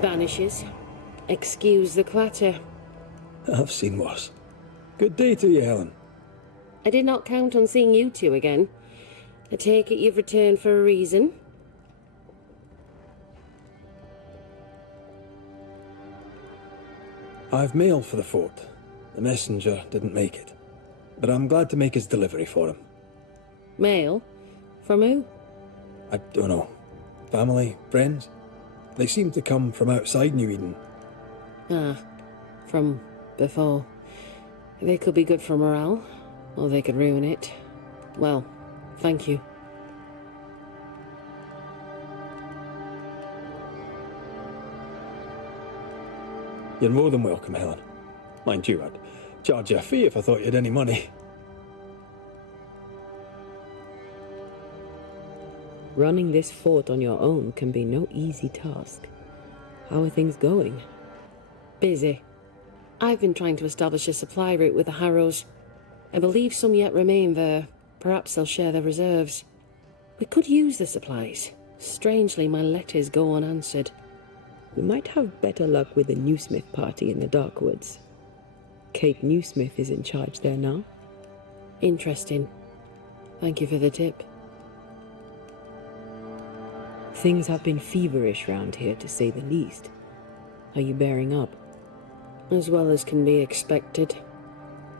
Banishers. Excuse the clatter. I've seen worse. Good day to you, Helen. I did not count on seeing you two again. I take it you've returned for a reason? I've mail for the fort. The messenger didn't make it. But I'm glad to make his delivery for him. Mail? From who? I don't know. Family? Friends? They seem to come from outside New Eden. Ah, from before. They could be good for morale, or they could ruin it. Well, thank you. You're more than welcome, Helen. Mind you, I'd charge you a fee if I thought you had any money. Running this fort on your own can be no easy task. How are things going? Busy. I've been trying to establish a supply route with the Harrows. I believe some yet remain there. Perhaps they'll share their reserves. We could use the supplies. Strangely, my letters go unanswered. We might have better luck with the Newsmith party in the Darkwoods. Kate Newsmith is in charge there now. Interesting. Thank you for the tip. Things have been feverish round here, to say the least. Are you bearing up? As well as can be expected.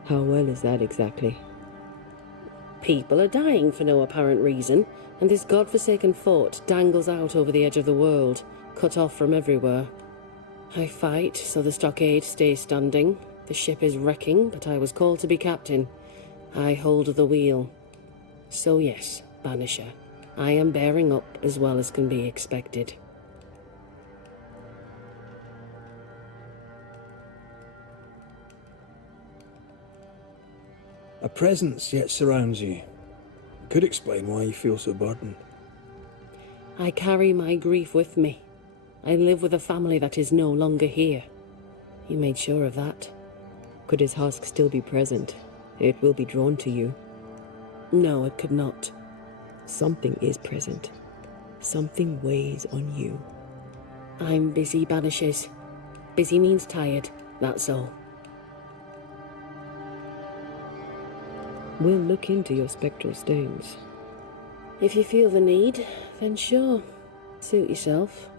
How well is that exactly? People are dying for no apparent reason, and this godforsaken fort dangles out over the edge of the world, cut off from everywhere. I fight so the stockade stays standing. The ship is wrecking, but I was called to be captain. I hold the wheel. So yes, Banisher, I am bearing up as well as can be expected. A presence yet surrounds you. Could explain why you feel so burdened. I carry my grief with me. I live with a family that is no longer here. You made sure of that. Could his husk still be present? It will be drawn to you. No, it could not. Something is present. Something weighs on you. I'm busy, Banishers. Busy means tired, that's all. We'll look into your spectral stones. If you feel the need, then sure. Suit yourself.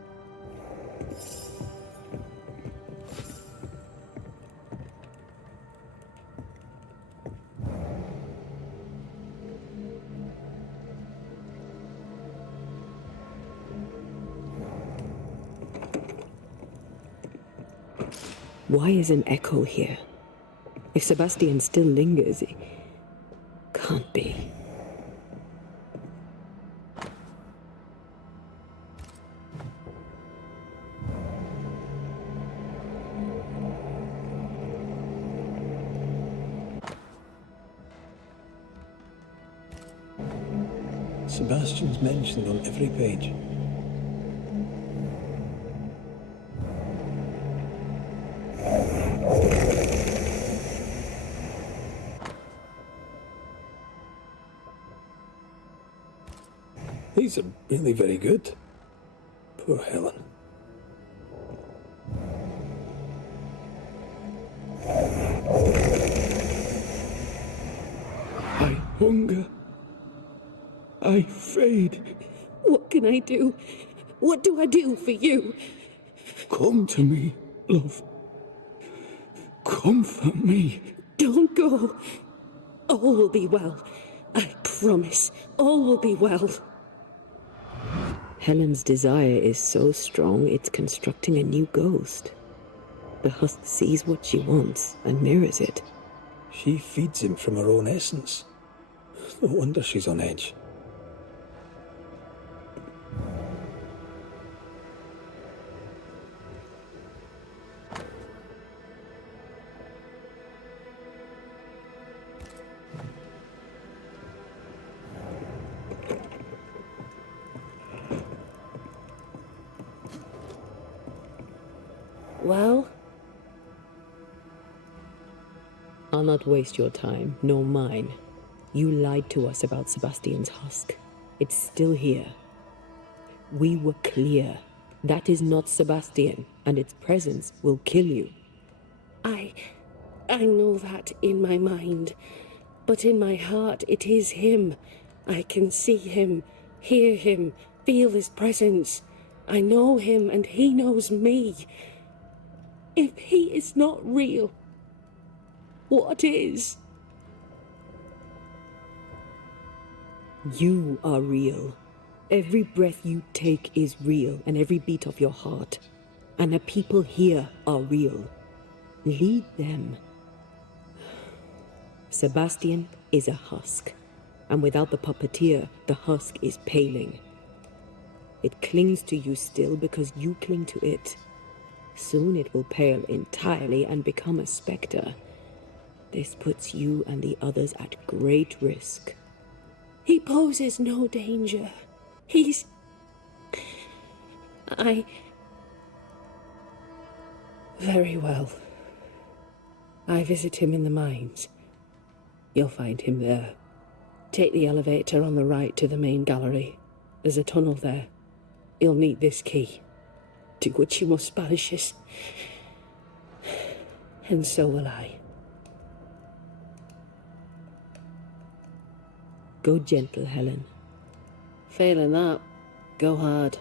Why is an echo here? If Sebastian still lingers, it can't be. Sebastian's mentioned on every page. These are really very good. Poor Helen. I hunger. I fade. What can I do? What do I do for you? Come to me, love. Comfort me. Don't go. All will be well. I promise. All will be well. Helen's desire is so strong, it's constructing a new ghost. The husk sees what she wants and mirrors it. She feeds him from her own essence. No wonder she's on edge. Well? I'll not waste your time, nor mine. You lied to us about Sebastian's husk. It's still here. We were clear. That is not Sebastian, and its presence will kill you. I know that in my mind, but in my heart it is him. I can see him, hear him, feel his presence. I know him and he knows me. If he is not real, what is? You are real. Every breath you take is real, and every beat of your heart. And the people here are real. Lead them. Sebastian is a husk, and without the puppeteer, the husk is paling. It clings to you still because you cling to it. Soon it will pale entirely and become a specter. This puts you and the others at great risk. He poses no danger. He's... Very well. I visit him in the mines. You'll find him there. Take the elevator on the right to the main gallery. There's a tunnel there. You'll need this key. Do what you must, Banishers. And so will I. Go gentle, Helen. Failing that, go hard.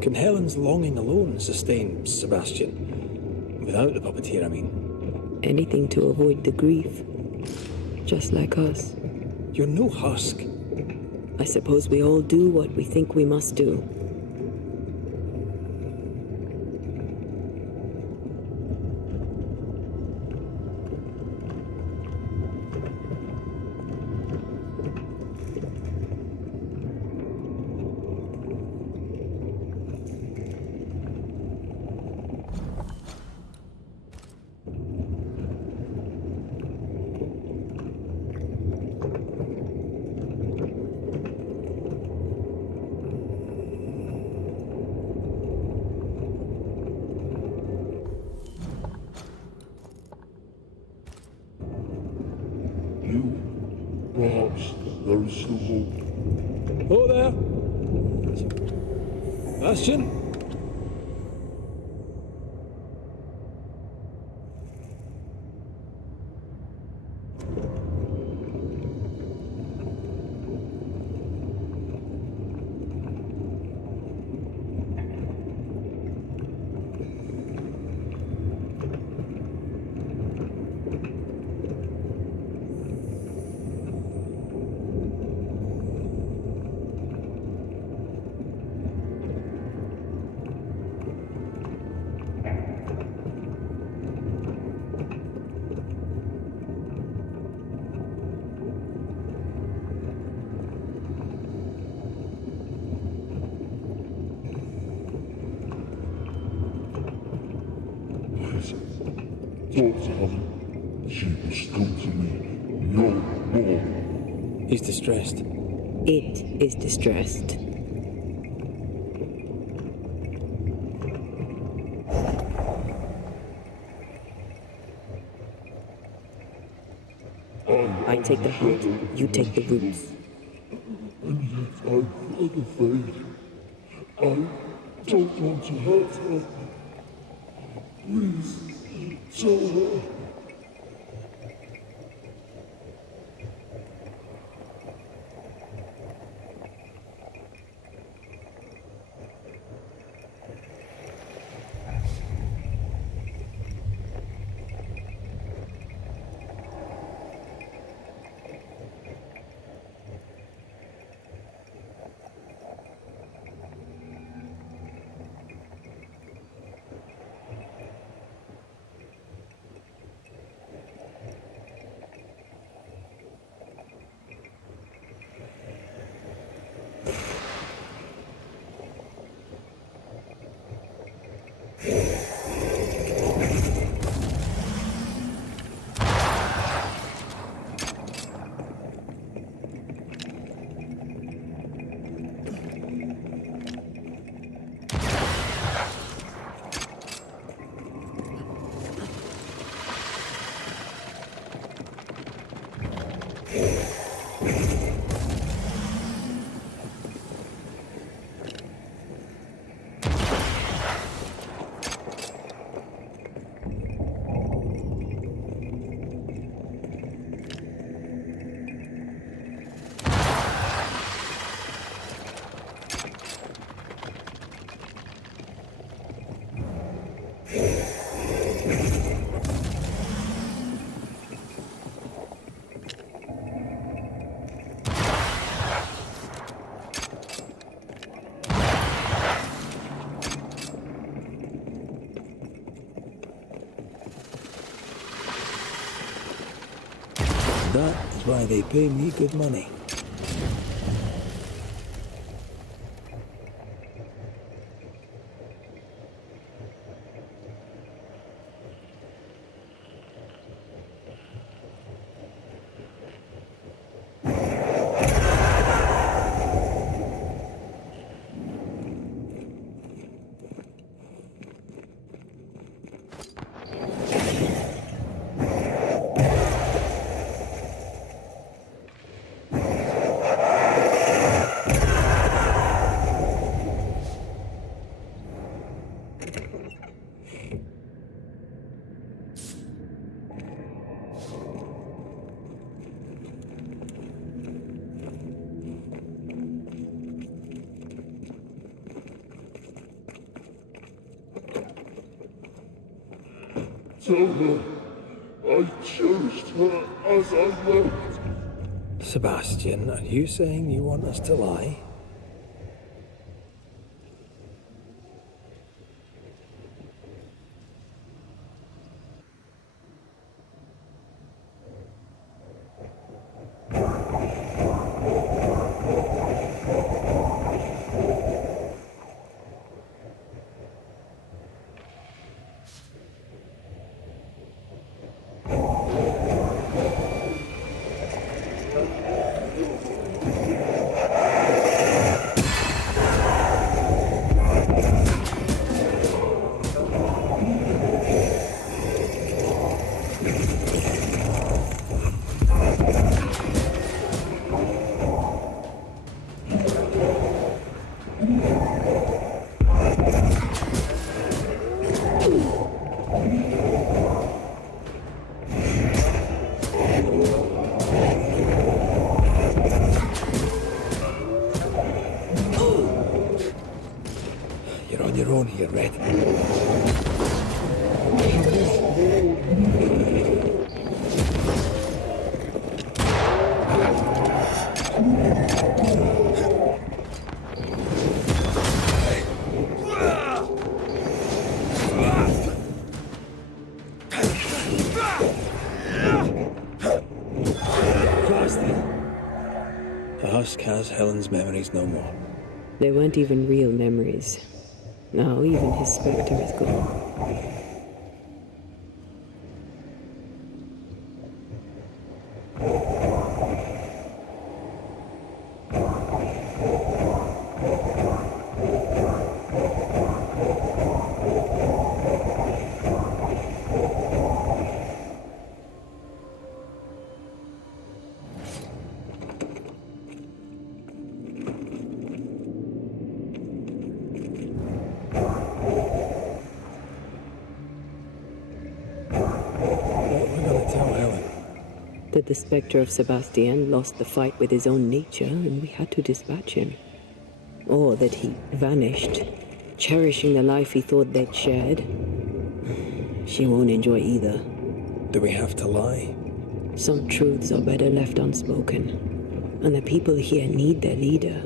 Can Helen's longing alone sustain Sebastian? Without the puppeteer, I mean. Anything to avoid the grief. Just like us. You're no husk. I suppose we all do what we think we must do. Perhaps there is still hope. Oh, there! Sebastian? Don't tell him she was come to me no more. He's distressed. It is distressed. I take the heart, you take the roots. And yet I further fade. I don't want to hurt her. Please, tell her. That is why they pay me good money. Tell her I cherished her as I left. Sebastian, are you saying you want us to lie? You're on your own here, Red. The husk has Helen's memories no more. They weren't even real memories. Now even his spectre is gone. That the spectre of Sebastian lost the fight with his own nature and we had to dispatch him. Or that he vanished, cherishing the life he thought they'd shared. She won't enjoy either. Do we have to lie? Some truths are better left unspoken, and the people here need their leader.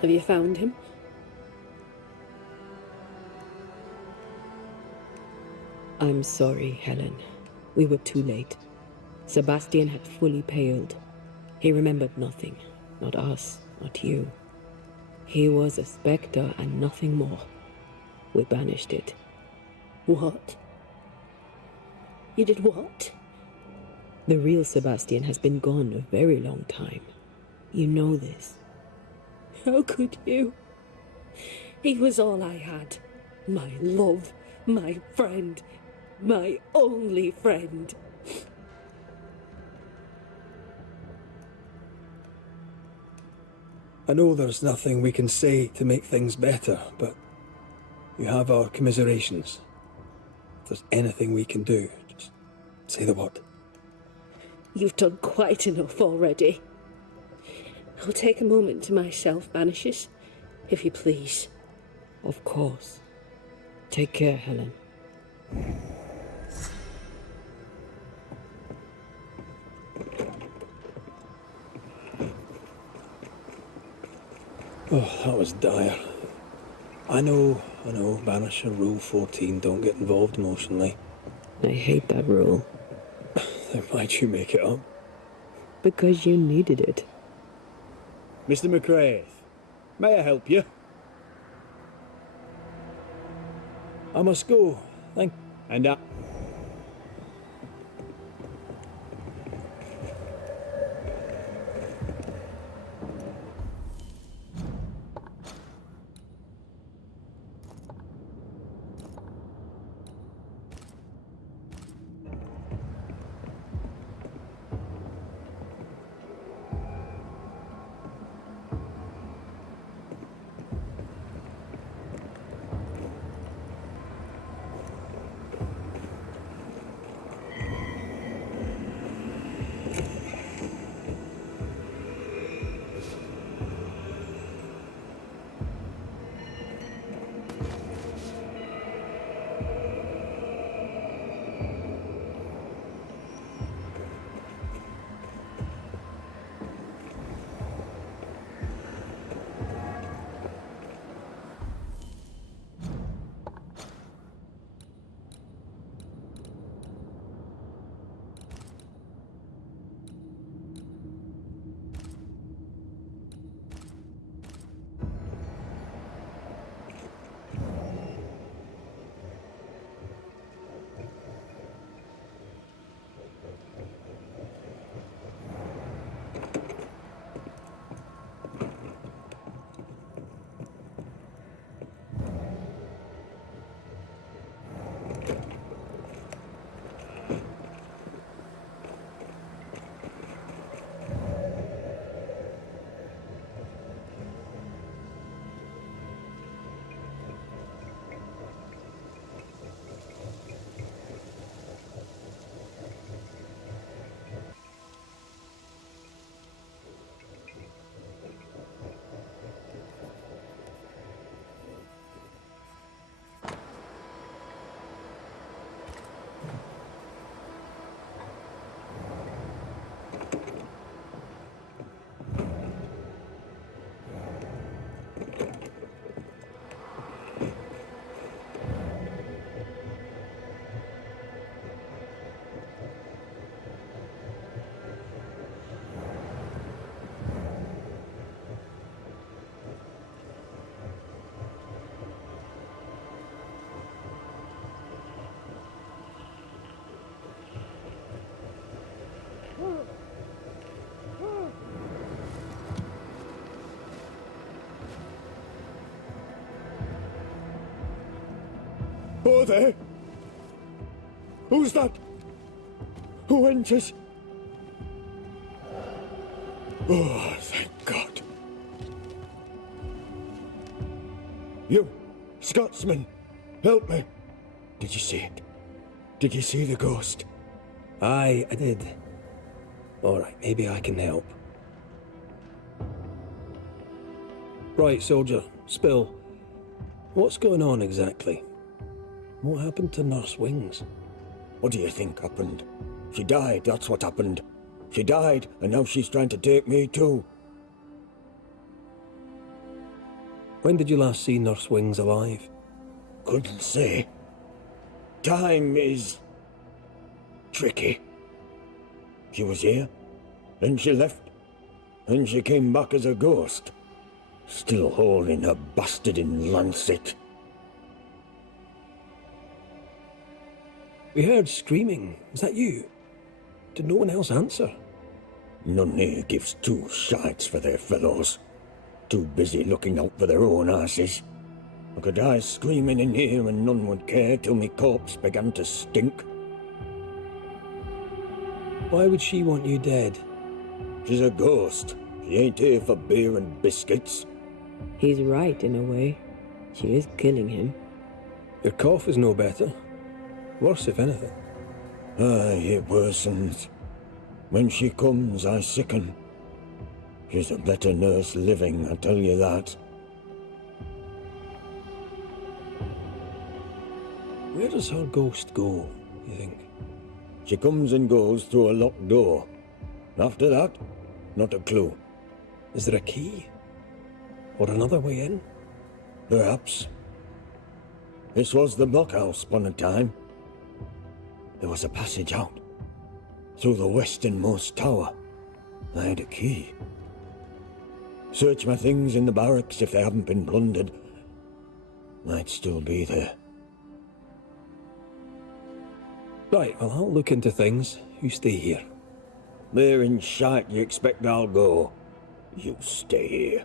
Have you found him? I'm sorry, Helen. We were too late. Sebastian had fully paled. He remembered nothing. Not us, not you. He was a spectre and nothing more. We banished it. What? You did what? The real Sebastian has been gone a very long time. You know this. How could you? He was all I had. My love, my friend, my only friend. I know there's nothing we can say to make things better, but you have our commiserations. If there's anything we can do, just say the word. You've done quite enough already. I'll take a moment to myself, Banishers, if you please. Of course. Take care, Helen. Oh, that was dire. I know, Banisher Rule 14, don't get involved emotionally. I hate that rule. Then why'd you make it up? Because you needed it. Mr. McCraith, may I help you? I must go, thank... And Oh, there! Who's that? Who enters? Oh, thank God. You, Scotsman, help me. Did you see it? Did you see the ghost? Aye, I did. Alright, maybe I can help. Right, soldier, spill. What's going on exactly? What happened to Nurse Wings? What do you think happened? She died, that's what happened. She died, and now she's trying to take me too. When did you last see Nurse Wings alive? Couldn't say. Time is tricky. She was here, then she left, then she came back as a ghost. Still holding her bastarding lancet. We heard screaming. Was that you? Did no one else answer? None here gives two shites for their fellows. Too busy looking out for their own asses. I could die screaming in here and none would care till me corpse began to stink. Why would she want you dead? She's a ghost. She ain't here for beer and biscuits. He's right in a way. She is killing him. Your cough is no better. Worse, if anything. Aye, it worsens. When she comes, I sicken. She's a better nurse living, I tell you that. Where does her ghost go, you think? She comes and goes through a locked door. After that, not a clue. Is there a key? Or another way in? Perhaps. This was the blockhouse upon a time. There was a passage out. Through the westernmost tower. I had a key. Search my things in the barracks if they haven't been plundered. Might still be there. Right, well, I'll look into things. You stay here. They're in shite, you expect I'll go? You stay here.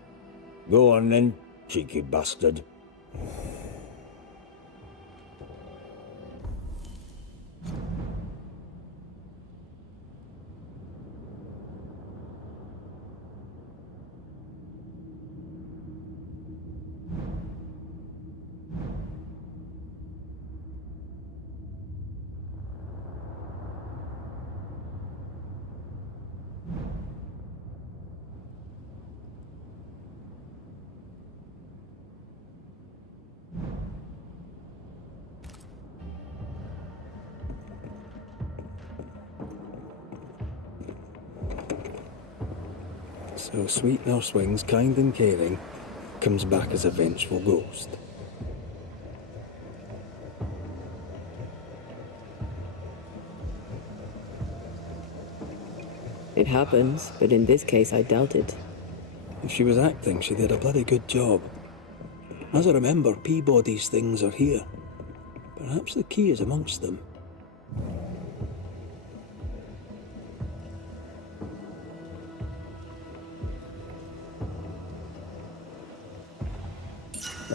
Go on then, cheeky bastard. So sweet Nurse Wings, kind and caring, comes back as a vengeful ghost. It happens, but in this case I doubt it. If she was acting, she did a bloody good job. As I remember, Peabody's things are here. Perhaps the key is amongst them.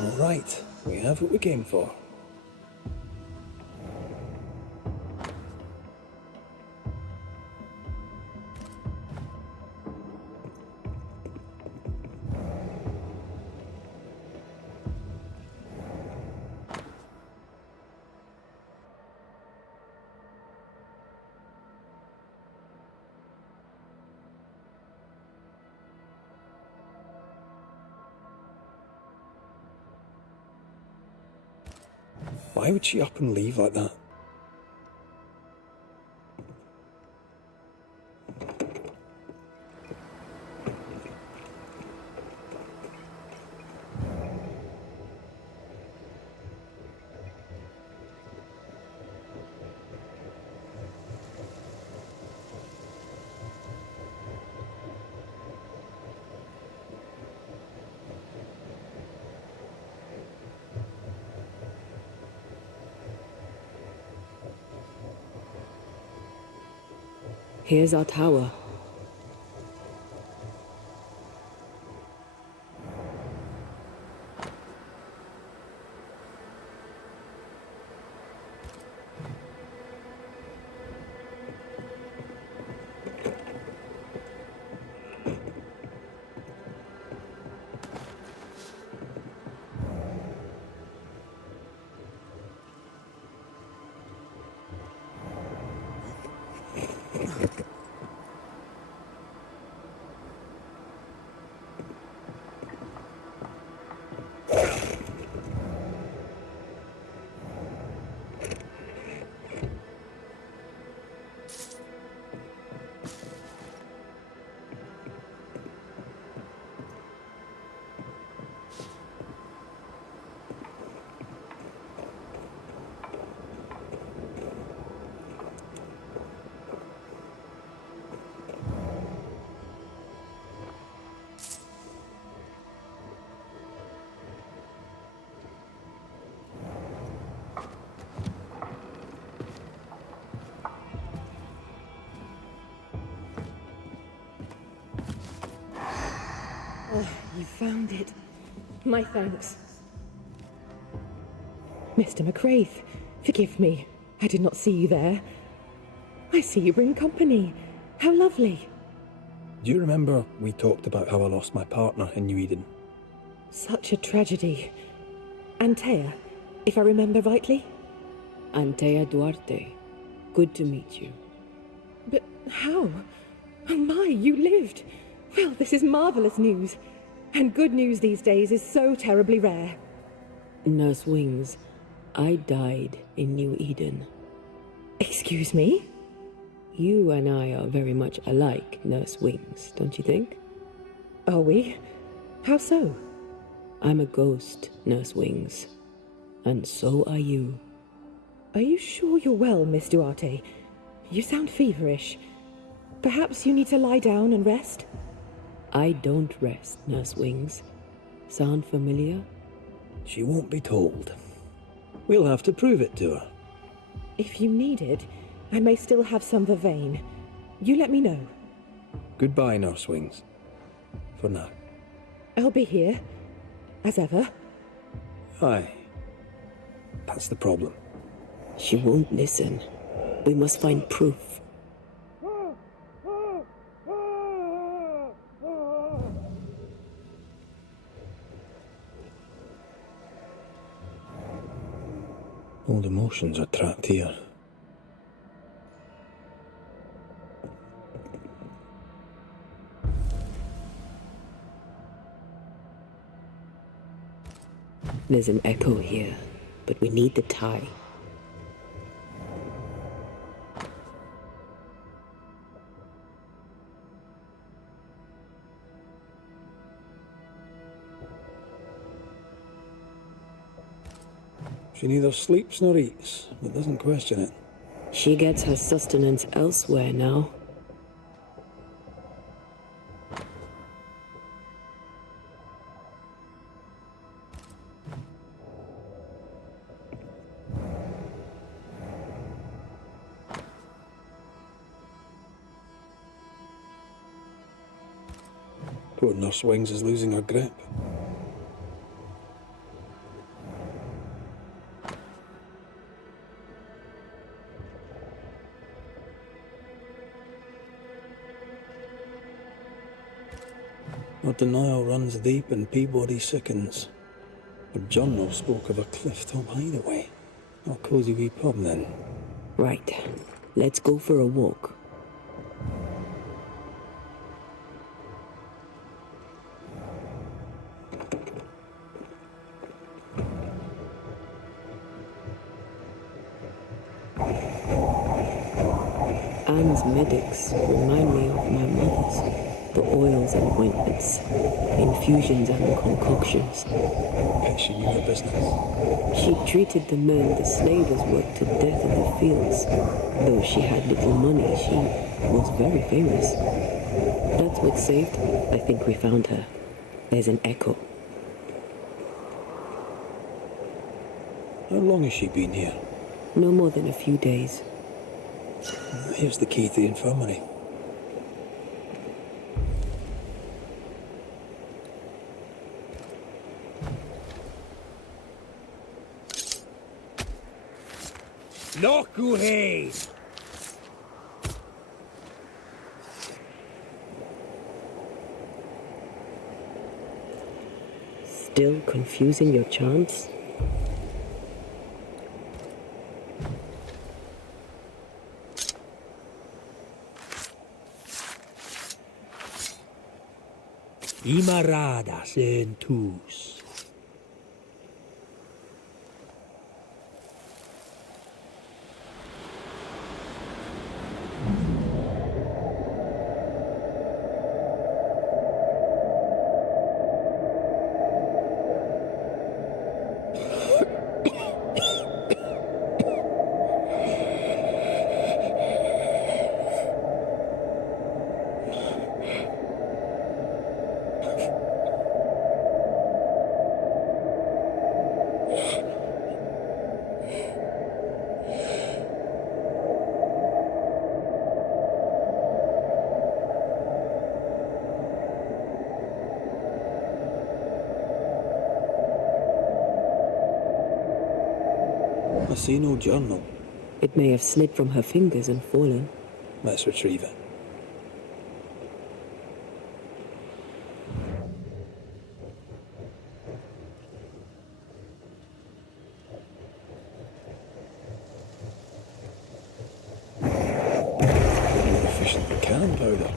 All right, we have what we came for. Why would she up and leave like that? Here's our tower. You found it. My thanks. Mr. McCraith, forgive me. I did not see you there. I see you bring company. How lovely. Do you remember we talked about how I lost my partner in New Eden? Such a tragedy. Antea, if I remember rightly? Antea Duarte. Good to meet you. But how? Oh my, you lived! Well, this is marvelous news. And good news these days is so terribly rare. Nurse Wings, I died in New Eden. Excuse me? You and I are very much alike, Nurse Wings, don't you think? Are we? How so? I'm a ghost, Nurse Wings. And so are you. Are you sure you're well, Miss Duarte? You sound feverish. Perhaps you need to lie down and rest? I don't rest, Nurse Wings. Sound familiar? She won't be told. We'll have to prove it to her. If you need it, I may still have some vervain. You let me know. Goodbye, Nurse Wings. For now. I'll be here, as ever. Aye. That's the problem. She won't listen. We must find proof. Old emotions are trapped here. There's an echo here, but we need the tie. She neither sleeps nor eats, but doesn't question it. She gets her sustenance elsewhere now. Poor Nurse Wings is losing her grip. Her denial runs deep and Peabody sickens. Her journal spoke of a cliff-top hideaway. A cosy wee pub then. Right. Let's go for a walk. Anne's medics remind me of my mother's. The oils and ointments, infusions and concoctions. Bet she knew her business. She treated the men the slavers worked to death in the fields. Though she had little money, she was very famous. That's what saved her. I think we found her. There's an echo. How long has she been here? No more than a few days. Here's the key to the infirmary. Nokuhei! Still confusing your chants? Imaradas en tus. I see no journal. It may have slid from her fingers and fallen. Let's retrieve it. More efficient than cannon powder.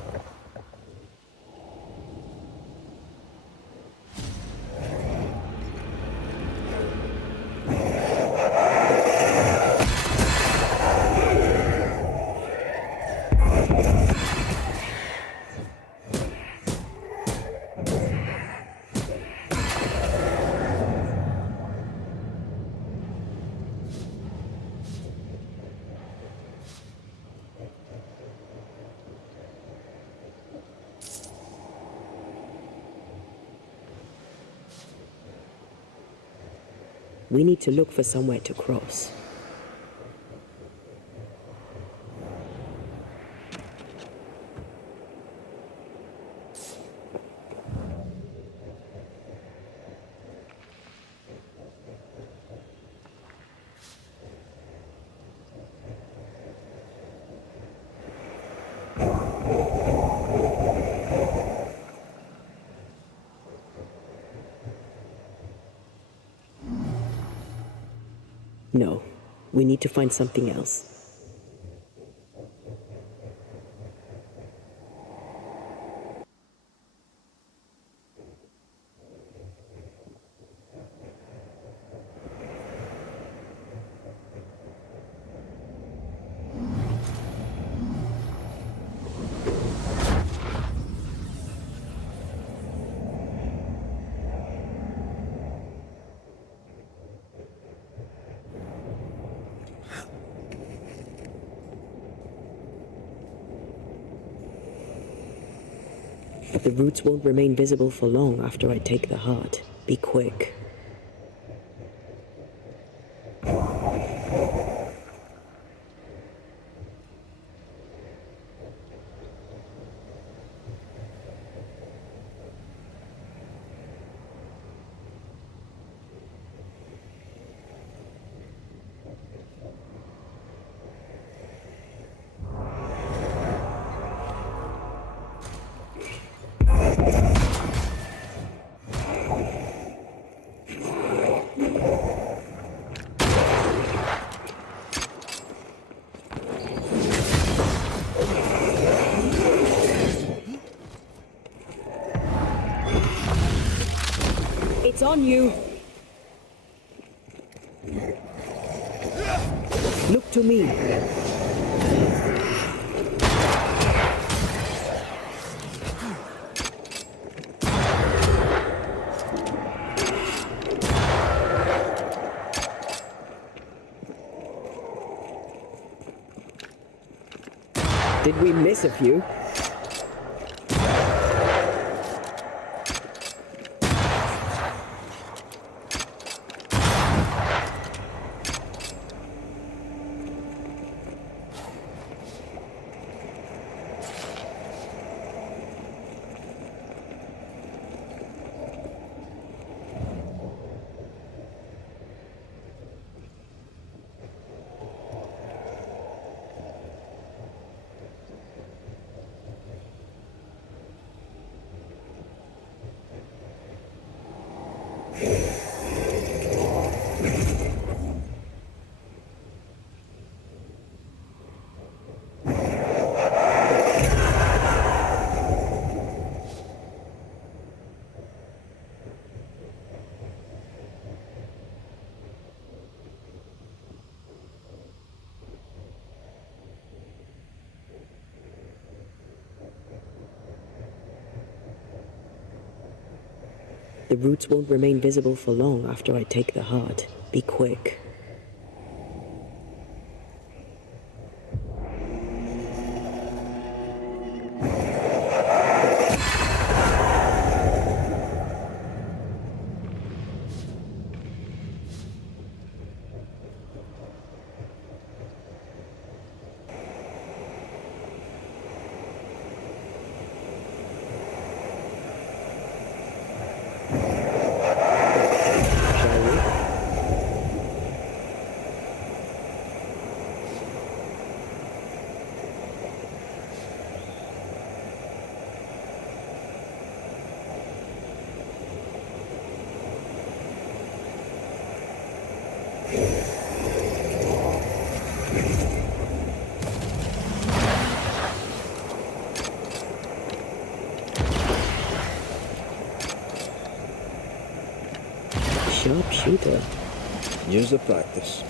We need to look for somewhere to cross. No, we need to find something else. The roots won't remain visible for long after I take the heart. Be quick. It's on you. Look to me. Did we miss a few? The roots won't remain visible for long after I take the heart. Be quick. Sharpshooter. Years of practice.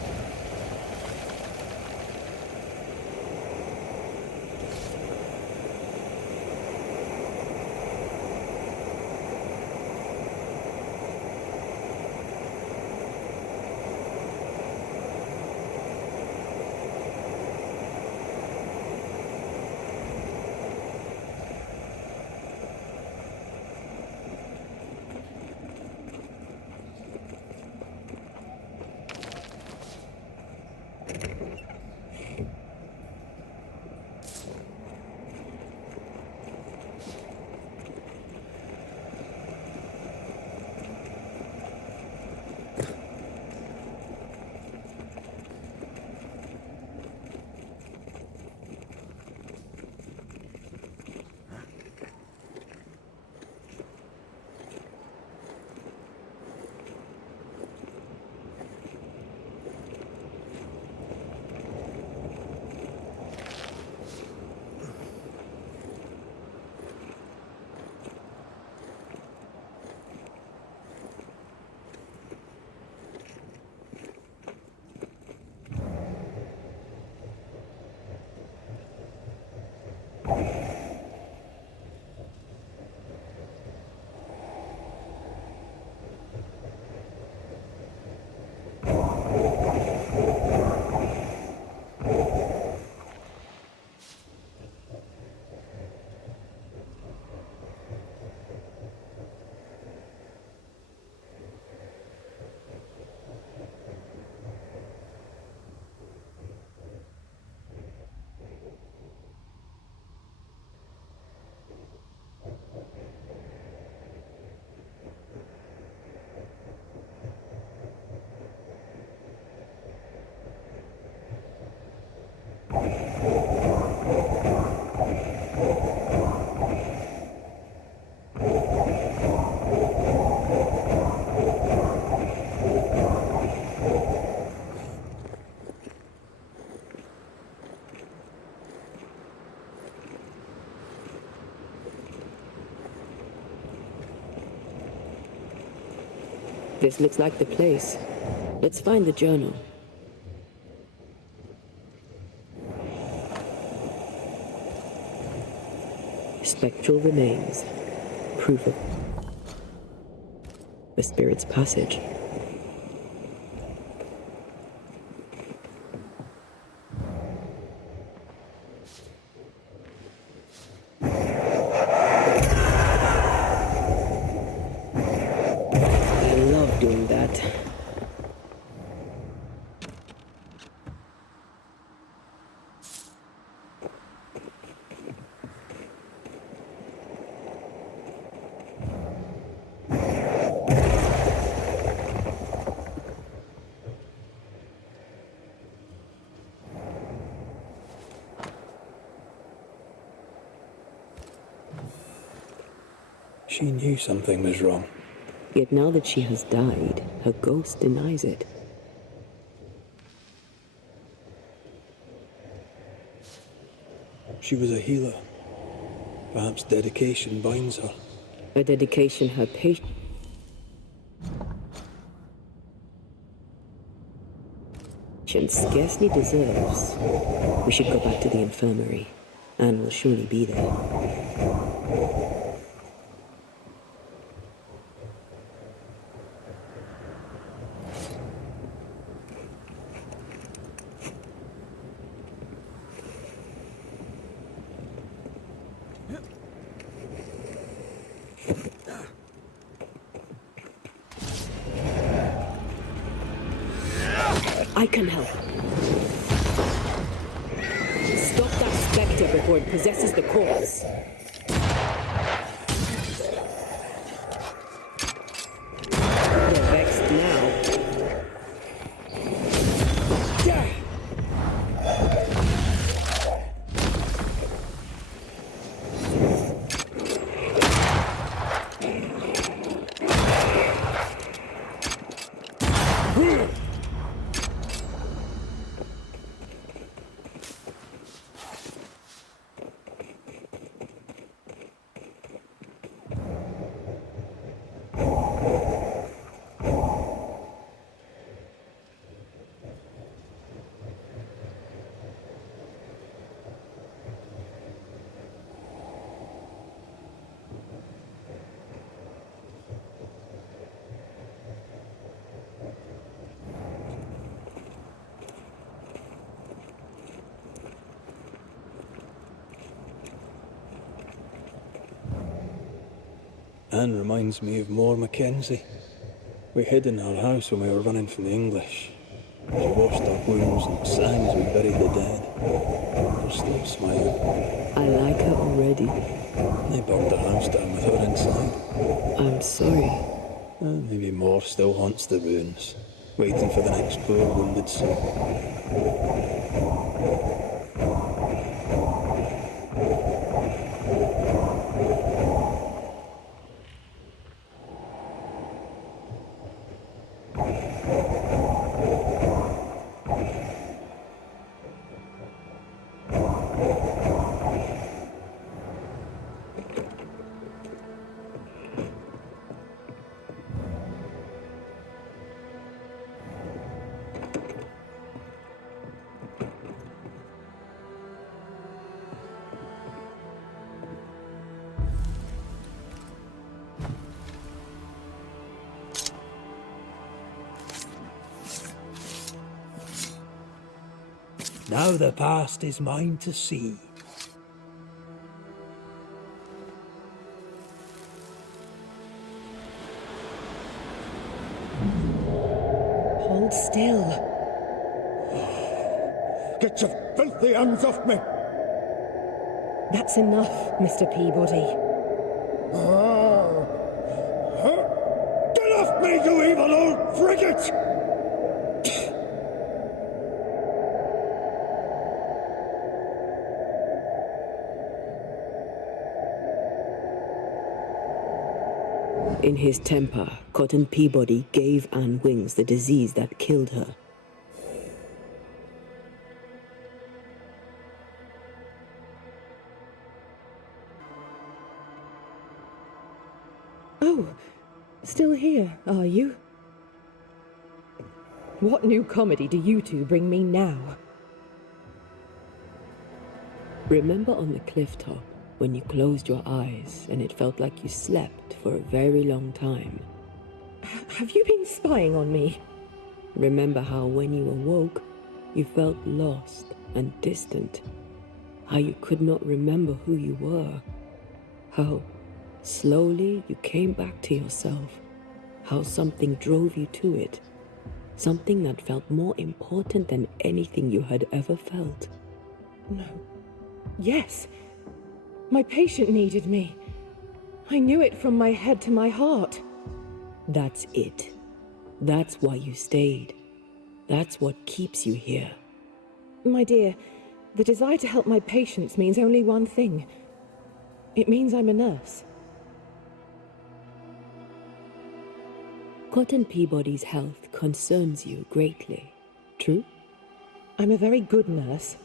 This looks like the place. Let's find the journal. Spectral remains. Proof of the spirit's passage. I love doing that. She knew something was wrong. Yet now that she has died, her ghost denies it. She was a healer. Perhaps dedication binds her. A dedication her patient scarcely deserves. We should go back to the infirmary. Anne will surely be there. I can help. Stop that spectre before it possesses the corpse. You're vexed now. Anne reminds me of More Mackenzie. We hid in her house when we were running from the English. She washed our wounds and sang as we buried the dead. Her still smiling. I like her already. They burned the house down with her inside. I'm sorry. Maybe More still haunts the ruins, waiting for the next poor wounded soul. Now the past is mine to see. Hold still. Get your filthy hands off me! That's enough, Mr. Peabody. Get off me, you evil old frigate! In his temper, Cotton Peabody gave Anne Wings the disease that killed her. Oh, still here, are you? What new comedy do you two bring me now? Remember on the cliff top, when you closed your eyes and it felt like you slept for a very long time? Have you been spying on me? Remember how when you awoke, you felt lost and distant? How you could not remember who you were? How slowly you came back to yourself? How something drove you to it? Something that felt more important than anything you had ever felt? No. Yes. My patient needed me. I knew it from my head to my heart. That's it. That's why you stayed. That's what keeps you here. My dear, the desire to help my patients means only one thing. It means I'm a nurse. Cotton Peabody's health concerns you greatly. True? I'm a very good nurse.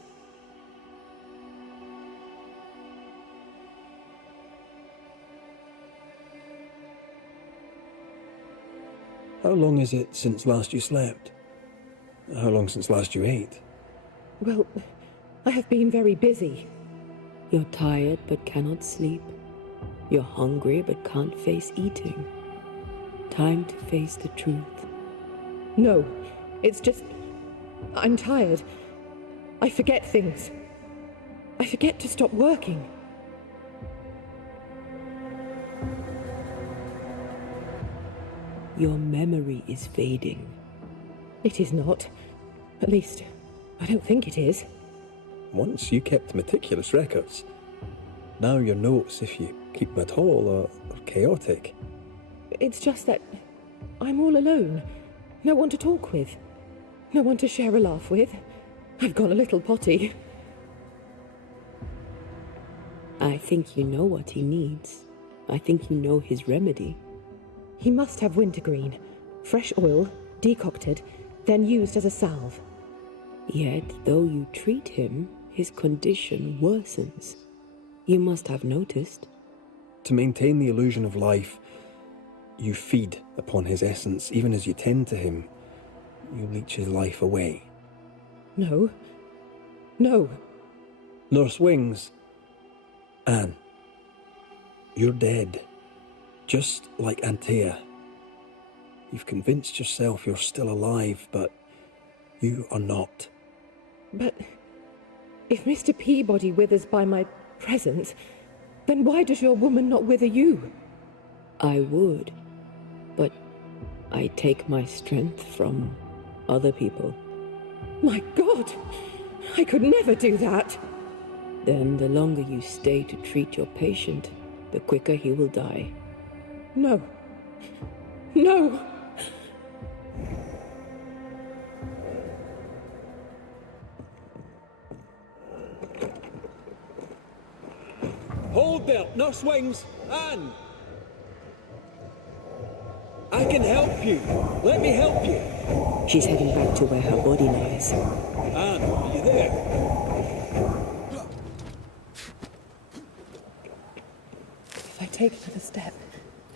How long is it since last you slept? How long since last you ate? Well, I have been very busy. You're tired but cannot sleep. You're hungry but can't face eating. Time to face the truth. No, it's just... I'm tired. I forget things. I forget to stop working. Your memory is fading. It is not. At least, I don't think it is. Once you kept meticulous records. Now your notes, if you keep them at all, are chaotic. It's just that I'm all alone. No one to talk with. No one to share a laugh with. I've gone a little potty. I think you know what he needs. I think you know his remedy. He must have wintergreen. Fresh oil, decocted, then used as a salve. Yet, though you treat him, his condition worsens. You must have noticed. To maintain the illusion of life, you feed upon his essence. Even as you tend to him, you leech his life away. No. No. Nurse Wings, Anne, you're dead. Just like Antea. You've convinced yourself you're still alive, but you are not. But if Mr. Peabody withers by my presence, then why does your woman not wither you? I would, but I take my strength from other people. My God! I could never do that! Then the longer you stay to treat your patient, the quicker he will die. No. No! Hold there, Nurse Wings, Anne! I can help you. Let me help you. She's heading back to where her body lies. Anne, are you there? If I take another step,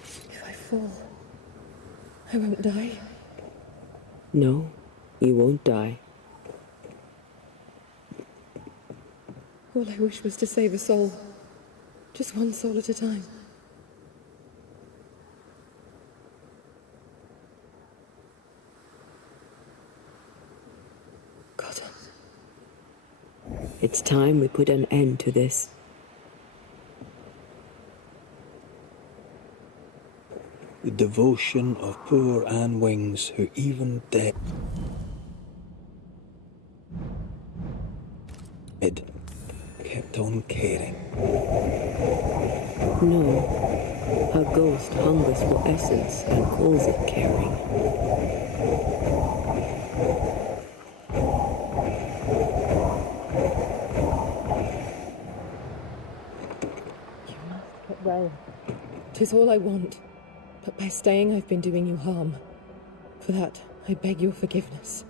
if I fall, I won't die. No, you won't die. All I wish was to save a soul. Just one soul at a time. God. It's time we put an end to this. The devotion of poor Anne Wings, who even dead kept on caring. No, her ghost hungers for essence and calls it caring. You must get well. 'Tis all I want. But by staying, I've been doing you harm. For that, I beg your forgiveness.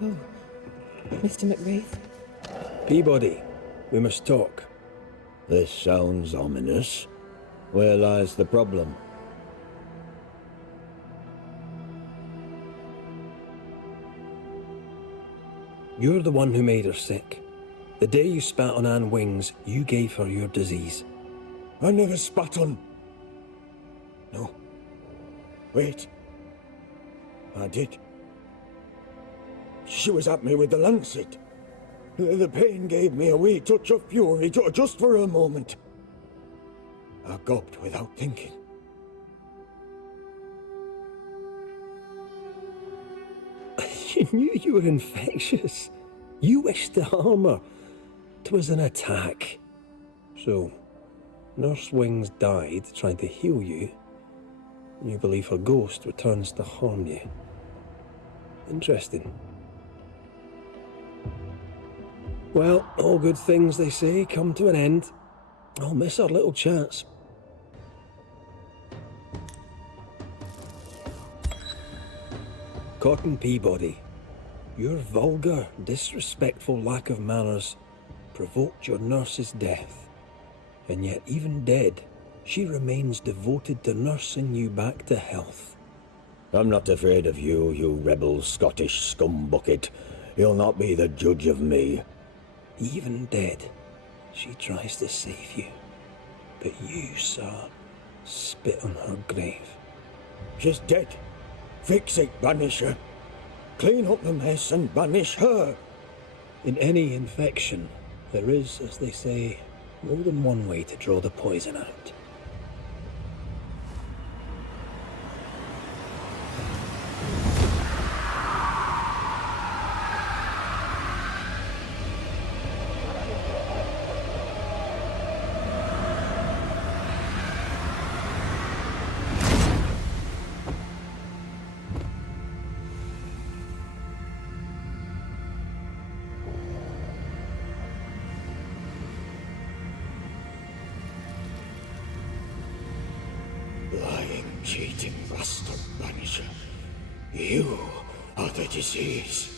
Oh, Mr. McWraith? Peabody, we must talk. This sounds ominous. Where lies the problem? You're the one who made her sick. The day you spat on Anne Wings, you gave her your disease. I never spat on... No. Wait. I did. She was at me with the lancet. The pain gave me a wee touch of fury, just for a moment. I gulped without thinking. You knew you were infectious. You wished to harm her. 'Twas an attack. So, Nurse Wings died trying to heal you. You believe her ghost returns to harm you. Interesting. Well, all good things, they say, come to an end. I'll miss our little chats. Cotton Peabody, your vulgar, disrespectful lack of manners provoked your nurse's death. And yet, even dead, she remains devoted to nursing you back to health. I'm not afraid of you, you rebel Scottish scumbucket. You'll not be the judge of me. Even dead, she tries to save you. But you, sir, spit on her grave. She's dead. Fix it, Banisher. Clean up the mess and banish her. In any infection, there is, as they say, more than one way to draw the poison out. Lying, cheating bastard, Banisher. You are the disease.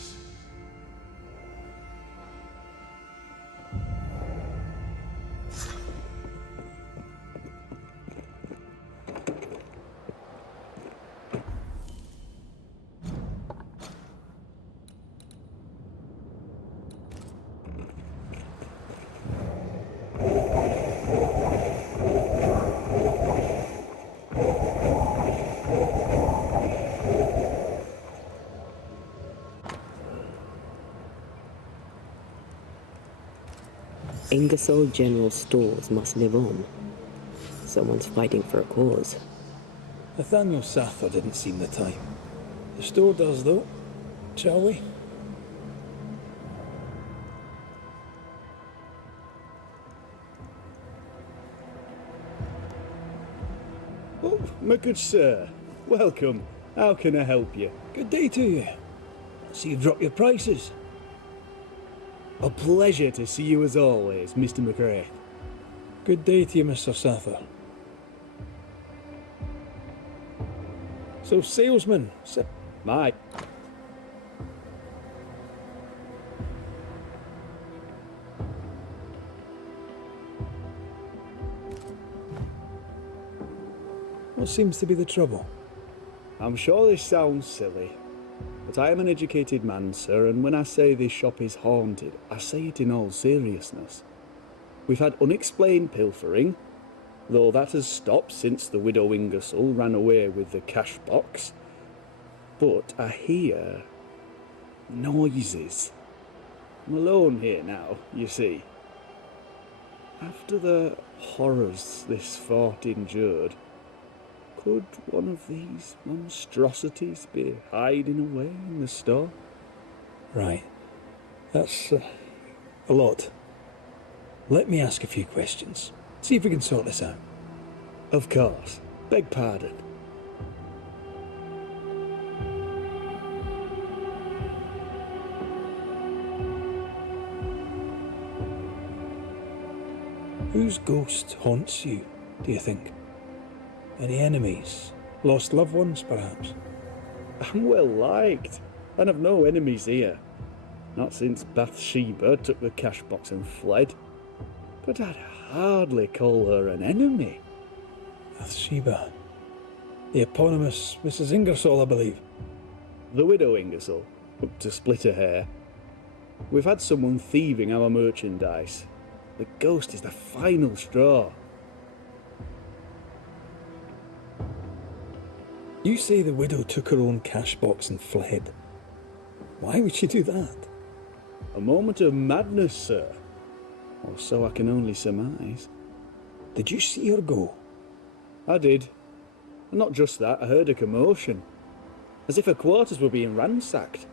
Ingersoll General Stores must live on. Someone's fighting for a cause. Nathaniel Sather didn't seem the type. The store does, though. Shall we? Oh, my good sir. Welcome. How can I help you? Good day to you. See you've dropped your prices. A pleasure to see you as always, Mr. McRae. Good day to you, Mr. Sather. So, salesman, Mike. what seems to be the trouble? I'm sure this sounds silly, but I am an educated man, sir, and when I say this shop is haunted, I say it in all seriousness. We've had unexplained pilfering, though that has stopped since the widow Ingersoll ran away with the cash box. But I hear noises. I'm alone here now, you see. After the horrors this fort endured, could one of these monstrosities be hiding away in the store? Right. That's a lot. Let me ask a few questions. See if we can sort this out. Of course. Beg pardon. Whose ghost haunts you, do you think? Any enemies? Lost loved ones, perhaps? I'm well liked, and I've no enemies here. Not since Bathsheba took the cash box and fled. But I'd hardly call her an enemy. Bathsheba. The eponymous Mrs. Ingersoll, I believe. The widow Ingersoll, up to split her hair. We've had someone thieving our merchandise. The ghost is the final straw. You say the widow took her own cash box and fled. Why would she do that? A moment of madness, sir. Or so I can only surmise. Did you see her go? I did. And not just that, I heard a commotion. As if her quarters were being ransacked.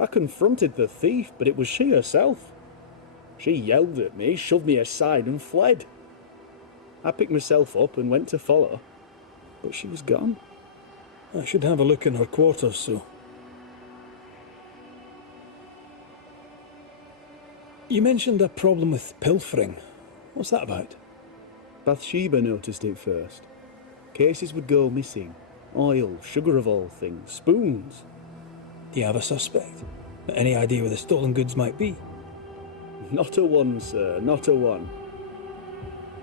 I confronted the thief, but it was she herself. She yelled at me, shoved me aside and fled. I picked myself up and went to follow, but she was gone. I should have a look in her quarters, so. You mentioned a problem with pilfering. What's that about? Bathsheba noticed it first. Cases would go missing. Oil, sugar of all things, spoons. Do you have a suspect? Any idea where the stolen goods might be? Not a one, sir, not a one.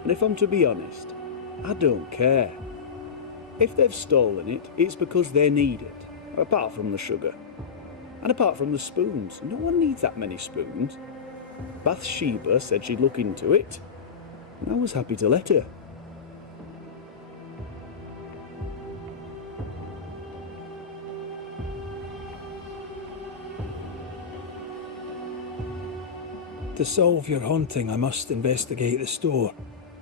And if I'm to be honest, I don't care. If they've stolen it, it's because they need it, apart from the sugar. And apart from the spoons, no one needs that many spoons. Bathsheba said she'd look into it, and I was happy to let her. To solve your haunting, I must investigate the store.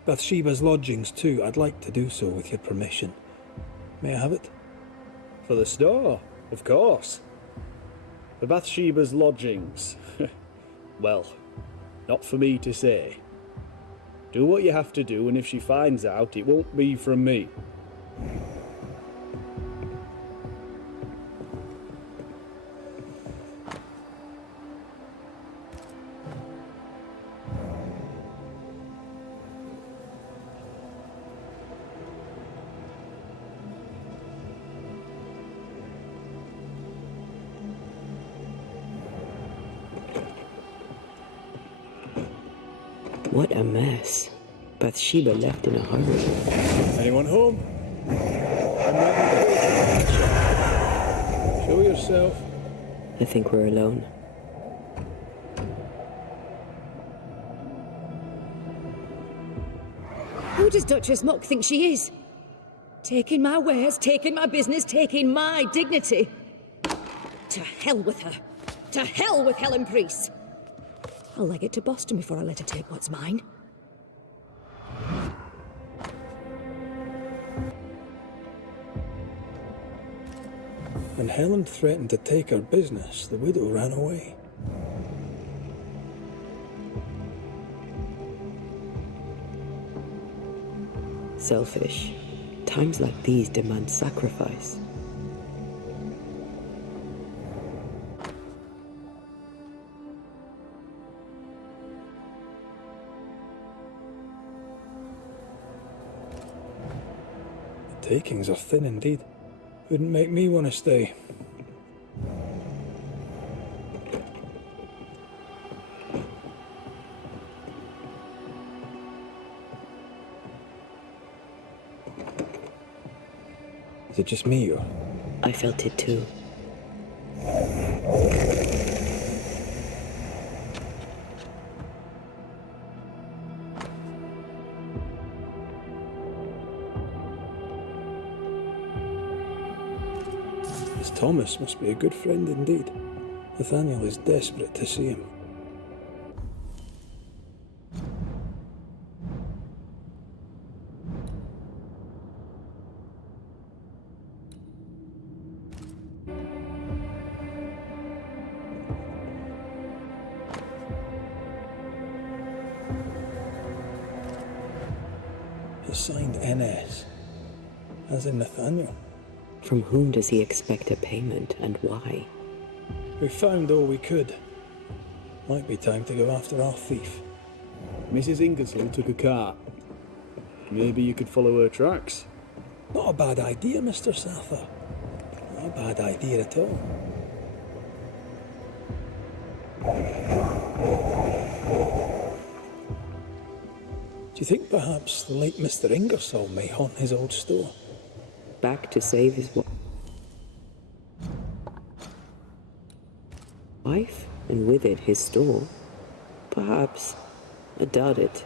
Bathsheba's lodgings too. I'd like to do so with your permission. May I have it? For the store, of course. For Bathsheba's lodgings. Well, not for me to say. Do what you have to do, and if she finds out, it won't be from me. What a mess. Bathsheba left in a hurry. Anyone home? I'm ready to go. Show yourself. I think we're alone. Who does Duchess Mock think she is? Taking my wares, taking my business, taking my dignity. To hell with her. To hell with Helen Priest. I'll leg it to Boston before I let her take what's mine. When Helen threatened to take her business, the widow ran away. Selfish. Times like these demand sacrifice. The takings are thin indeed. Wouldn't make me want to stay. Is it just me or? I felt it too. This Thomas must be a good friend indeed. Nathaniel is desperate to see him. He's signed NS, as in Nathaniel. From whom does he expect a payment, and why? We found all we could. Might be time to go after our thief. Mrs. Ingersoll took a cart. Maybe you could follow her tracks. Not a bad idea, Mr. Sather. Not a bad idea at all. Do you think perhaps the late Mr. Ingersoll may haunt his old store? Back to save his wife, and with it his store? Perhaps. I doubt it.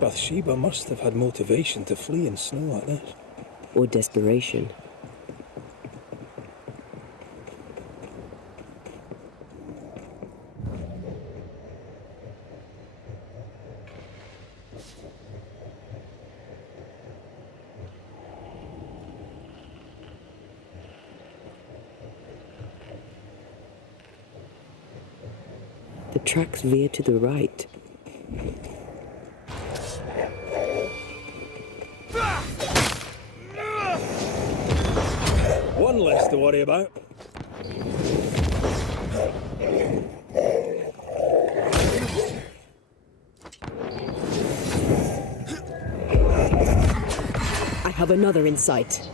Bathsheba must have had motivation to flee in snow like this. Or desperation. The tracks veer to the right. One less to worry about. I have another in sight.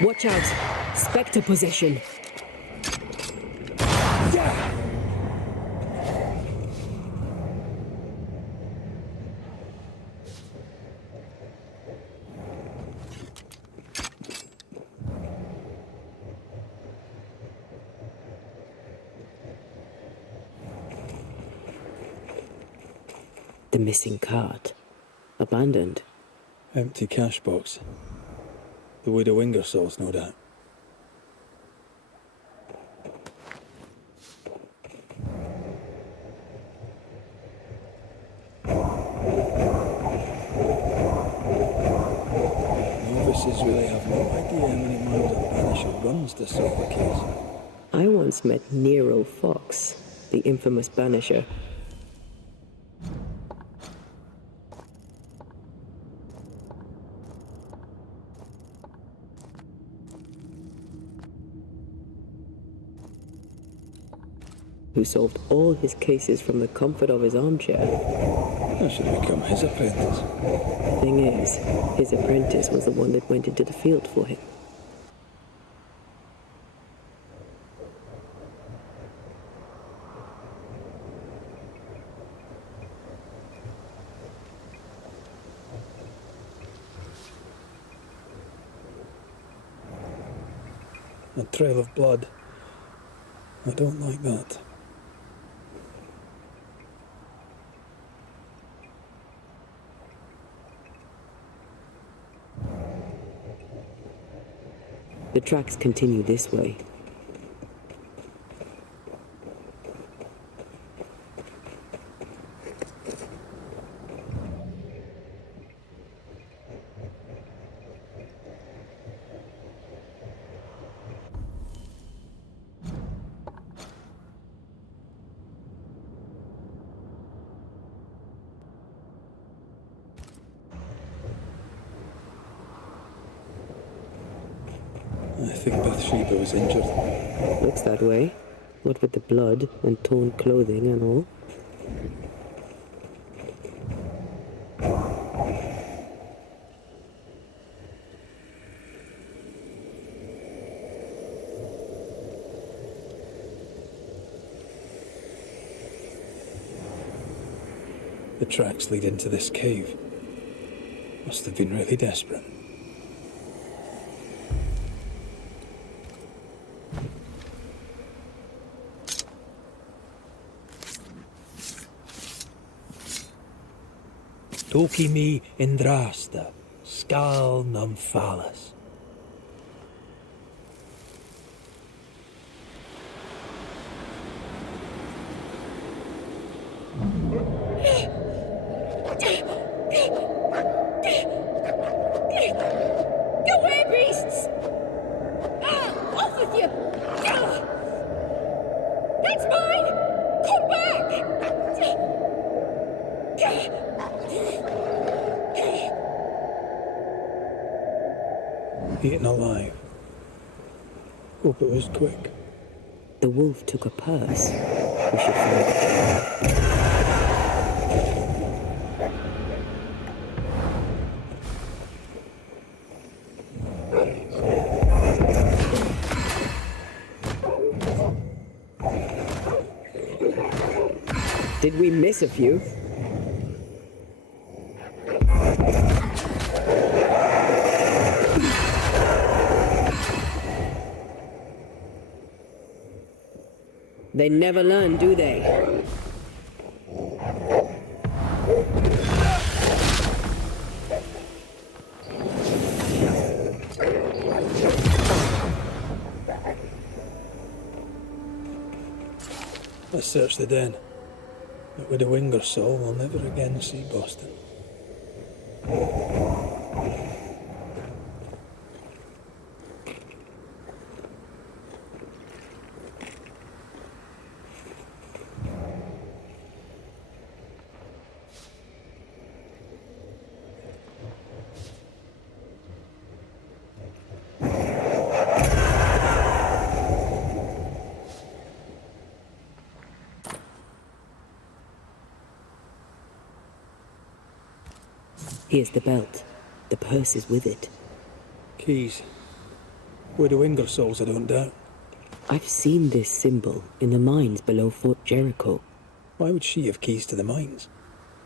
Watch out! Spectre possession! The missing cart. Abandoned. Empty cash box. The widow Ingersoll's, no doubt. Novices really have no idea how many miles a Banisher runs to solve the case. I once met Nero Fox, the infamous Banisher. who solved all his cases from the comfort of his armchair. I should become his apprentice. Thing is, his apprentice was the one that went into the field for him. A trail of blood. I don't like that. The tracks continue this way. I think Bathsheba was injured. Looks that way. What with the blood and torn clothing and all. The tracks lead into this cave. Must have been really desperate. Toki mi indrasta, skal numphalis. Go away, beasts! Off with you! It's mine! Come back! Eaten alive. Hope it was quick. The wolf took a purse. We should find it. Did we miss a few? They never learn, do they? Let's search the den. But with a wing or so, we'll never again see Boston. Here's the belt. The purse is with it. Keys. Widow Ingersoll's, I don't doubt. I've seen this symbol in the mines below Fort Jericho. Why would she have keys to the mines?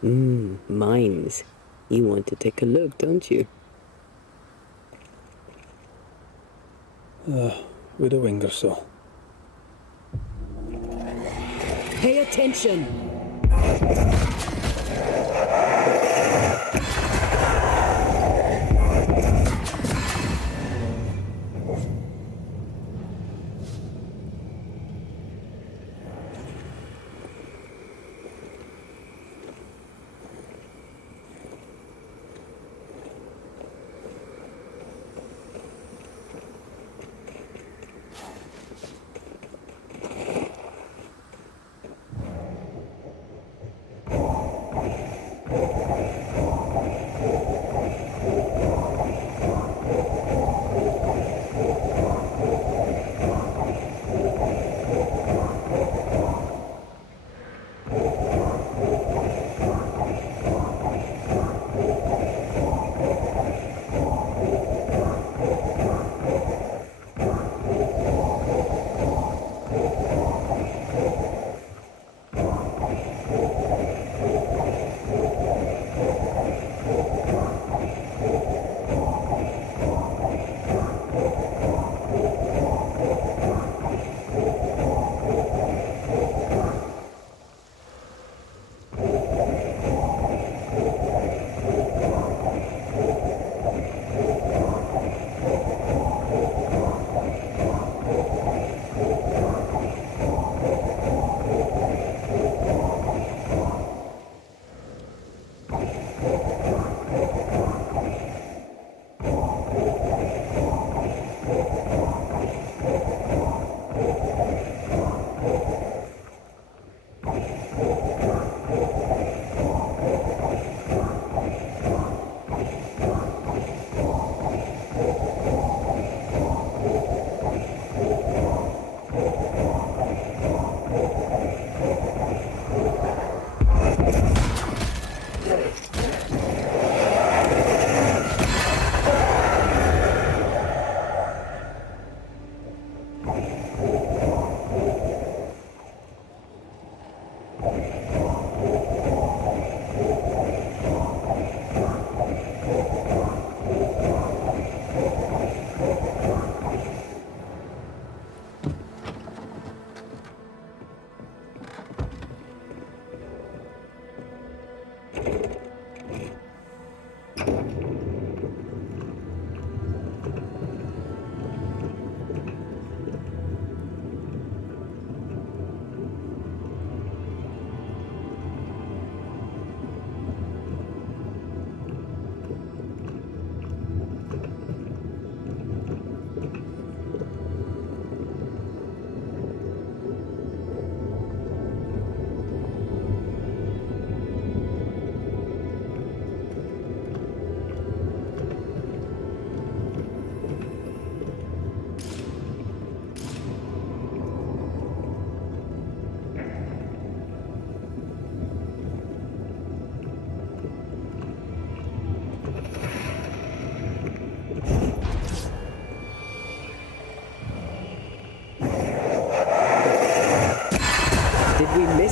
Mines. You want to take a look, don't you? Widow Ingersoll. Pay attention!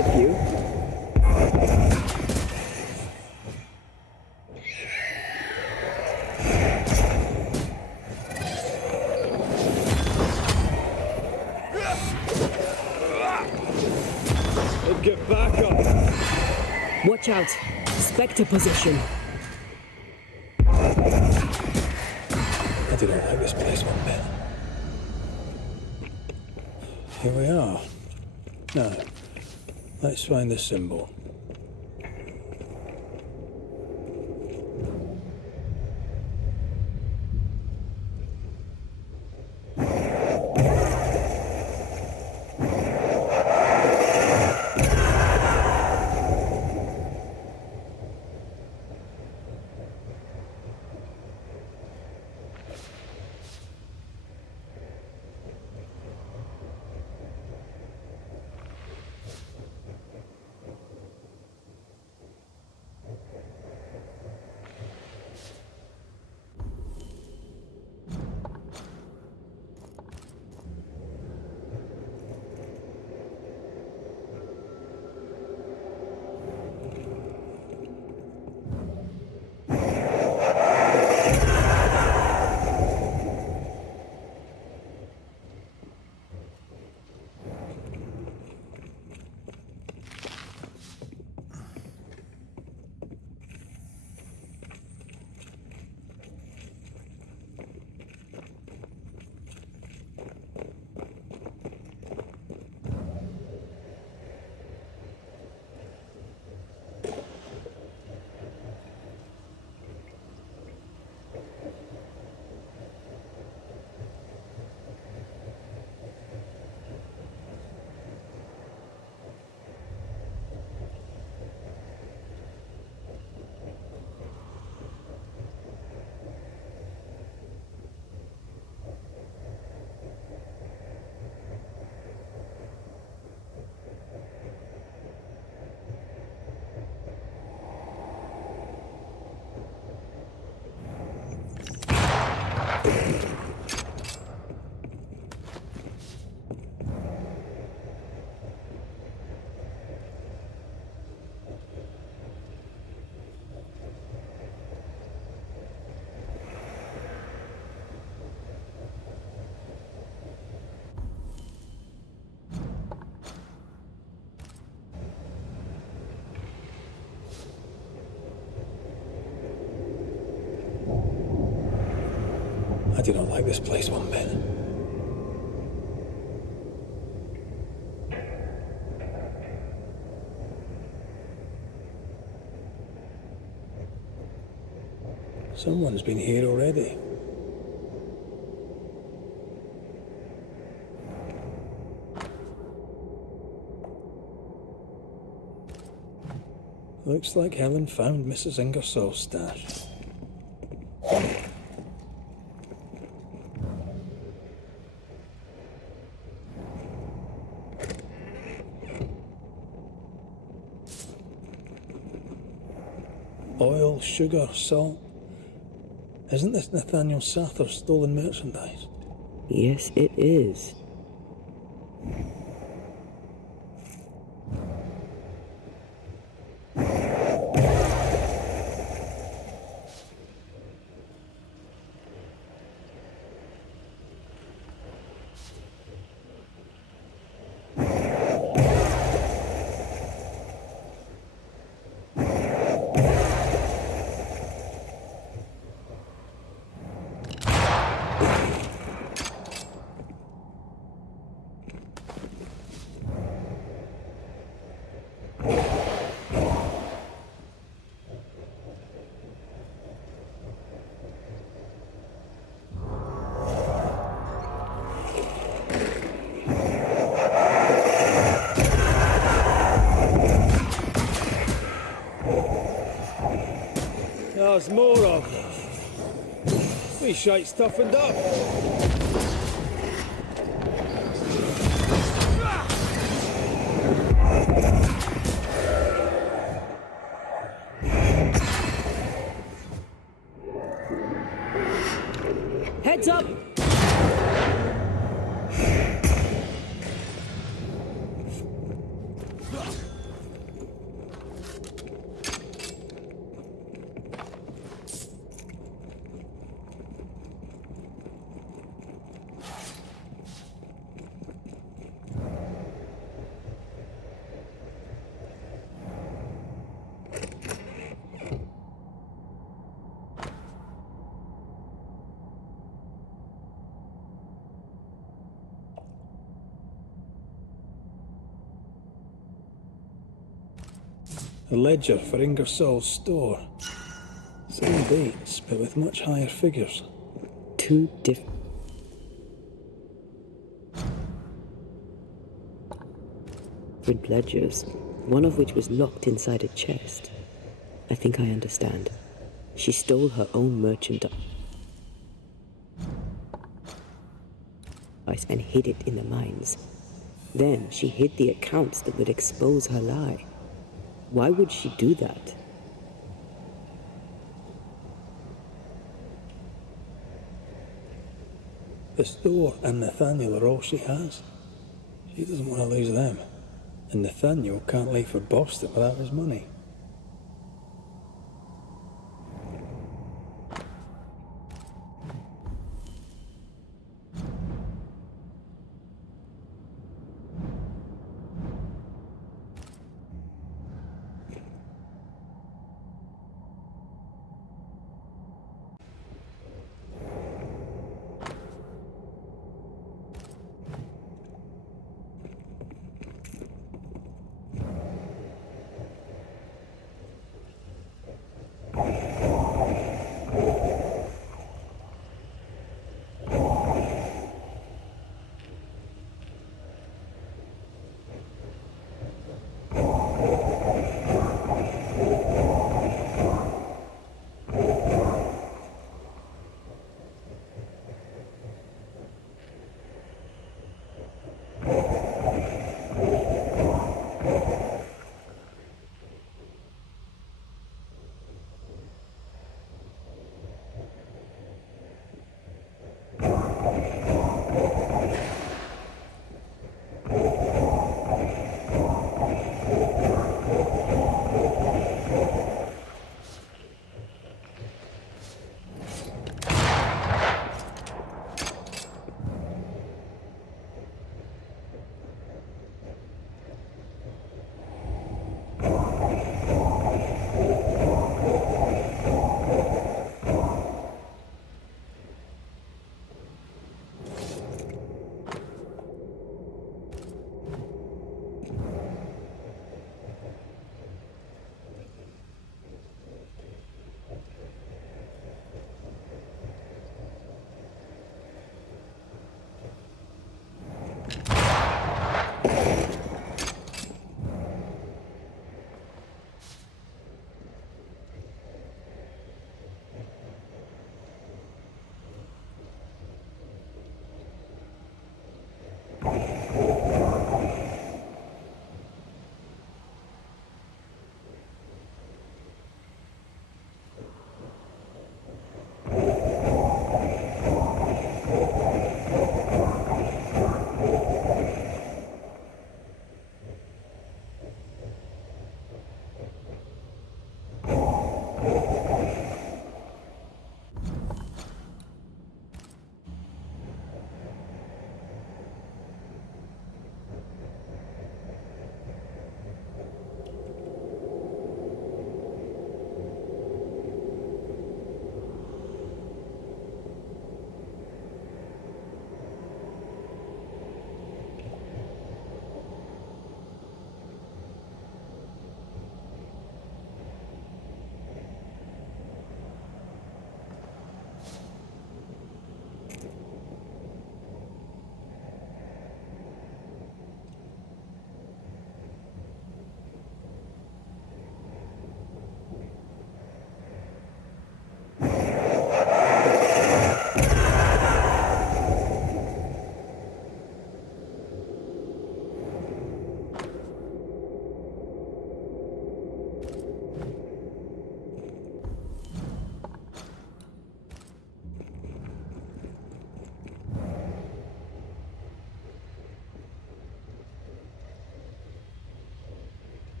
a few. Get back up! Watch out! Spectre position. I do not like this place one bit. Here we are. Now, let's find the symbol. I do not like this place one bit. Someone's been here already. Looks like Helen found Mrs. Ingersoll's stash. Oil, sugar, salt. Isn't this Nathaniel Sather's stolen merchandise? Yes, it is. There's more of them. We shite toughened up. Heads up! A ledger for Ingersoll's store. Same dates, but with much higher figures. Two different ledgers, one of which was locked inside a chest. I think I understand. She stole her own merchandise and hid it in the mines. Then she hid the accounts that would expose her lie. Why would she do that? The store and Nathaniel are all she has. She doesn't want to lose them. And Nathaniel can't leave for Boston without his money.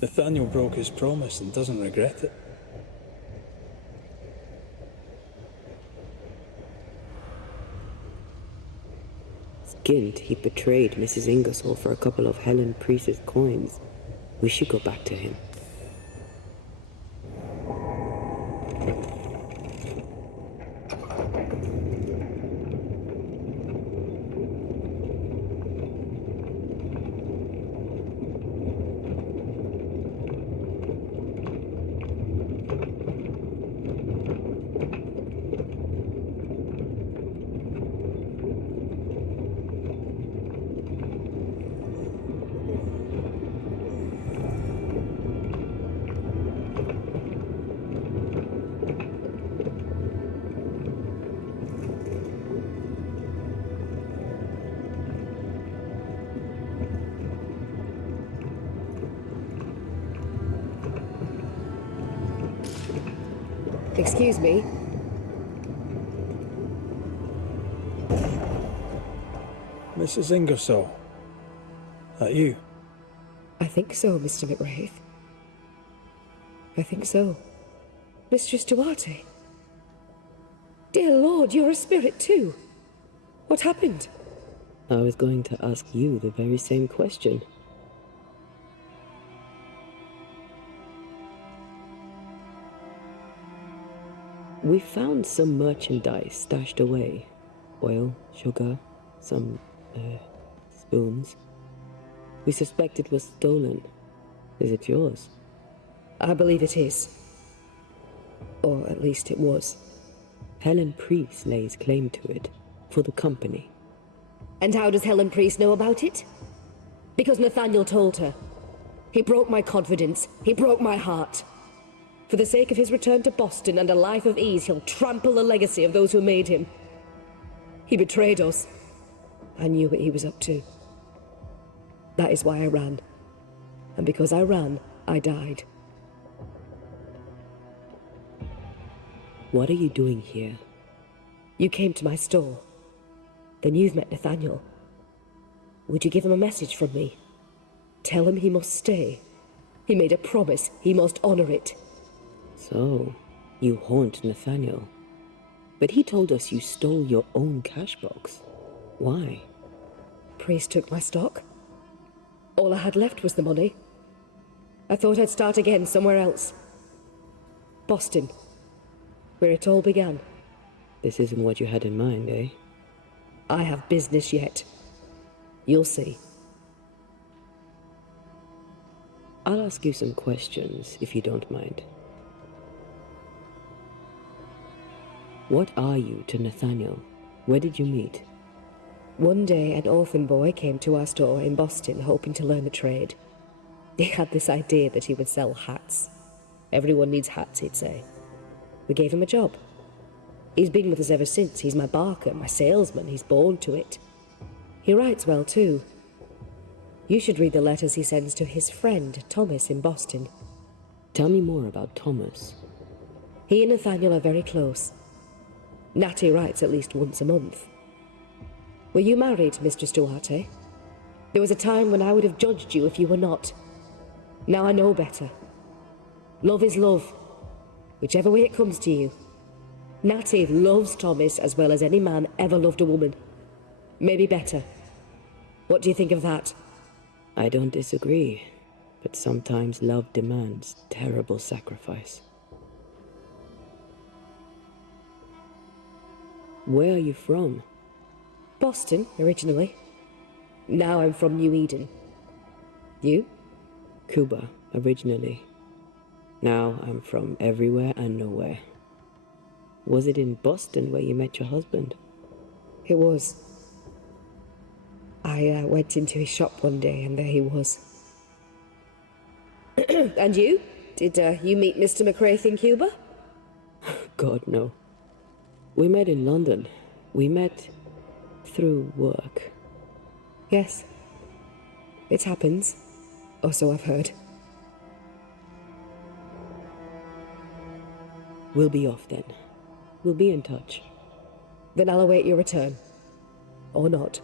Nathaniel broke his promise and doesn't regret it. Skint, he betrayed Mrs. Ingersoll for a couple of Helen Priest's coins. We should go back to him. Excuse me. Mrs. Ingersoll. That you? I think so, Mr. McWraith. I think so. Mistress Duarte. Dear Lord, you're a spirit too. What happened? I was going to ask you the very same question. We found some merchandise stashed away. Oil, sugar, some, spoons. We suspect it was stolen. Is it yours? I believe it is. Or at least it was. Helen Priest lays claim to it, for the company. And how does Helen Priest know about it? Because Nathaniel told her. He broke my confidence. He broke my heart. For the sake of his return to Boston and a life of ease, he'll trample the legacy of those who made him. He betrayed us. I knew what he was up to. That is why I ran. And because I ran, I died. What are you doing here? You came to my store. Then you've met Nathaniel. Would you give him a message from me? Tell him he must stay. He made a promise. He must honor it. So, you haunt Nathaniel. But he told us you stole your own cash box. Why? Priest took my stock. All I had left was the money. I thought I'd start again somewhere else. Boston. Where it all began. This isn't what you had in mind, eh? I have business yet. You'll see. I'll ask you some questions, if you don't mind. What are you to Nathaniel? Where did you meet? One day, an orphan boy came to our store in Boston hoping to learn the trade. He had this idea that he would sell hats. Everyone needs hats, he'd say. We gave him a job. He's been with us ever since. He's my barker, my salesman. He's born to it. He writes well, too. You should read the letters he sends to his friend, Thomas, in Boston. Tell me more about Thomas. He and Nathaniel are very close. Natty writes at least once a month. Were you married, Mistress Duarte? There was a time when I would have judged you if you were not. Now I know better. Love is love, whichever way it comes to you. Natty loves Thomas as well as any man ever loved a woman. Maybe better. What do you think of that? I don't disagree, but sometimes love demands terrible sacrifice. Where are you from? Boston, originally. Now I'm from New Eden. You? Cuba, originally. Now I'm from everywhere and nowhere. Was it in Boston where you met your husband? It was. I went into his shop one day and there he was. And you? Did you meet Mr. McWraith in Cuba? God, no. We met in London. We met through work. Yes. It happens. Or so I've heard. We'll be off then. We'll be in touch. Then I'll await your return. Or not.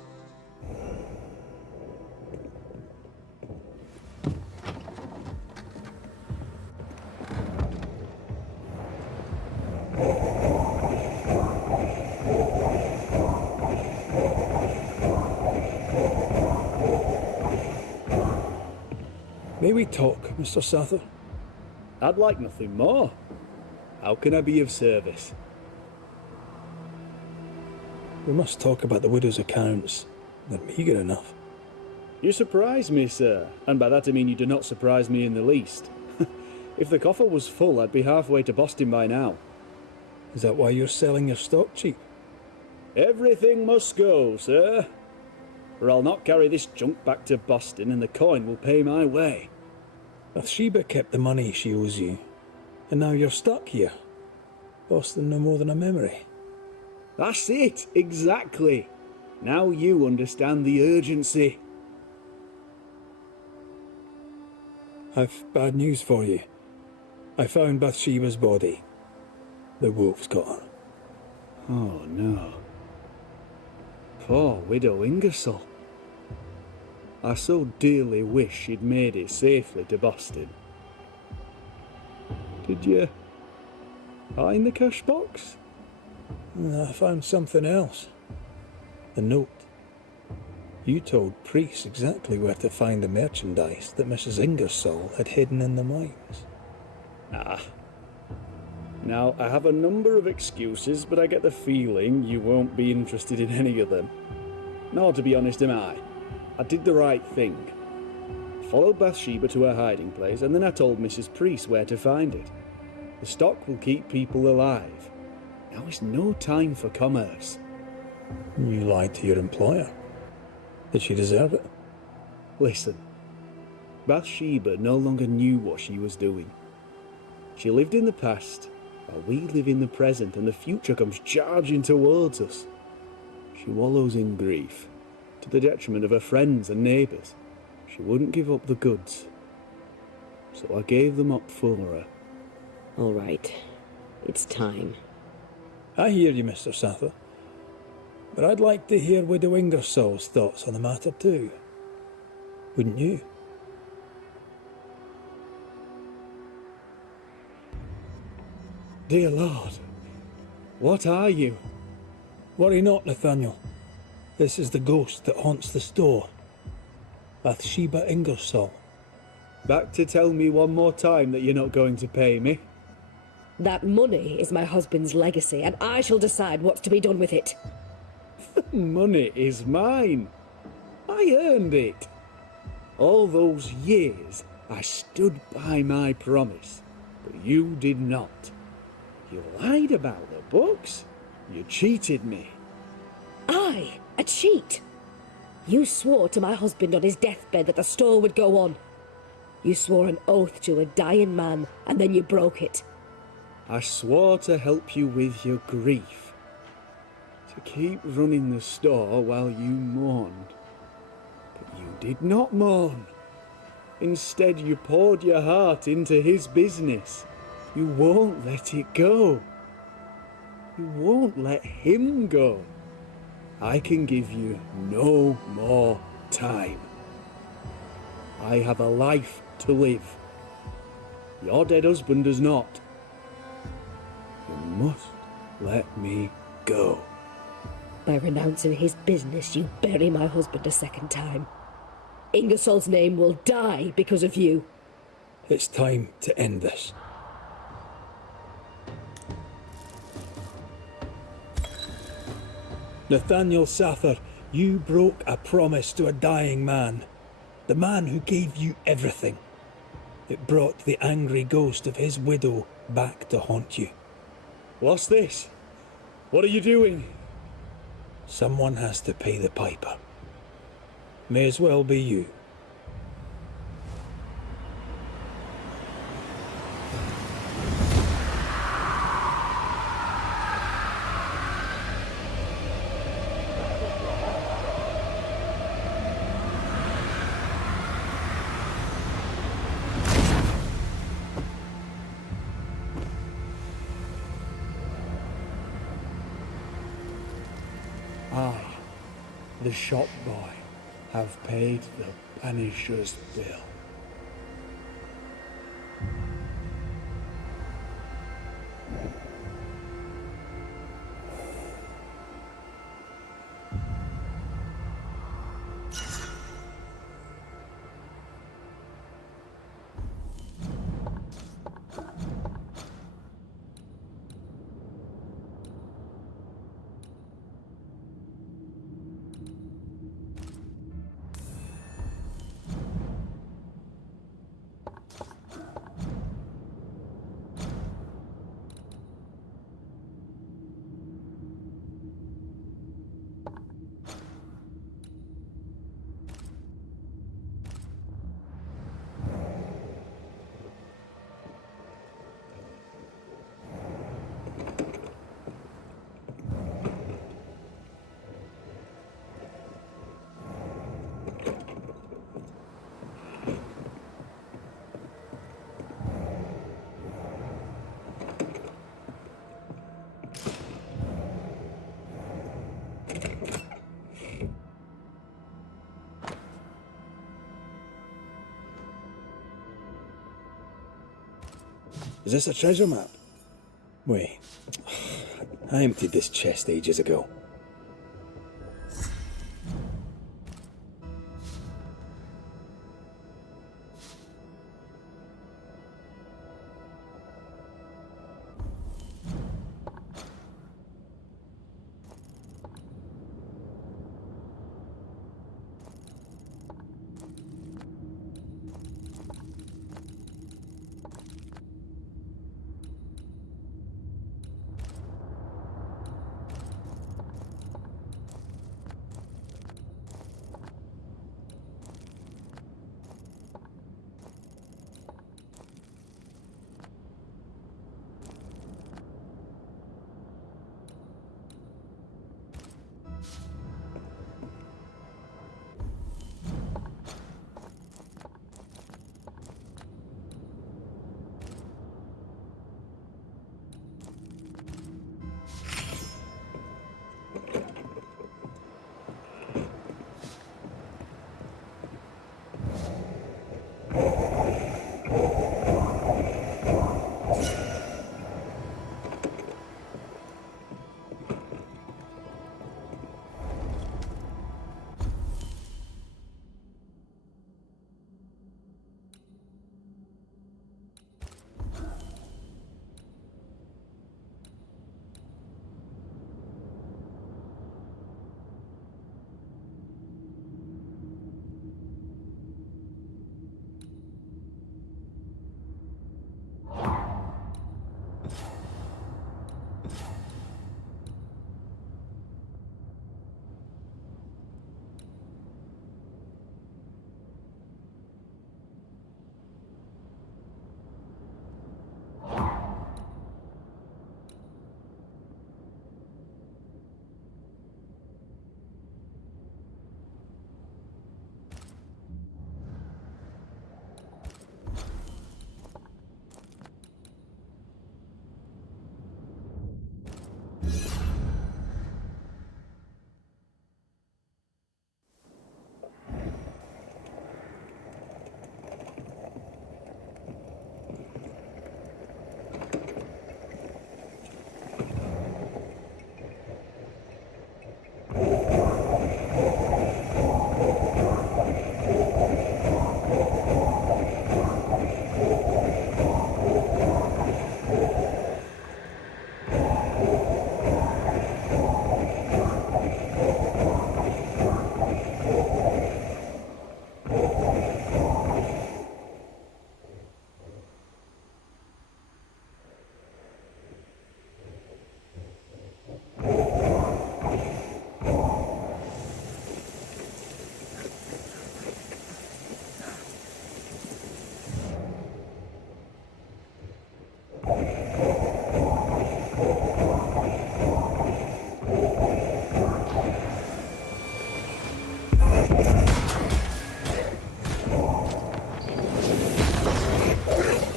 May we talk, Mr. Sather? I'd like nothing more. How can I be of service? We must talk about the widow's accounts. They're meagre enough. You surprise me, sir, and by that I mean you do not surprise me in the least. If the coffer was full, I'd be halfway to Boston by now. Is that why you're selling your stock cheap? Everything must go, sir. Or I'll not carry this junk back to Boston and the coin will pay my way. Bathsheba kept the money she owes you, and now you're stuck here. Boston no more than a memory. That's it, exactly. Now you understand the urgency. I've bad news for you. I found Bathsheba's body. The wolves got her. Oh no. Poor widow Ingersoll. I so dearly wish she'd made it safely to Boston. Did you find the cash box? I found something else. The note. You told Priest exactly where to find the merchandise that Mrs. Ingersoll had hidden in the mines. Ah. Now, I have a number of excuses, but I get the feeling you won't be interested in any of them. Nor, to be honest, am I. I did the right thing. Followed Bathsheba to her hiding place, and then I told Mrs. Priest where to find it. The stock will keep people alive. Now is no time for commerce. You lied to your employer. Did she deserve it? Listen, Bathsheba no longer knew what she was doing. She lived in the past, while we live in the present, and the future comes charging towards us. She wallows in grief, to the detriment of her friends and neighbours. She wouldn't give up the goods, so I gave them up for her. All right. It's time. I hear you, Mr. Sather. But I'd like to hear Widow Ingersoll's thoughts on the matter too. Wouldn't you? Dear Lord, what are you? Worry not, Nathaniel. This is the ghost that haunts the store. Bathsheba Ingersoll. Back to tell me one more time that you're not going to pay me? That money is my husband's legacy, and I shall decide what's to be done with it. Money is mine. I earned it. All those years I stood by my promise, but you did not. You lied about the books. You cheated me. I, a cheat? You swore to my husband on his deathbed that the store would go on. You swore an oath to a dying man, and then you broke it. I swore to help you with your grief. To keep running the store while you mourned. But you did not mourn. Instead, you poured your heart into his business. You won't let it go. You won't let him go. I can give you no more time. I have a life to live. Your dead husband does not. You must let me go. By renouncing his business, you bury my husband a second time. Ingersoll's name will die because of you. It's time to end this. Nathaniel Sather, you broke a promise to a dying man. The man who gave you everything. It brought the angry ghost of his widow back to haunt you. What's this? What are you doing? Someone has to pay the piper. May as well be you. I, the shop boy, have paid the Banishers' bill. Is this a treasure map? Wait, I emptied this chest ages ago.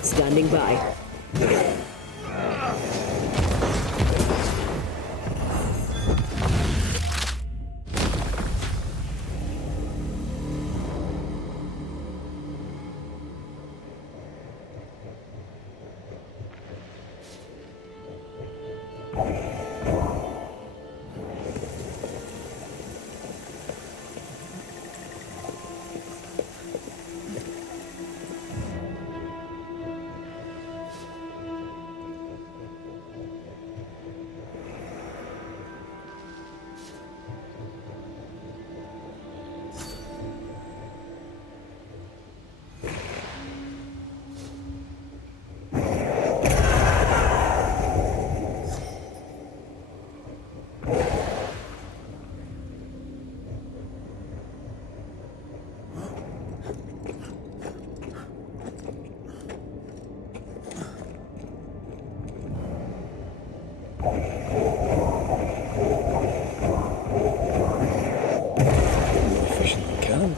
Standing by.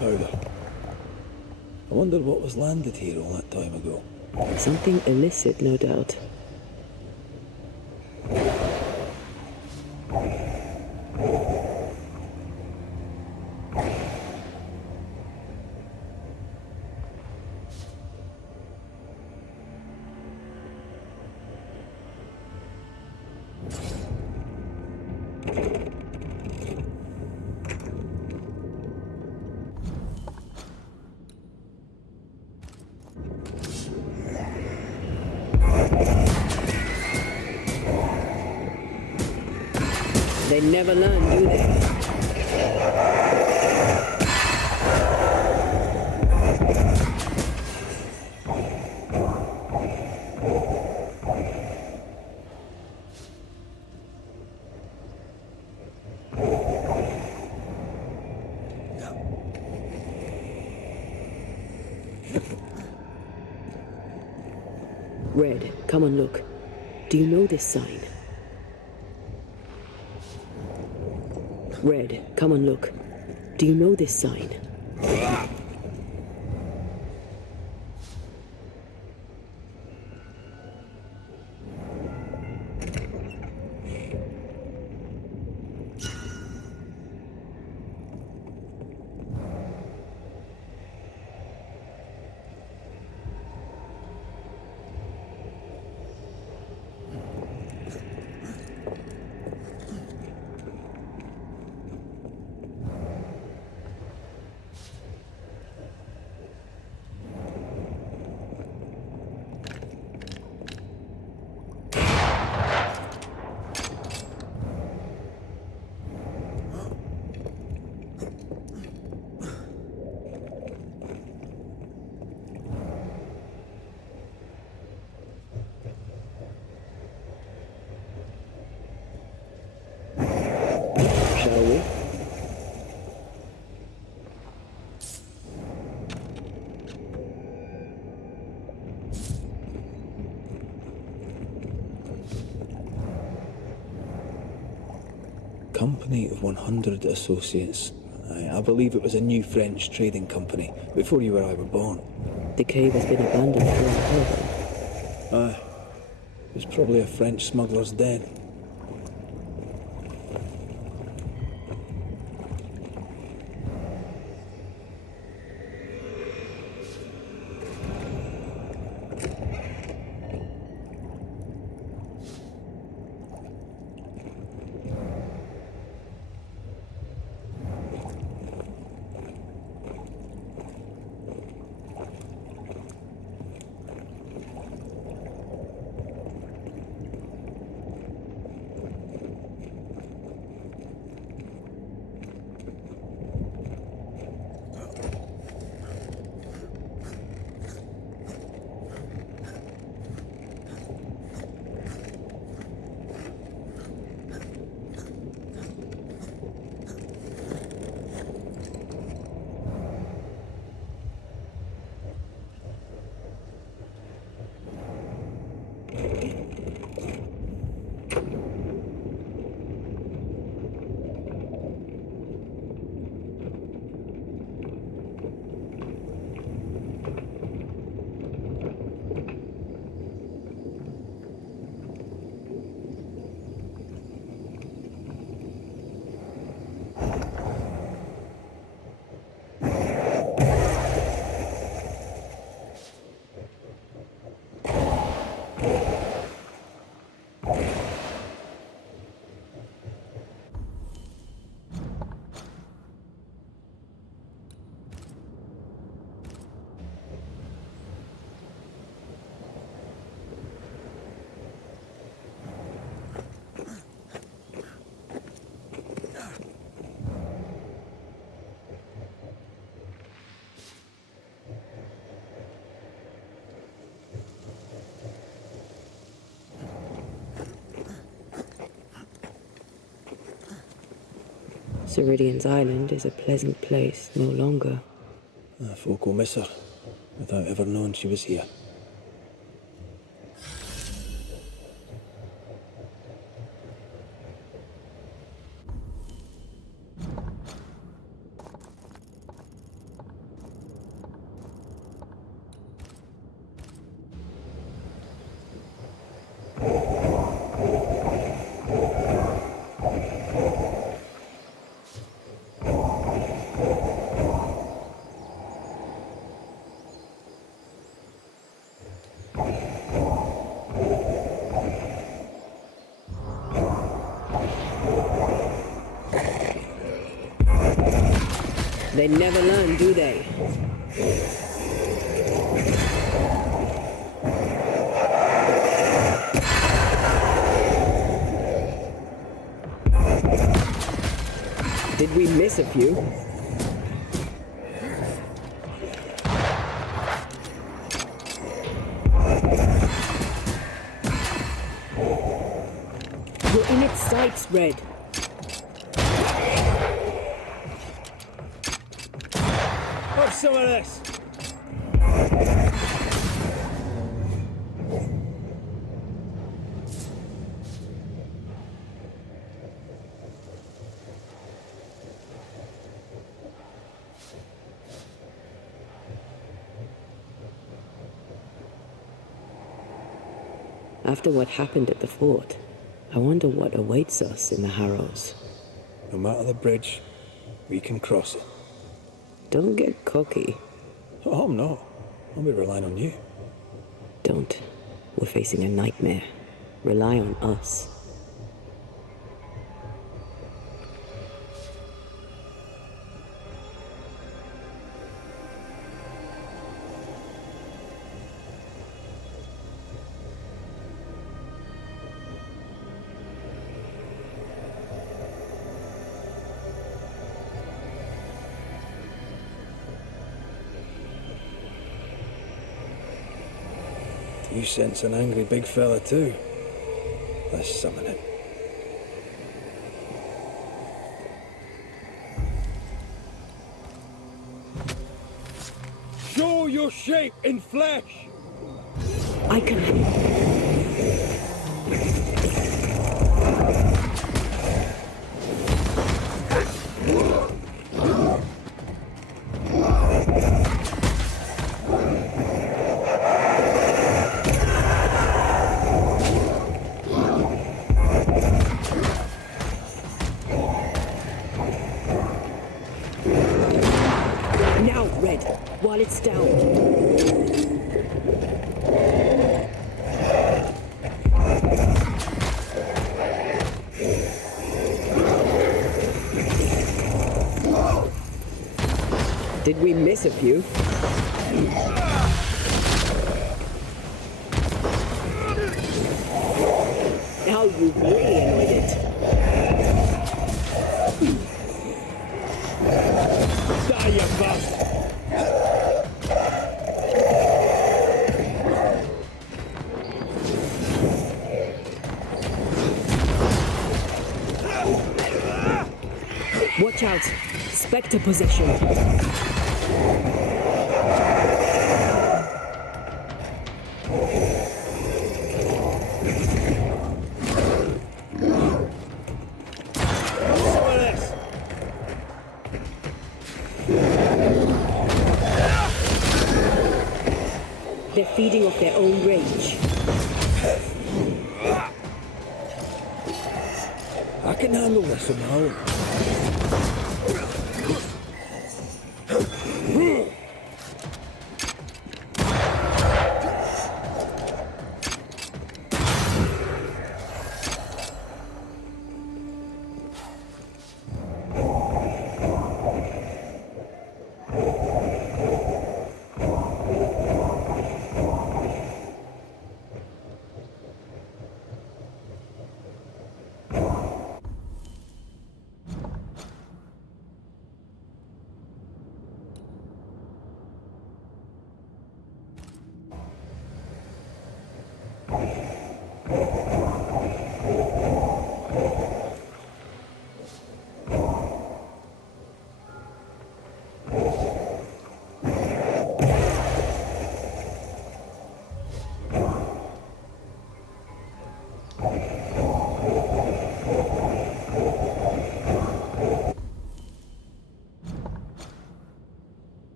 Powder. I wonder what was landed here all that time ago. Something illicit, no doubt. They never learn, do they? Red, come and look. Do you know this sign? Red, come and look. Do you know this sign? Shall we? Company of 100 Associates. I believe it was a new French trading company, before you or I were born. The cave has been abandoned for a while. Aye. It was probably a French smuggler's den. Ceridian's island is a pleasant place no longer. Folk will miss her, without ever knowing she was here. They never learn, do they? Did we miss a few? You're in its sights, Red. Have some of this. After what happened at the fort, I wonder what awaits us in the Harrows. No matter the bridge, we can cross it. Don't get cocky. Oh, I'm not. I'll be relying on you. Don't. We're facing a nightmare. Rely on us. You sense an angry big fella too. Let's summon him. Show your shape in flesh! I can... Now, Red, while it's down. Did we miss a few? Now you've really annoyed it. Die, you bastard! Watch out! Spectre possession! They're feeding off their own rage. I can handle this on my own.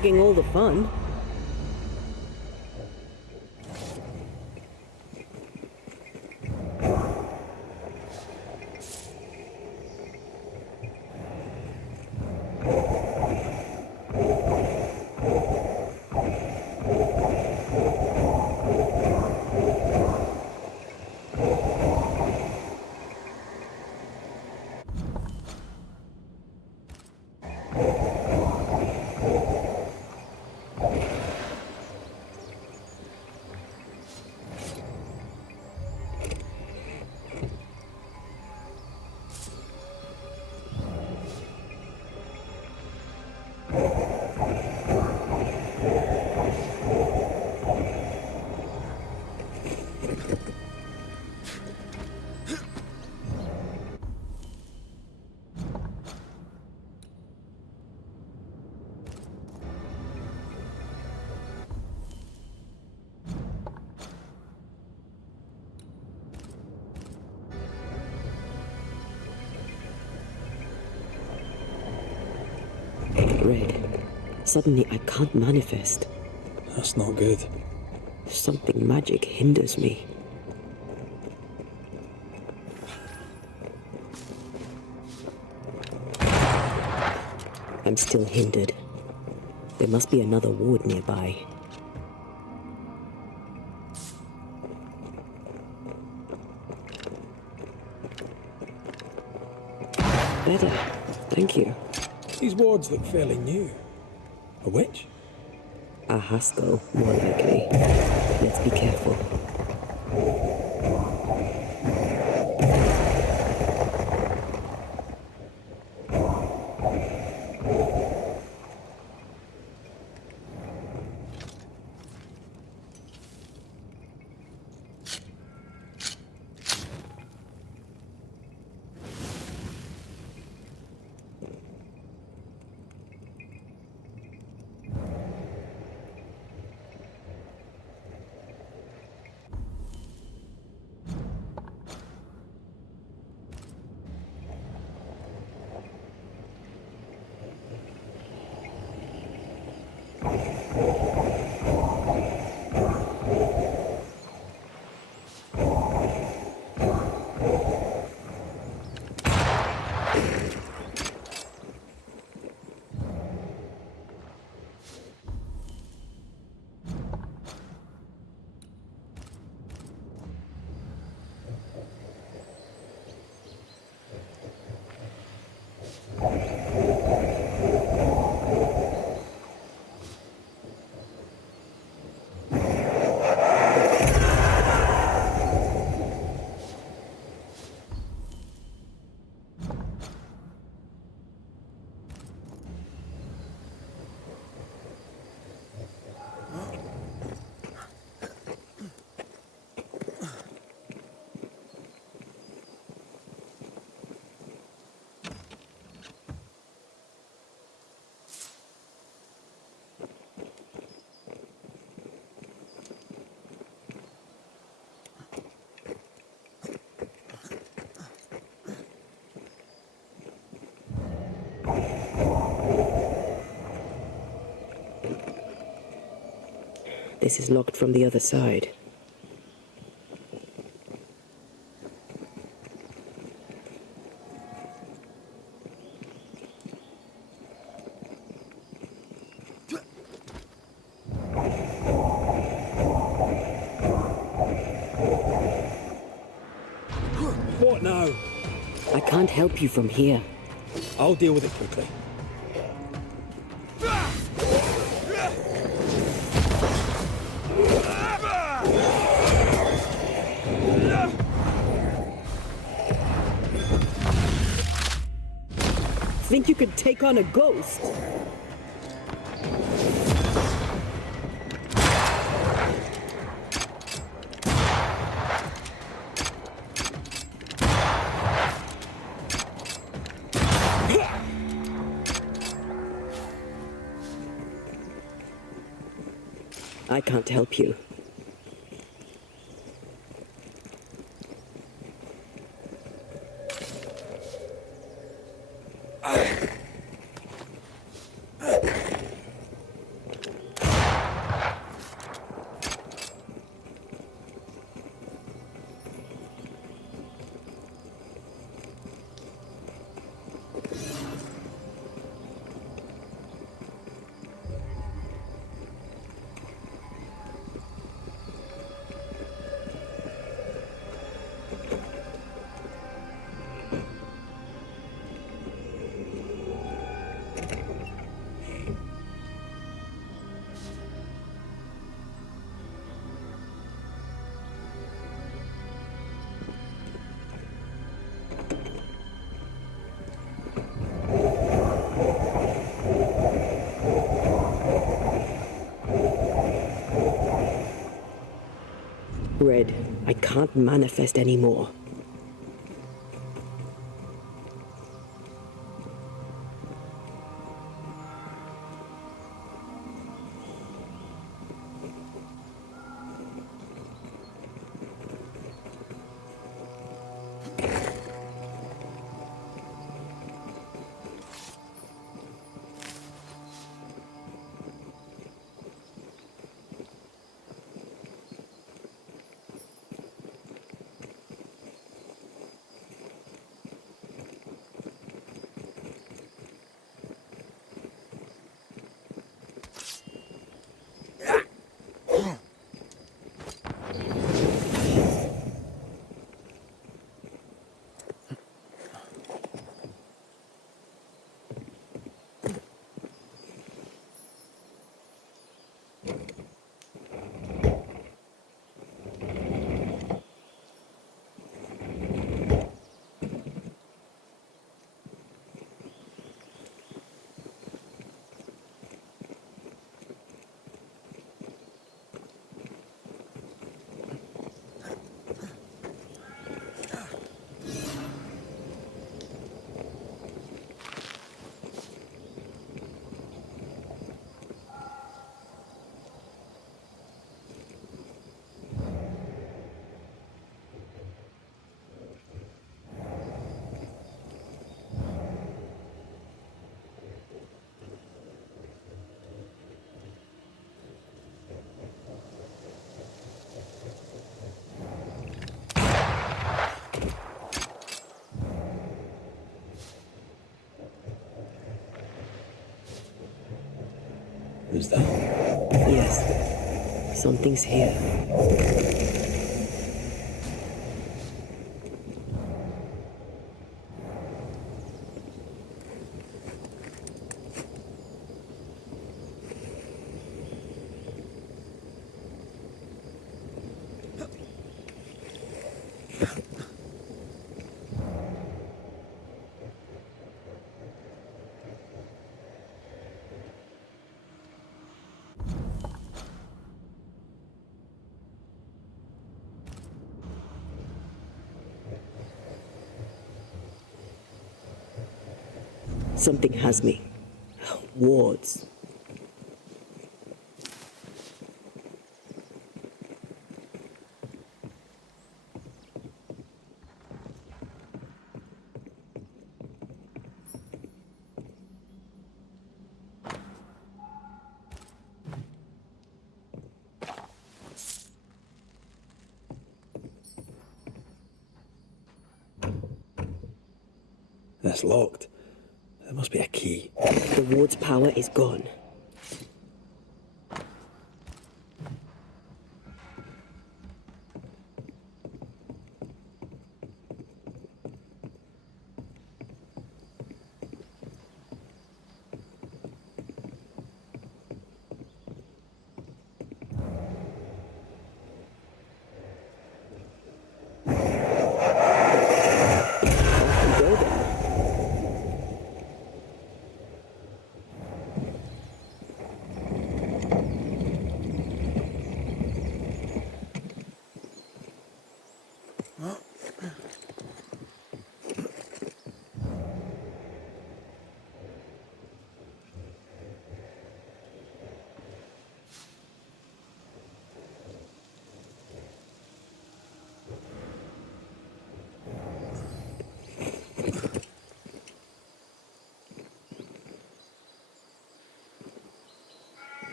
hogging all the fun. Red. Suddenly I can't manifest. That's not good. Something magic hinders me. I'm still hindered. There must be another ward nearby. Better. Thank you. These wards look fairly new. A witch? A Haskell, more likely. Let's be careful. This is locked from the other side. What now? I can't help you from here. I'll deal with it quickly. Think you could take on a ghost? I can't help you. dread. I can't manifest anymore. Who's that? Yes, something's here. Something has me. Wards. That's locked. There must be a key. The ward's power is gone.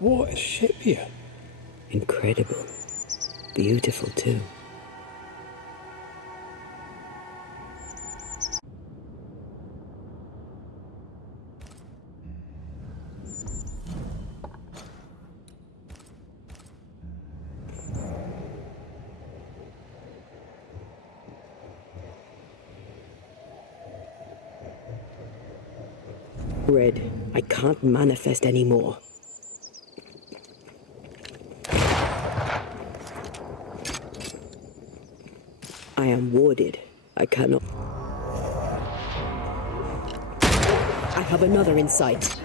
What a ship here. Incredible. Beautiful, too. Red, I can't manifest anymore. I am warded. I cannot. I have another in sight.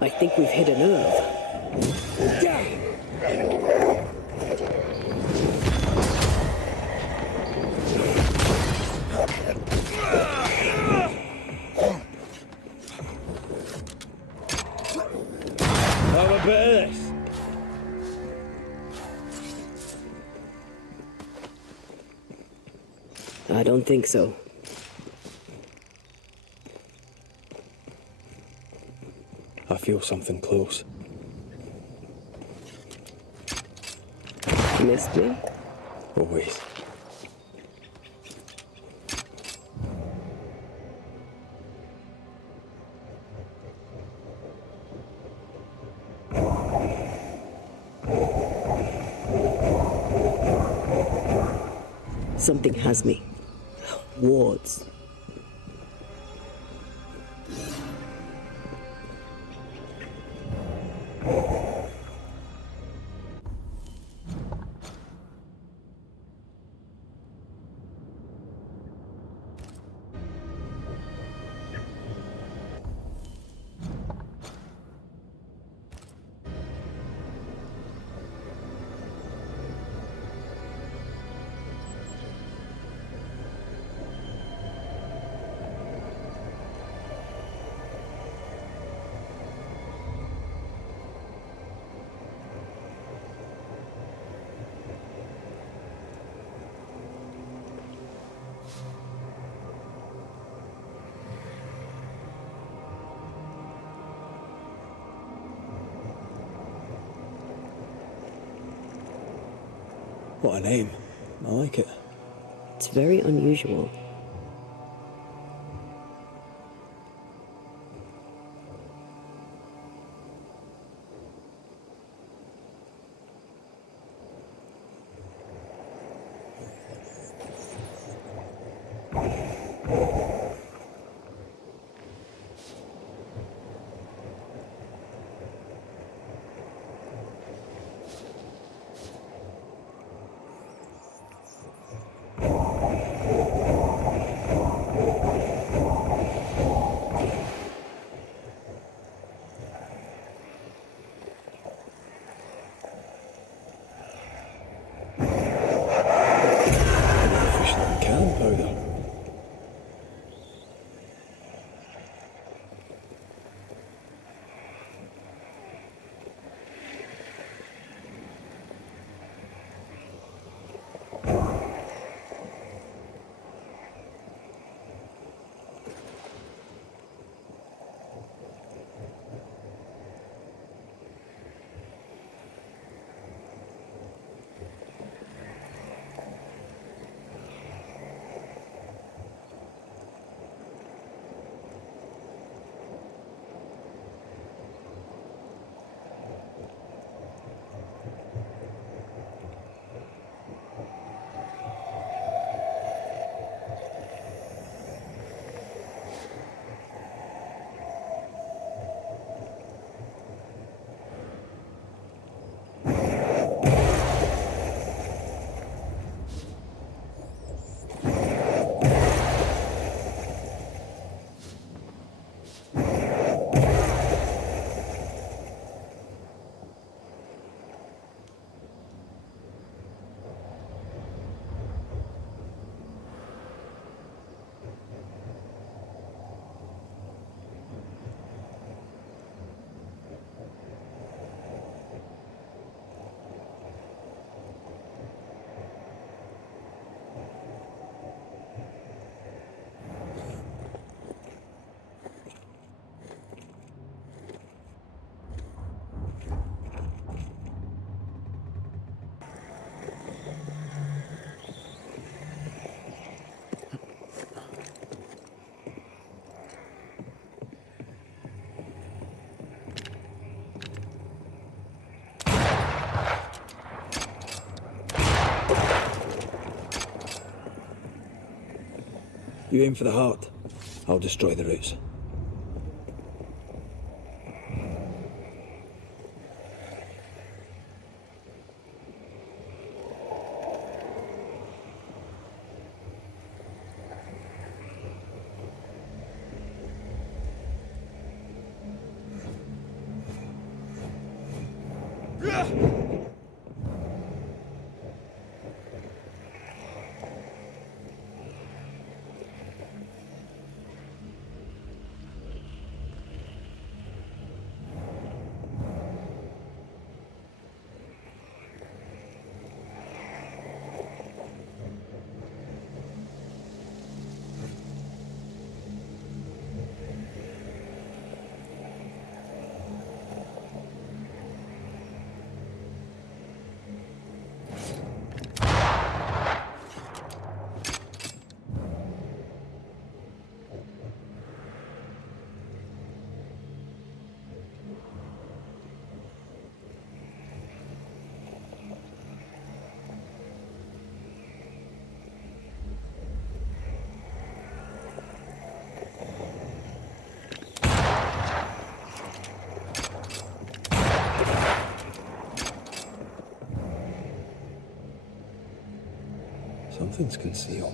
I think we've hit a nerve. Have a bit of this. I don't think so. I feel something close. Missed me? Always. Something has me. Wards. What a name. I like it. It's very unusual. Official cannon powder. You aim for the heart. I'll destroy the roots. Something's concealed.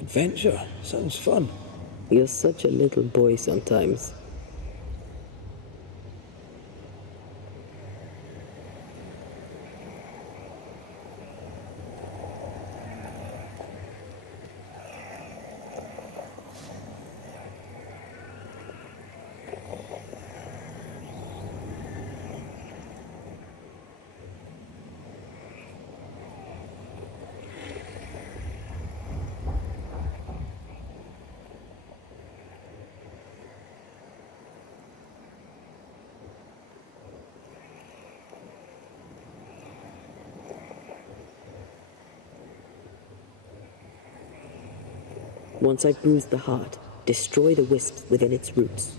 Adventure. Sounds fun. You're such a little boy sometimes. Once I bruise the heart, destroy the wisps within its roots.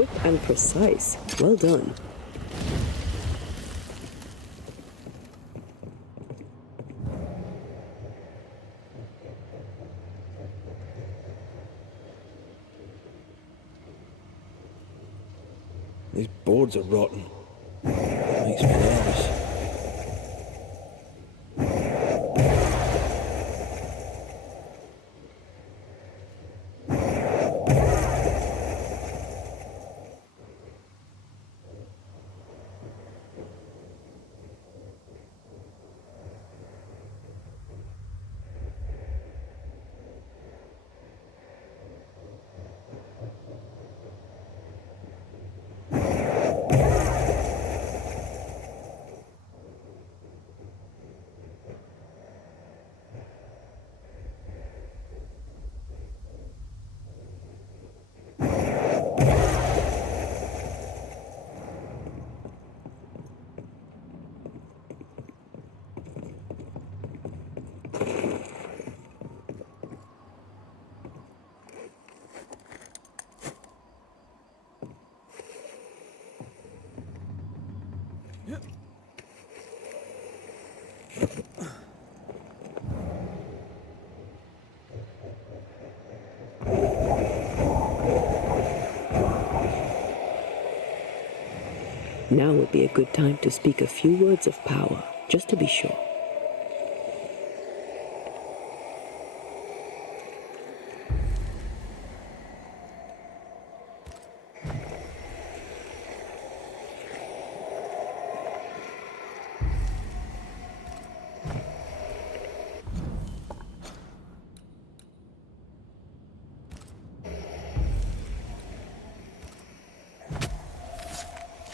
Quick and precise. Well done. These boards are rotten. Makes me nervous. Now would be a good time to speak a few words of power, just to be sure.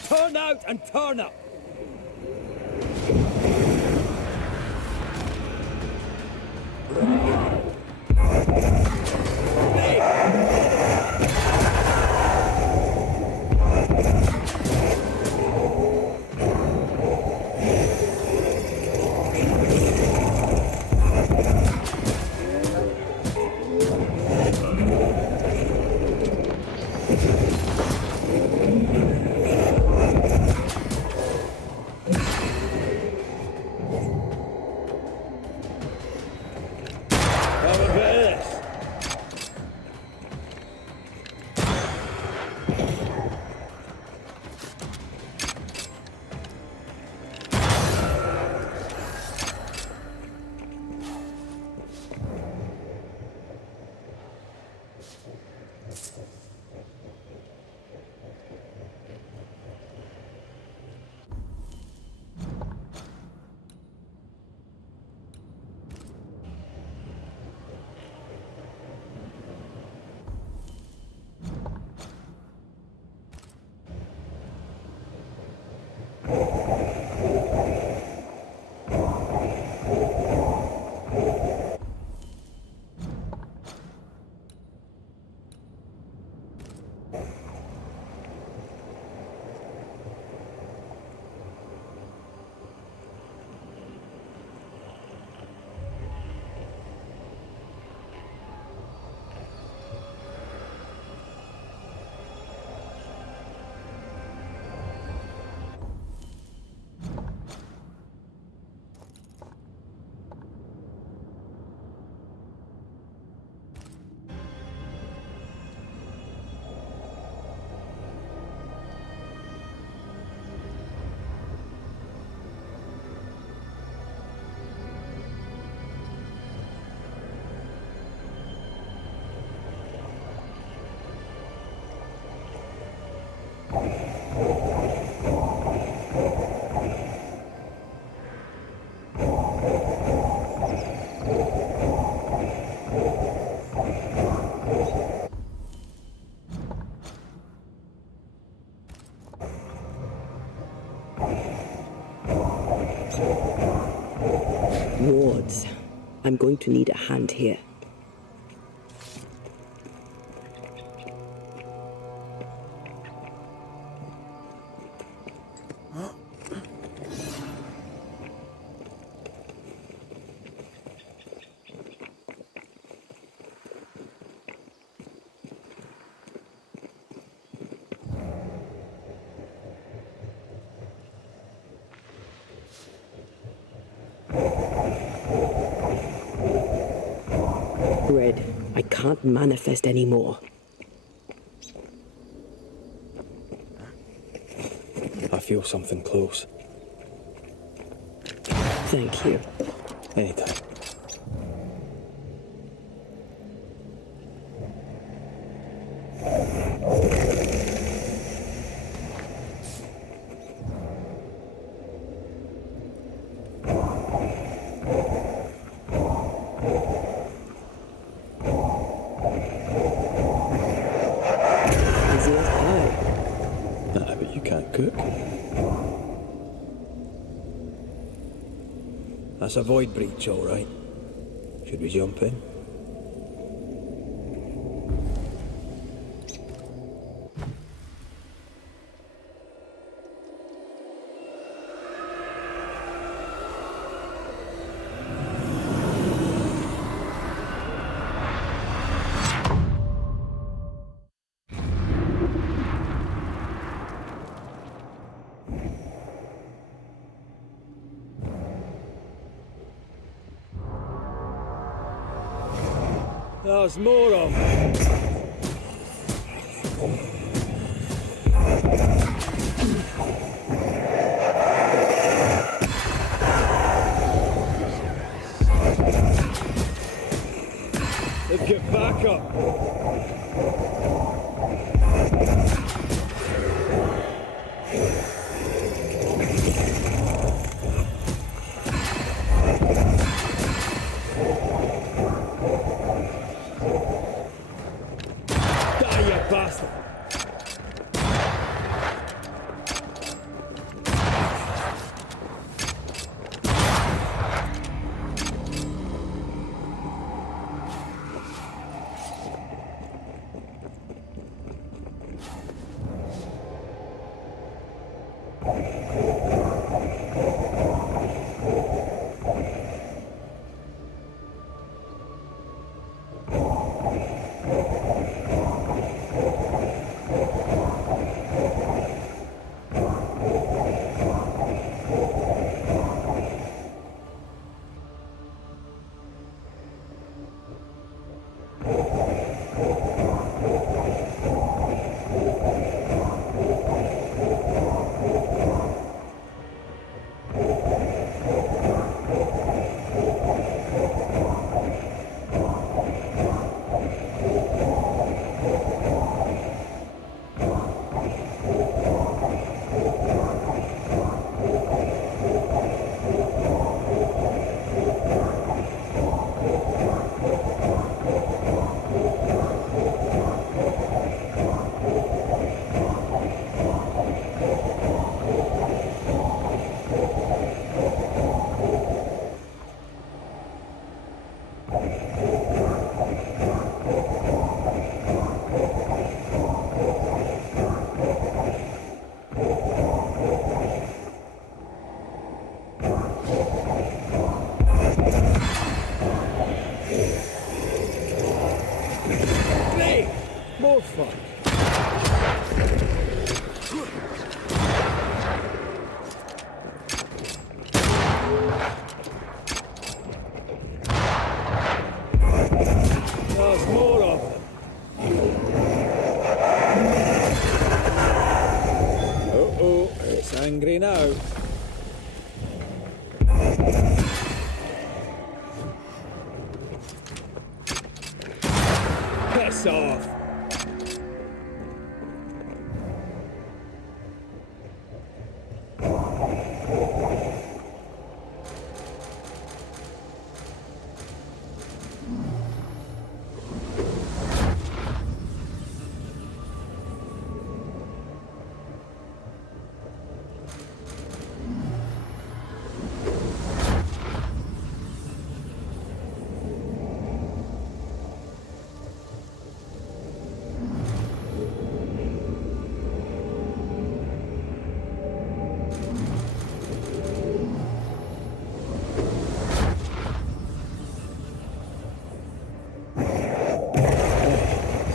Turn out and turn up! Wards. I'm going to need a hand here. Red, I can't manifest anymore. I feel something close. Thank you. Anytime. Easy as pie. Nah, but you can't cook. That's a void breach, all right. Should we jump in? There's more of them. back up! Die, you bastard! More fun. There's more of them. Uh-oh, it's angry now. Piss off!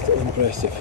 Still impressive.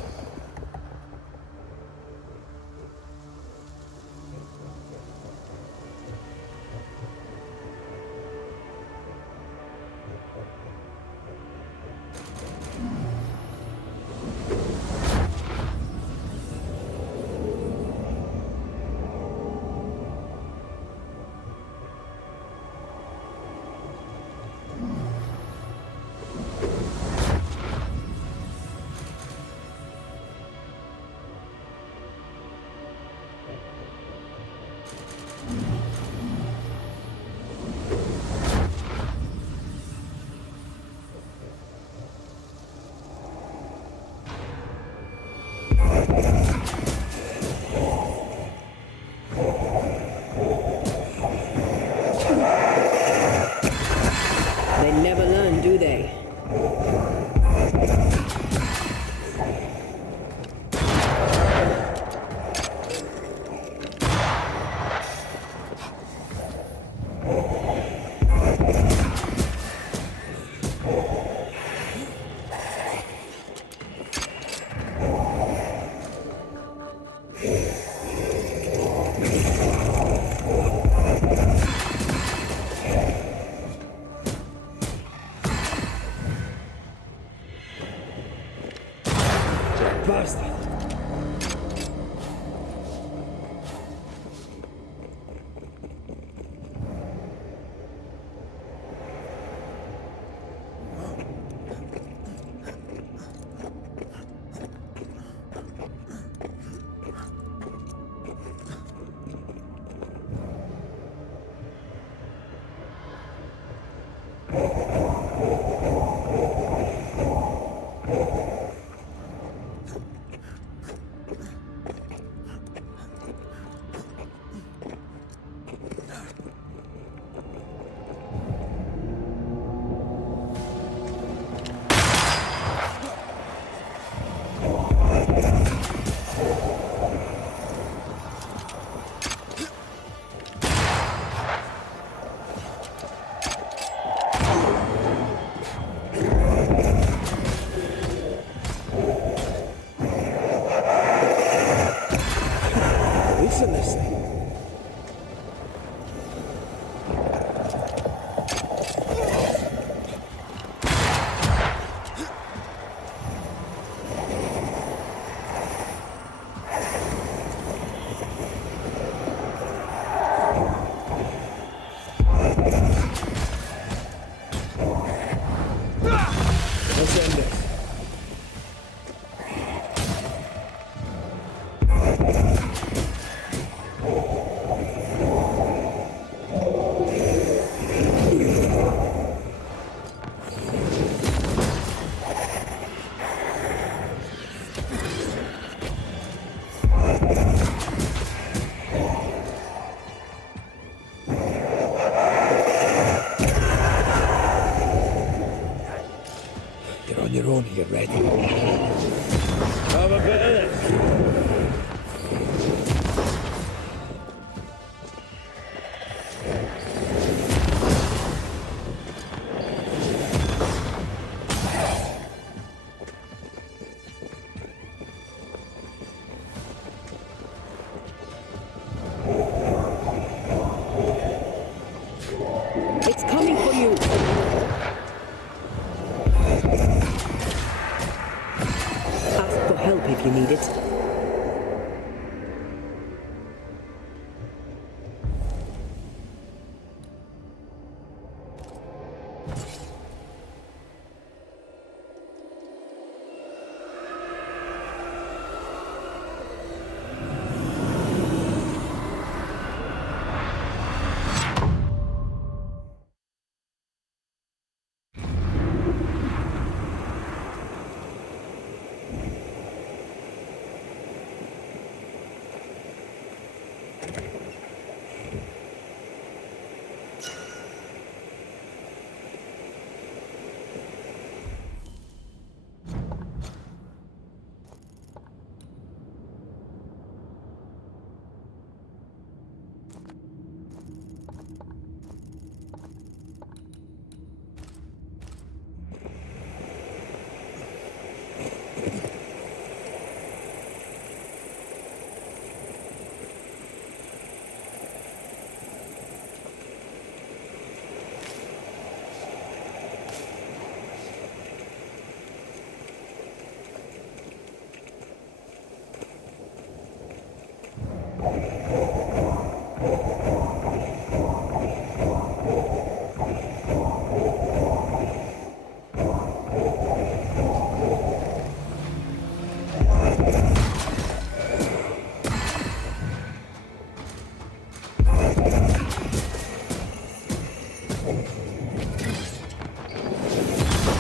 Listen this thing. Let's end this. You're on your own here, Red. Have a bit of this. It's coming for you! Ask for help if you need it.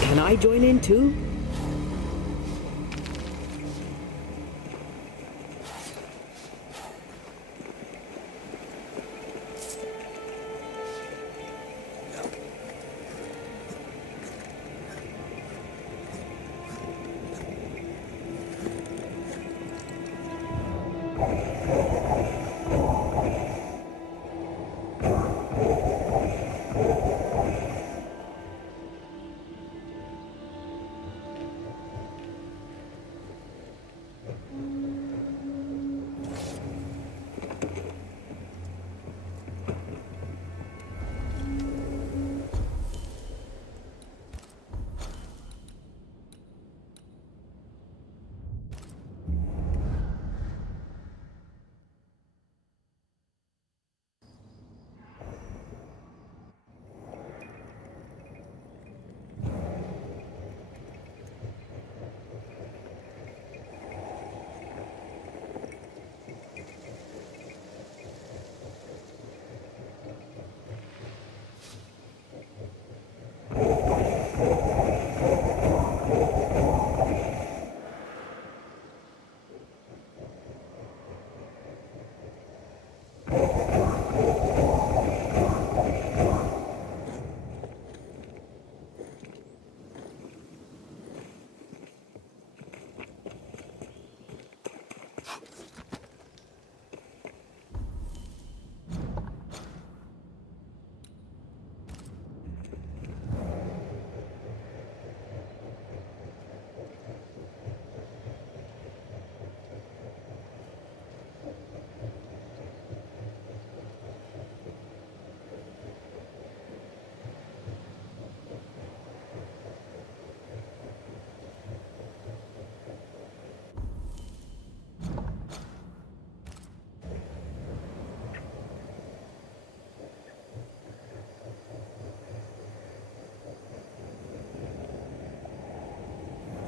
Can I join in too?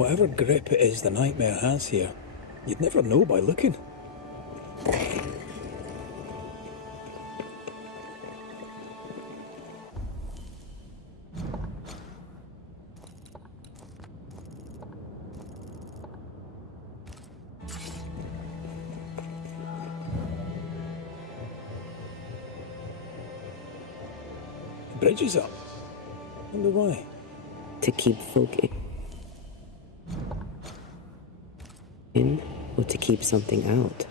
Whatever grip it is the nightmare has here, you'd never know by looking. The bridge is up. Wonder why. To keep folk in, or to keep something out.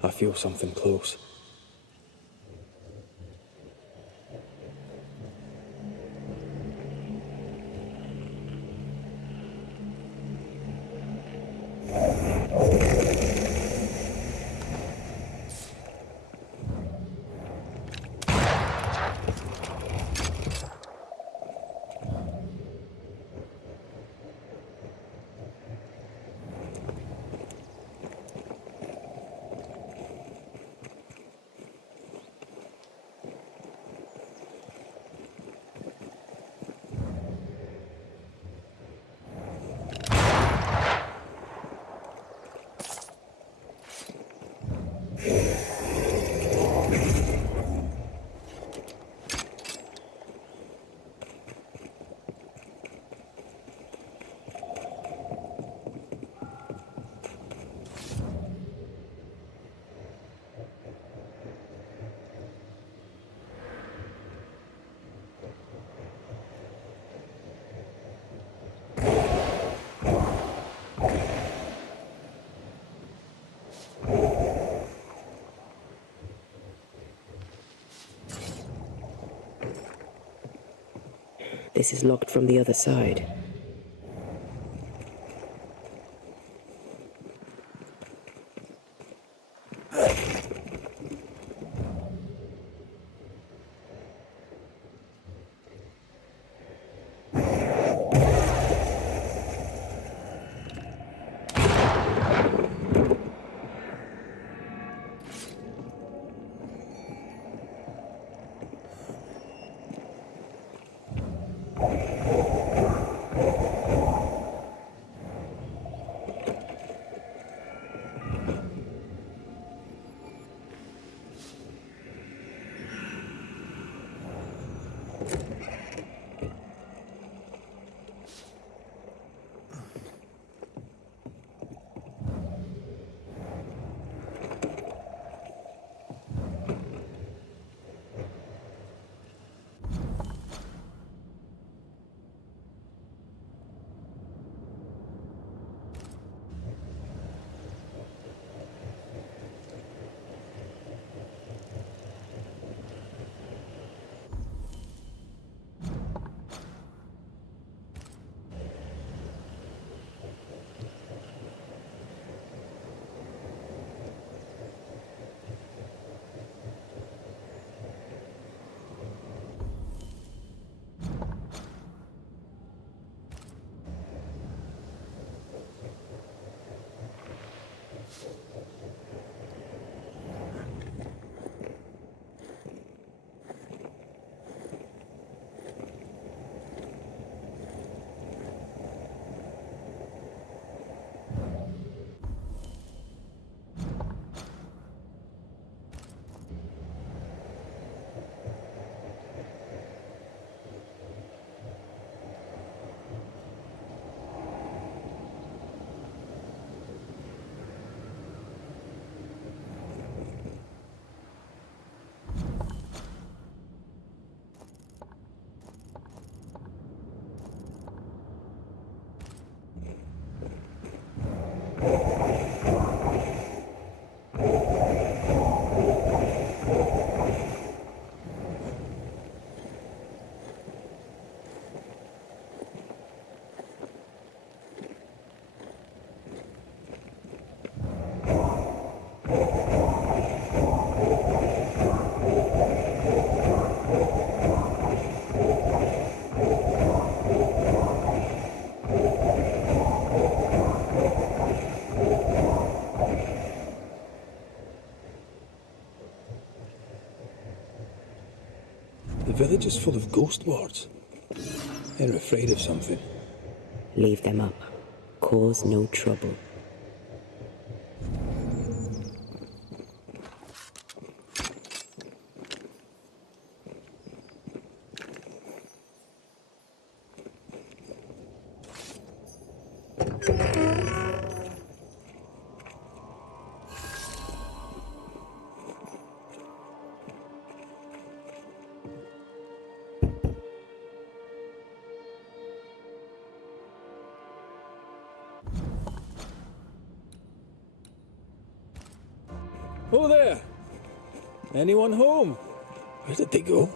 I feel something close. This is locked from the other side. village is full of ghost wards. They're afraid of something. Leave them up. Cause no trouble. Oh there! Anyone home? Where did they go?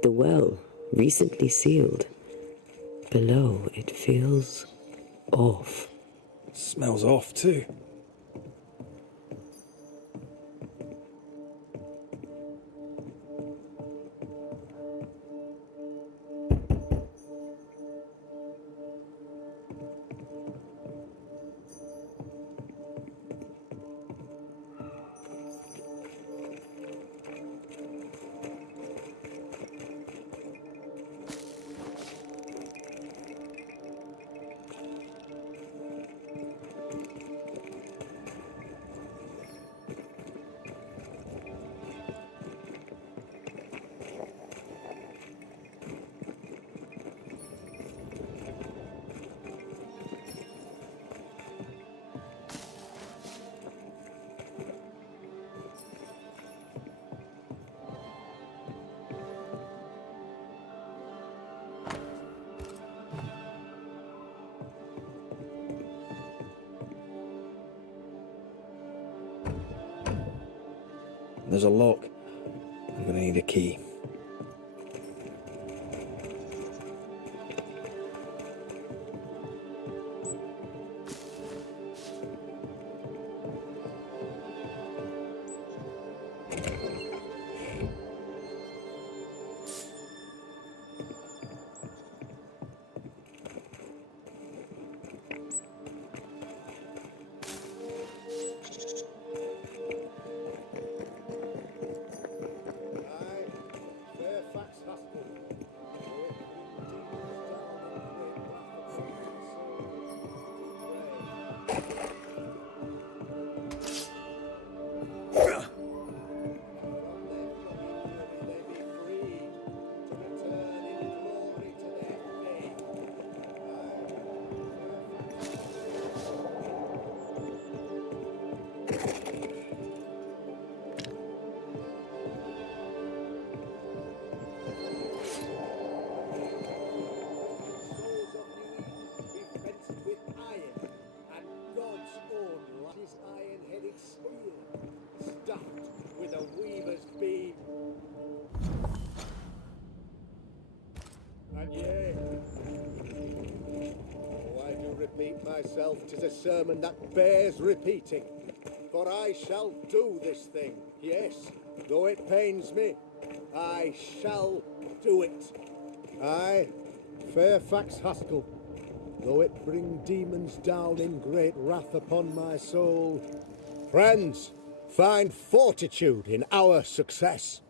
The well, recently sealed. Below, it feels off. Smells off too. There's a lock. I'm gonna need a key. repeat myself, 'tis a sermon that bears repeating. For I shall do this thing, yes, though it pains me, I shall do it. I, Fairfax Haskell, though it bring demons down in great wrath upon my soul. Friends, find fortitude in our success.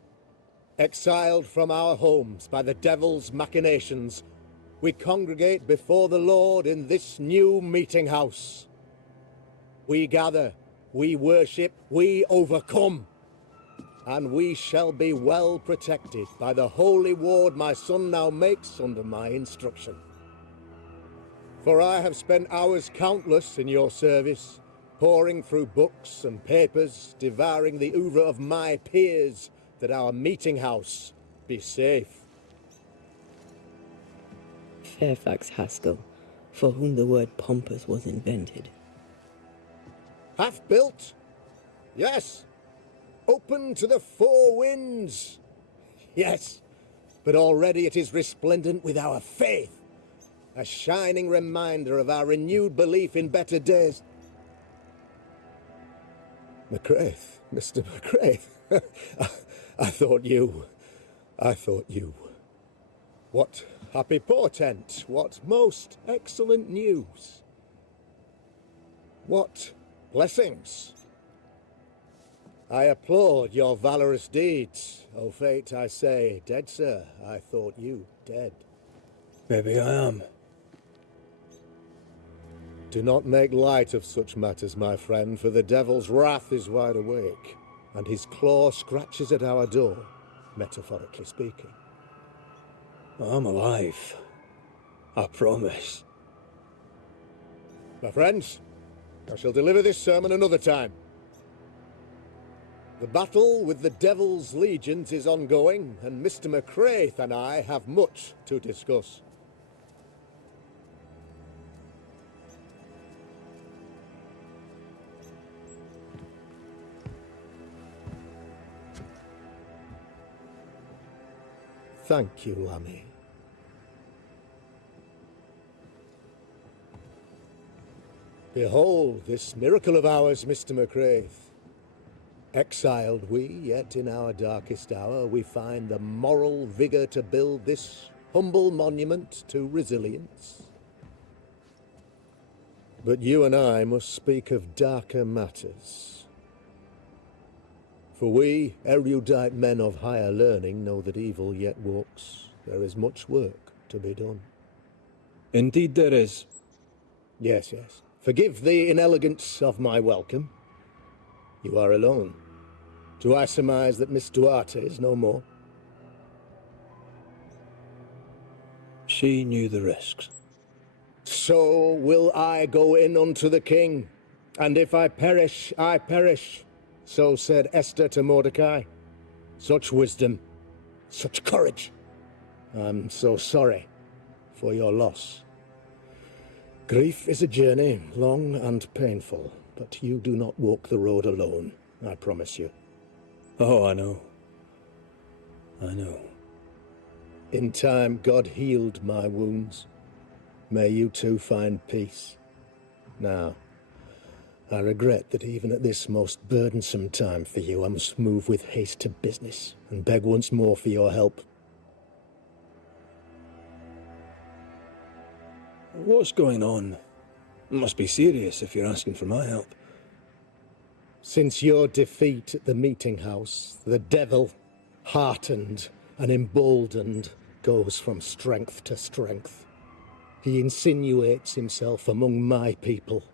Exiled from our homes by the devil's machinations, we congregate before the Lord in this new meeting house. We gather, we worship, we overcome. And we shall be well protected by the holy ward my son now makes under my instruction. For I have spent hours countless in your service, poring through books and papers, devouring the oeuvre of my peers, that our meeting house be safe. Fairfax Haskell, for whom the word pompous was invented. Half built? Yes. Open to the four winds? Yes. But already it is resplendent with our faith, a shining reminder of our renewed belief in better days. McCraith, Mr. McCraith. I thought you. What happy portent, what most excellent news. What blessings. I applaud your valorous deeds. O fate, I say, dead sir, I thought you dead. Maybe I am. Do not make light of such matters, my friend, for the devil's wrath is wide awake, and his claw scratches at our door, metaphorically speaking. I'm alive. I promise. My friends, I shall deliver this sermon another time. The battle with the devil's legions is ongoing, and Mr. McCraith and I have much to discuss. Thank you, Lammy. Behold this miracle of ours, Mr. McCraith. Exiled we, yet in our darkest hour we find the moral vigour to build this humble monument to resilience. But you and I must speak of darker matters. For we, erudite men of higher learning, know that evil yet walks. There is much work to be done. Indeed there is. Yes, yes. Forgive the inelegance of my welcome. You are alone. Do I surmise that Miss Duarte is no more? She knew the risks. So will I go in unto the king, and if I perish, I perish. So said Esther to Mordecai. Such wisdom, such courage. I'm so sorry for your loss. Grief is a journey, long and painful, but you do not walk the road alone, I promise you. Oh, I know. I know. In time, God healed my wounds. May you too find peace. Now, I regret that even at this most burdensome time for you, I must move with haste to business and beg once more for your help. What's going on? It must be serious if you're asking for my help. Since your defeat at the meeting house, the devil, heartened and emboldened, goes from strength to strength. He insinuates himself among my people,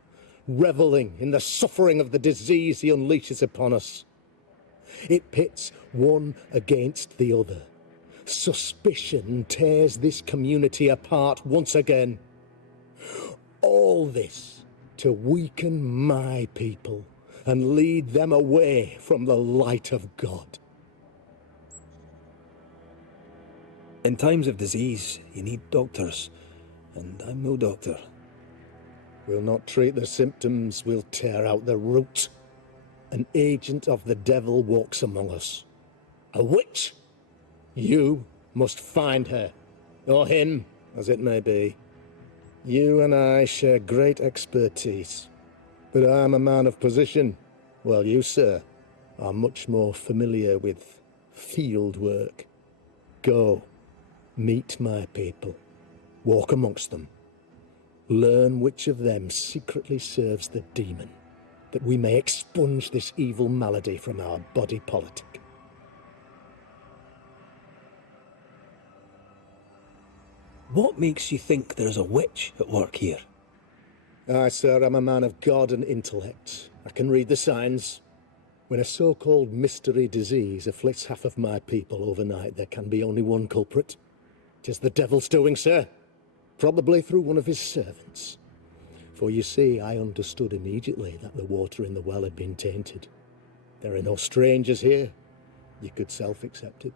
reveling in the suffering of the disease he unleashes upon us. It pits one against the other. Suspicion tears this community apart once again. All this to weaken my people and lead them away from the light of God. In times of disease, you need doctors, and I'm no doctor. We'll not treat the symptoms, we'll tear out the root. An agent of the devil walks among us. A witch! You must find her, or him, as it may be. You and I share great expertise, but I'm a man of position, while you, sir, are much more familiar with field work. Go, meet my people, walk amongst them, learn which of them secretly serves the demon, that we may expunge this evil malady from our body politic. What makes you think there's a witch at work here? Aye, sir, I'm a man of God and intellect. I can read the signs. When a so-called mystery disease afflicts half of my people overnight, there can be only one culprit. 'Tis the devil's doing, sir. Probably through one of his servants. For you see, I understood immediately that the water in the well had been tainted. There are no strangers here. You could self-accept it.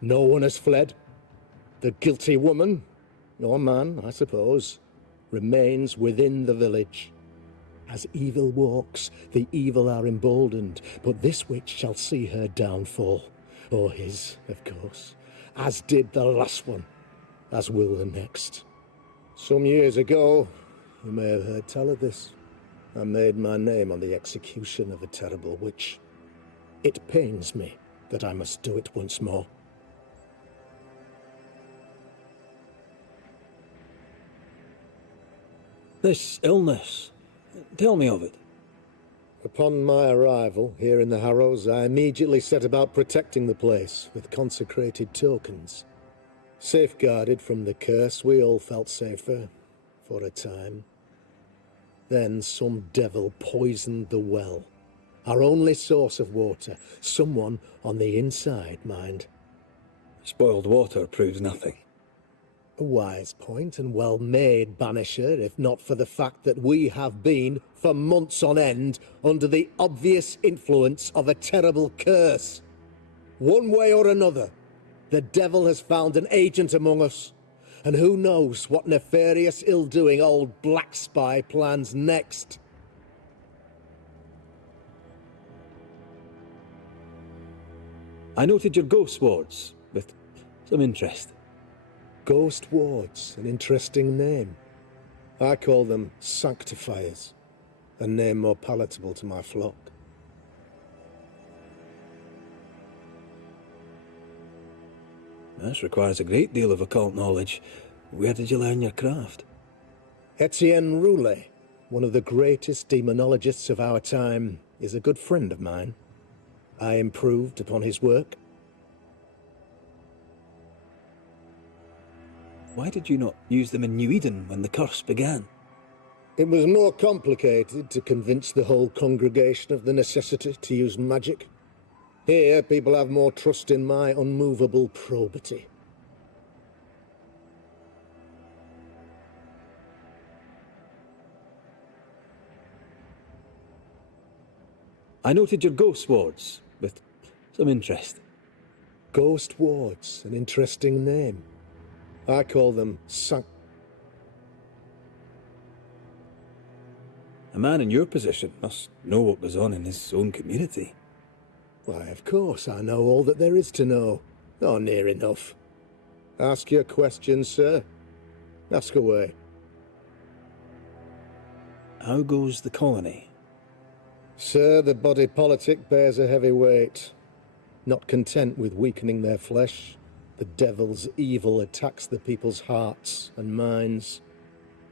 No one has fled. The guilty woman, or man, I suppose, remains within the village. As evil walks, the evil are emboldened, but this witch shall see her downfall. Or his, of course. As did the last one. As will the next. Some years ago, you may have heard tell of this, I made my name on the execution of a terrible witch. It pains me that I must do it once more. This illness, tell me of it. Upon my arrival here in the Harrows, I immediately set about protecting the place with consecrated tokens. Safeguarded from the curse, we all felt safer, for a time. Then some devil poisoned the well, our only source of water. Someone on the inside, mind. Spoiled water proves nothing. A wise point and well made, Banisher, if not for the fact that we have been, for months on end, under the obvious influence of a terrible curse. One way or another, the devil has found an agent among us, and who knows what nefarious ill-doing old Black Spy plans next. I noted your ghost wards with some interest. Ghost wards, an interesting name. I call them sanctifiers, a name more palatable to my flock. This requires a great deal of occult knowledge. Where did you learn your craft? Etienne Roulet, one of the greatest demonologists of our time, is a good friend of mine. I improved upon his work. Why did you not use them in New Eden when the curse began? It was more complicated to convince the whole congregation of the necessity to use magic. Here, people have more trust in my unmovable probity. I noted your ghost wards with some interest. Ghost wards, an interesting name. I call them A man in your position must know what goes on in his own community. Why, of course, I know all that there is to know. Or near enough. Ask your questions, sir. Ask away. How goes the colony? Sir, the body politic bears a heavy weight. Not content with weakening their flesh, the devil's evil attacks the people's hearts and minds.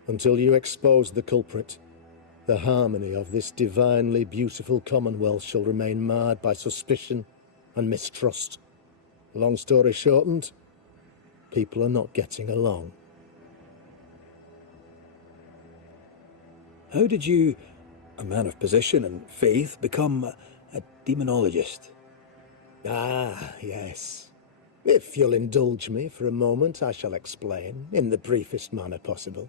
Until you expose the culprit, the harmony of this divinely beautiful commonwealth shall remain marred by suspicion and mistrust. Long story shortened, people are not getting along. How did you, a man of position and faith, become a demonologist? Ah, yes. If you'll indulge me for a moment, I shall explain, in the briefest manner possible.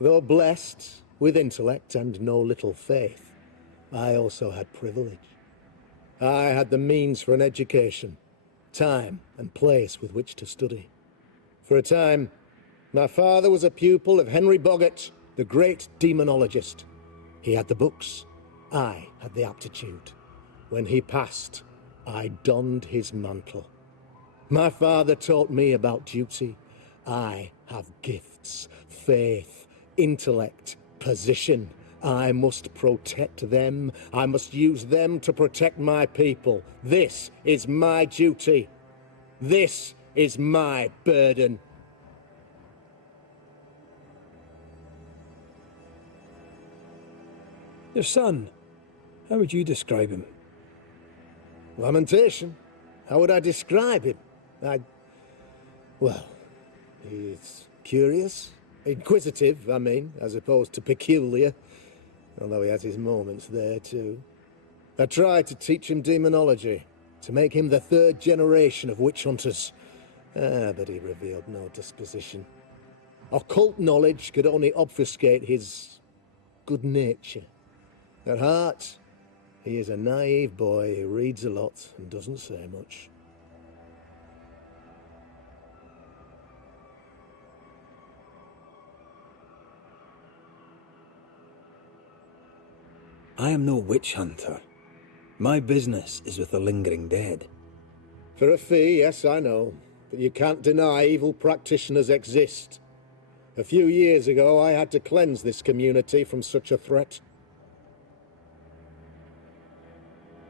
Though blessed with intellect and no little faith, I also had privilege. I had the means for an education, time and place with which to study. For a time, my father was a pupil of Henry Boggart, the great demonologist. He had the books, I had the aptitude. When he passed, I donned his mantle. My father taught me about duty. I have gifts, faith, intellect, position. I must protect them. I must use them to protect my people. This is my duty. This is my burden. Your son, how would you describe him? Lamentation? How would I describe him? Well, he's curious. Inquisitive, I mean, as opposed to peculiar. Although he has his moments there, too. I tried to teach him demonology, to make him the third generation of witch hunters. But he revealed no disposition. Occult knowledge could only obfuscate his good nature. At heart, he is a naive boy who reads a lot and doesn't say much. I am no witch hunter. My business is with the lingering dead. For a fee, yes, I know. But you can't deny evil practitioners exist. A few years ago, I had to cleanse this community from such a threat.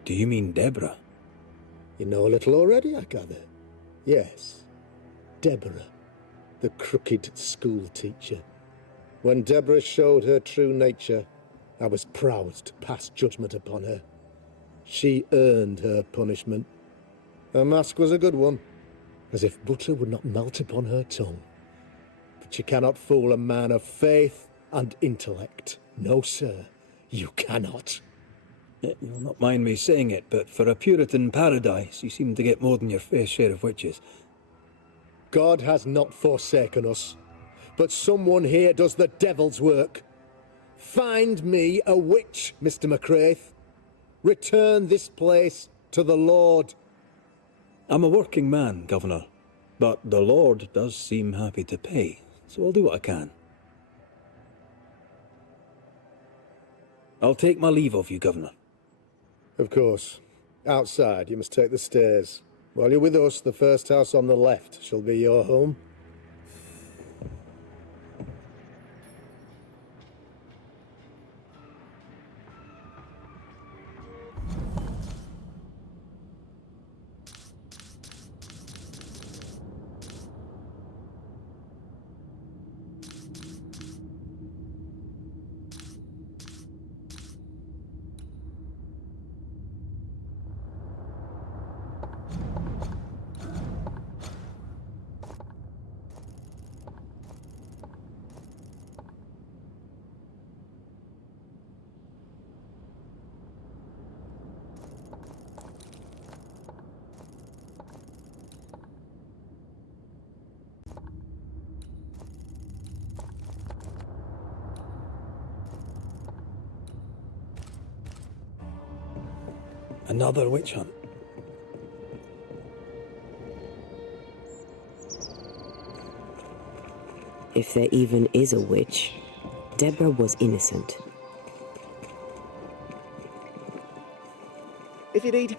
Do you mean Deborah? You know a little already, I gather. Yes, Deborah, the crooked school teacher. When Deborah showed her true nature, I was proud to pass judgment upon her. She earned her punishment. Her mask was a good one, as if butter would not melt upon her tongue. But you cannot fool a man of faith and intellect. No, sir, you cannot. You'll not mind me saying it, but for a Puritan paradise, you seem to get more than your fair share of witches. God has not forsaken us, but someone here does the devil's work. Find me a witch, Mr. McCraith. Return this place to the Lord. I'm a working man, Governor, but the Lord does seem happy to pay, so I'll do what I can. I'll take my leave of you, Governor. Of course. Outside, you must take the stairs. While you're with us, the first house on the left shall be your home. Another witch hunt. If there even is a witch, Deborah was innocent. If you need...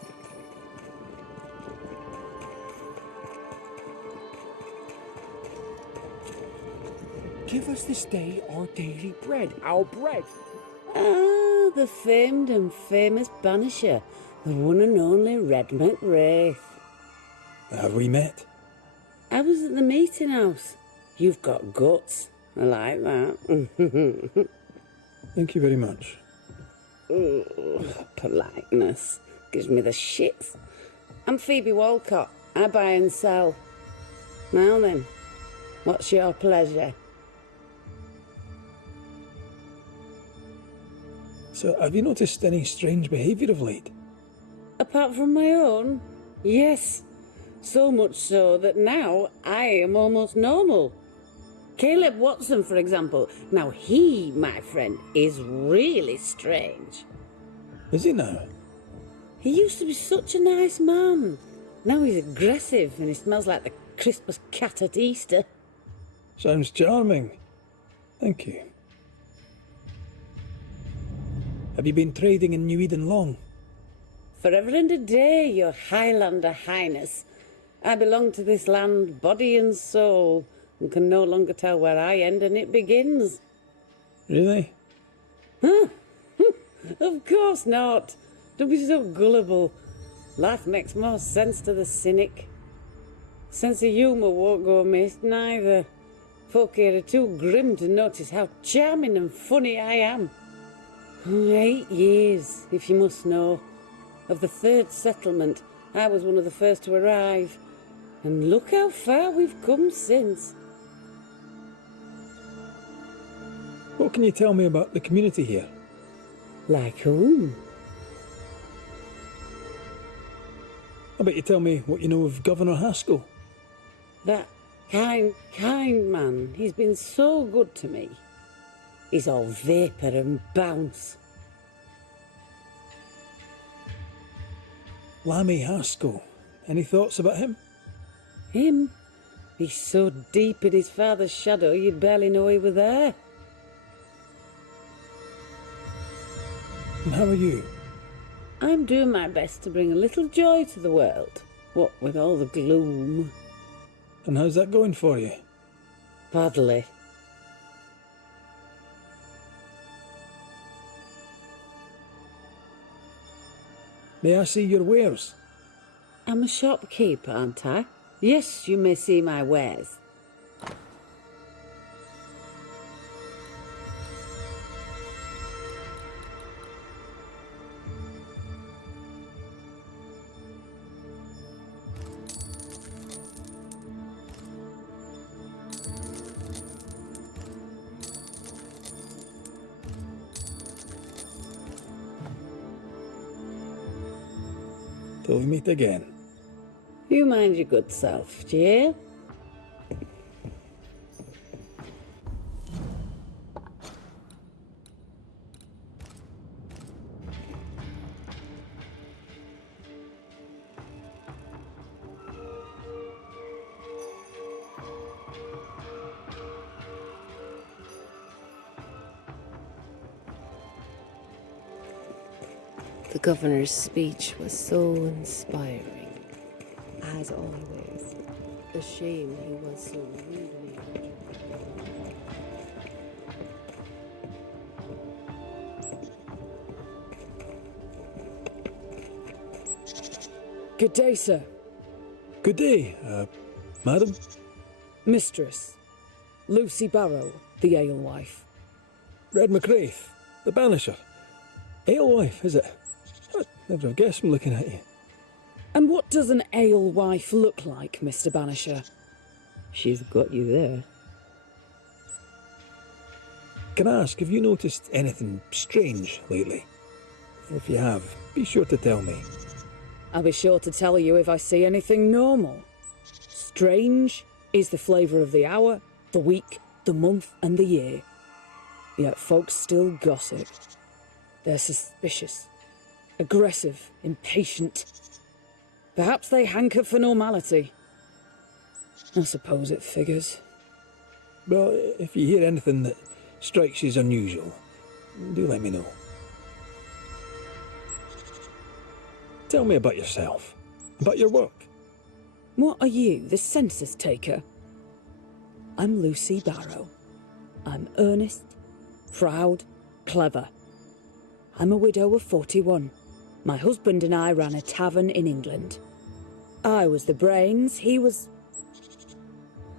Give us this day our daily bread, our bread. Ah, the famed and famous Banisher, the one and only Red McWraith. Have we met? I was at the meeting house. You've got guts. I like that. Thank you very much. Ooh, politeness. Gives me the shits. I'm Phoebe Walcott. I buy and sell. Now then, what's your pleasure? So, have you noticed any strange behaviour of late? Apart from my own? Yes. So much so that now I am almost normal. Caleb Watson, for example. Now he, my friend, is really strange. Is he now? He used to be such a nice man. Now he's aggressive and he smells like the Christmas cat at Easter. Sounds charming. Thank you. Have you been trading in New Eden long? Forever and a day, your Highlander Highness. I belong to this land, body and soul, and can no longer tell where I end and it begins. Really? Of course not. Don't be so gullible. Life makes more sense to the cynic. Sense of humour won't go amiss, neither. Folk here are too grim to notice how charming and funny I am. 8 years, if you must know. Of the third settlement, I was one of the first to arrive. And look how far we've come since. What can you tell me about the community here? Like whom? I bet you tell me what you know of Governor Haskell. That kind man. He's been so good to me. He's all vapour and bounce. Lammy Haskell. Any thoughts about him? Him? He's so deep in his father's shadow you'd barely know he were there. And how are you? I'm doing my best to bring a little joy to the world. What with all the gloom. And how's that going for you? Badly. May I see your wares? I'm a shopkeeper, aren't I? Yes, you may see my wares. Till we meet again. You mind your good self, do you hear? The governor's speech was so inspiring. As always. A shame he was so rudely injured. Good day, sir. Good day, madam. Mistress. Lucy Barrow, the alewife. Red McCraith, the banisher. Alewife, is it? I'd never have guessed from looking at you. And what does an alewife look like, Mr. Banisher? She's got you there. Can I ask, have you noticed anything strange lately? If you have, be sure to tell me. I'll be sure to tell you if I see anything normal. Strange is the flavour of the hour, the week, the month, and the year. Yet folks still gossip. They're suspicious, aggressive, impatient. Perhaps they hanker for normality. I suppose it figures. Well, if you hear anything that strikes you as unusual, do let me know. Tell me about yourself, about your work. What are you, the census taker? I'm Lucy Barrow. I'm earnest, proud, clever. I'm a widow of 41. My husband and I ran a tavern in England. I was the brains, he was...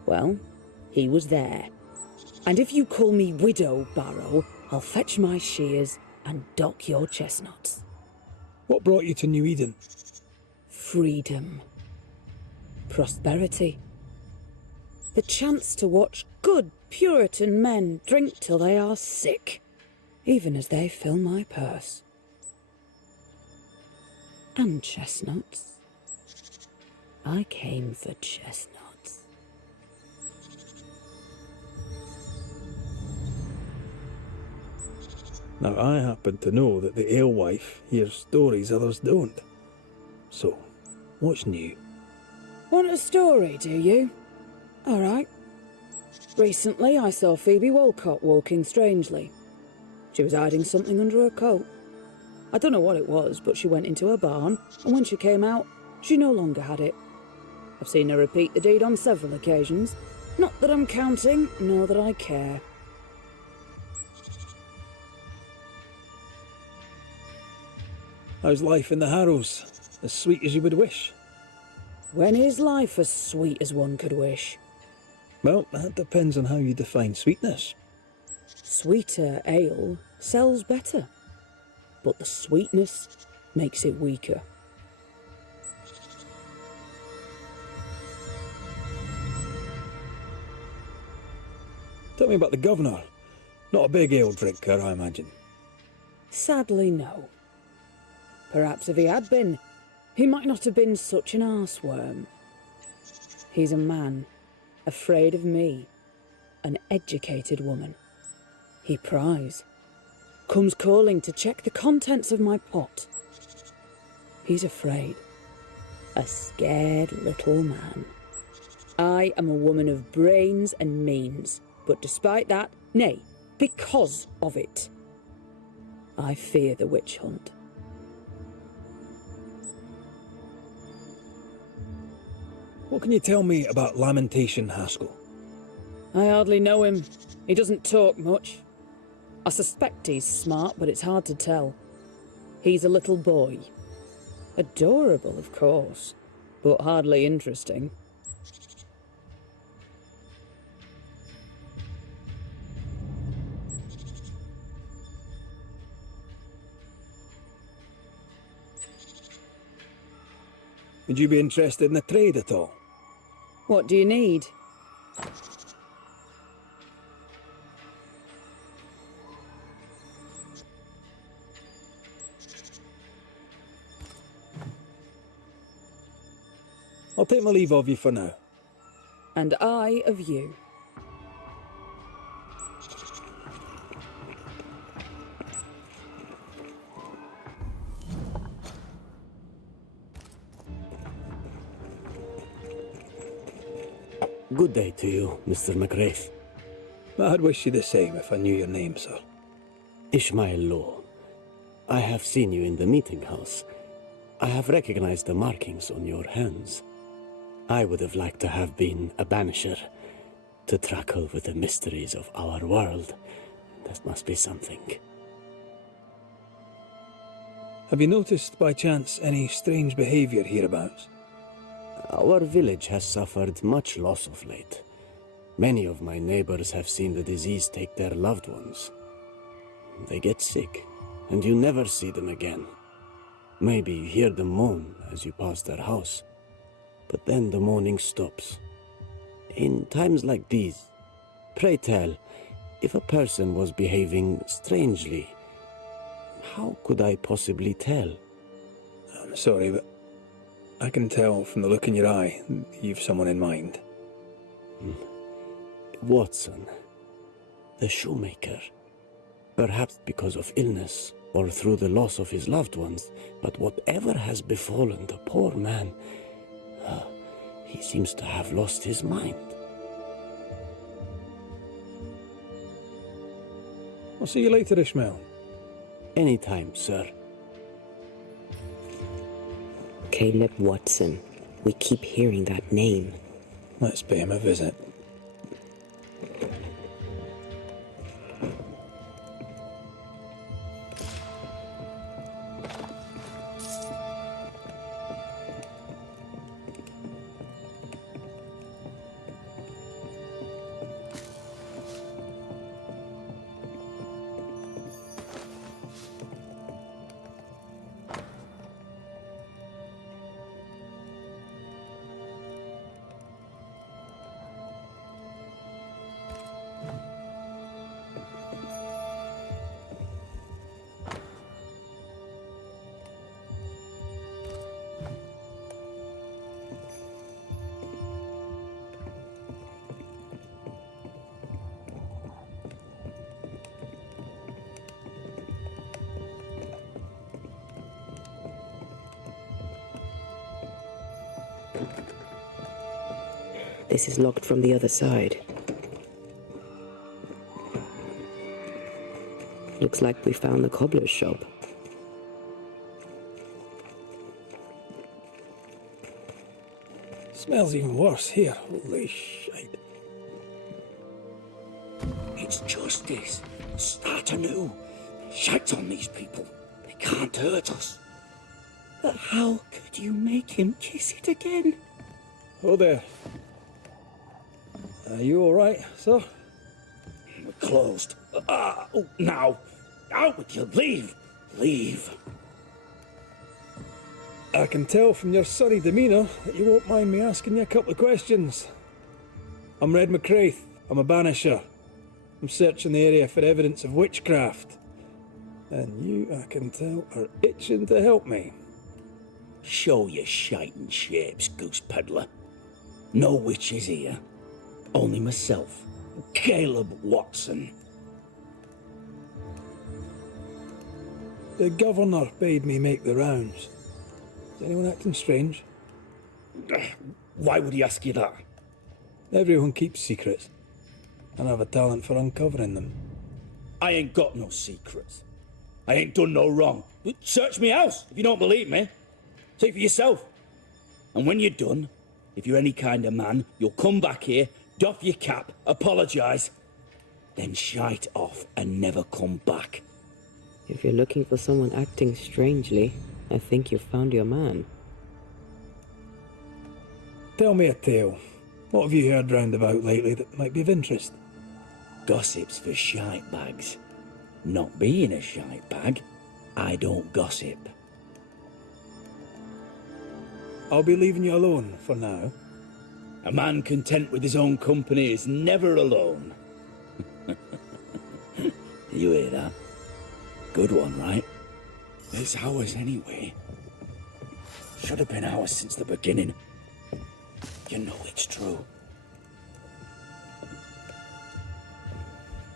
well, he was there. And if you call me Widow Barrow, I'll fetch my shears and dock your chestnuts. What brought you to New Eden? Freedom. Prosperity. The chance to watch good Puritan men drink till they are sick, even as they fill my purse. And chestnuts. I came for chestnuts. Now, I happen to know that the alewife hears stories others don't. So, what's new? Want a story, do you? All right. Recently, I saw Phoebe Walcott walking strangely. She was hiding something under her coat. I don't know what it was, but she went into her barn, and when she came out, she no longer had it. I've seen her repeat the deed on several occasions. Not that I'm counting, nor that I care. How's life in the Harrows? As sweet as you would wish? When is life as sweet as one could wish? Well, that depends on how you define sweetness. Sweeter ale sells better, but the sweetness makes it weaker. Tell me about the governor. Not a big ale drinker, I imagine. Sadly, no. Perhaps if he had been, he might not have been such an arseworm. He's a man, afraid of me, an educated woman. He pries, comes calling to check the contents of my pot. He's afraid, a scared little man. I am a woman of brains and means, but despite that, nay, because of it, I fear the witch hunt. What can you tell me about Lamentation Haskell? I hardly know him. He doesn't talk much. I suspect he's smart, but it's hard to tell. He's a little boy. Adorable, of course, but hardly interesting. Would you be interested in the trade at all? What do you need? I'll take my leave of you for now. And I of you. Good day to you, Mr. McGrath. I'd wish you the same if I knew your name, sir. Ishmael Law. I have seen you in the meeting house. I have recognized the markings on your hands. I would have liked to have been a banisher, to tackle with the mysteries of our world. That must be something. Have you noticed, by chance, any strange behavior hereabouts? Our village has suffered much loss of late. Many of my neighbors have seen the disease take their loved ones. They get sick, and you never see them again. Maybe you hear them moan as you pass their house, but then the moaning stops. In times like these, pray tell, if a person was behaving strangely, how could I possibly tell? I'm sorry, but I can tell from the look in your eye that you've someone in mind. Watson, the shoemaker. Perhaps because of illness, or through the loss of his loved ones, but whatever has befallen the poor man, he seems to have lost his mind. I'll see you later, Ishmael. Anytime, sir. Caleb Watson. We keep hearing that name. Let's pay him a visit. This is locked from the other side. Looks like we found the cobbler's shop. Smells even worse here. Holy shite. It's justice. Start anew. Shite on these people. They can't hurt us. How could you make him kiss it again? Oh there. Are you alright, sir? We're closed. Now. Out with you. Leave. Leave. I can tell from your sunny demeanour that you won't mind me asking you a couple of questions. I'm Red McCraith. I'm a Banisher. I'm searching the area for evidence of witchcraft. And you, I can tell, are itching to help me. Show your shiting shapes, goose peddler. No witches here. Only myself, Caleb Watson. The governor bade me make the rounds. Is anyone acting strange? Why would he ask you that? Everyone keeps secrets, and I have a talent for uncovering them. I ain't got no secrets. I ain't done no wrong. Search me house if you don't believe me. See for yourself. And when you're done, if you're any kind of man, you'll come back here, doff your cap, apologise, then shite off and never come back. If you're looking for someone acting strangely, I think you've found your man. Tell me a tale. What have you heard round about lately that might be of interest? Gossip's for shite bags. Not being a shite bag, I don't gossip. I'll be leaving you alone for now. A man content with his own company is never alone. You hear that? Good one, right? It's ours anyway. Should have been ours since the beginning. You know it's true.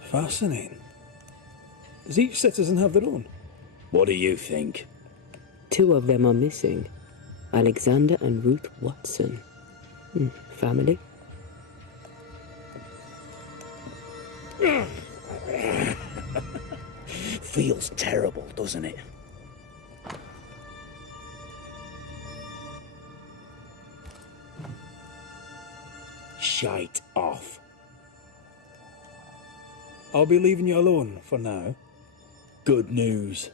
Fascinating. Does each citizen have their own? What do you think? 2 of them are missing. Alexander and Ruth Watson. Family? Feels terrible, doesn't it? Shite off. I'll be leaving you alone for now. Good news.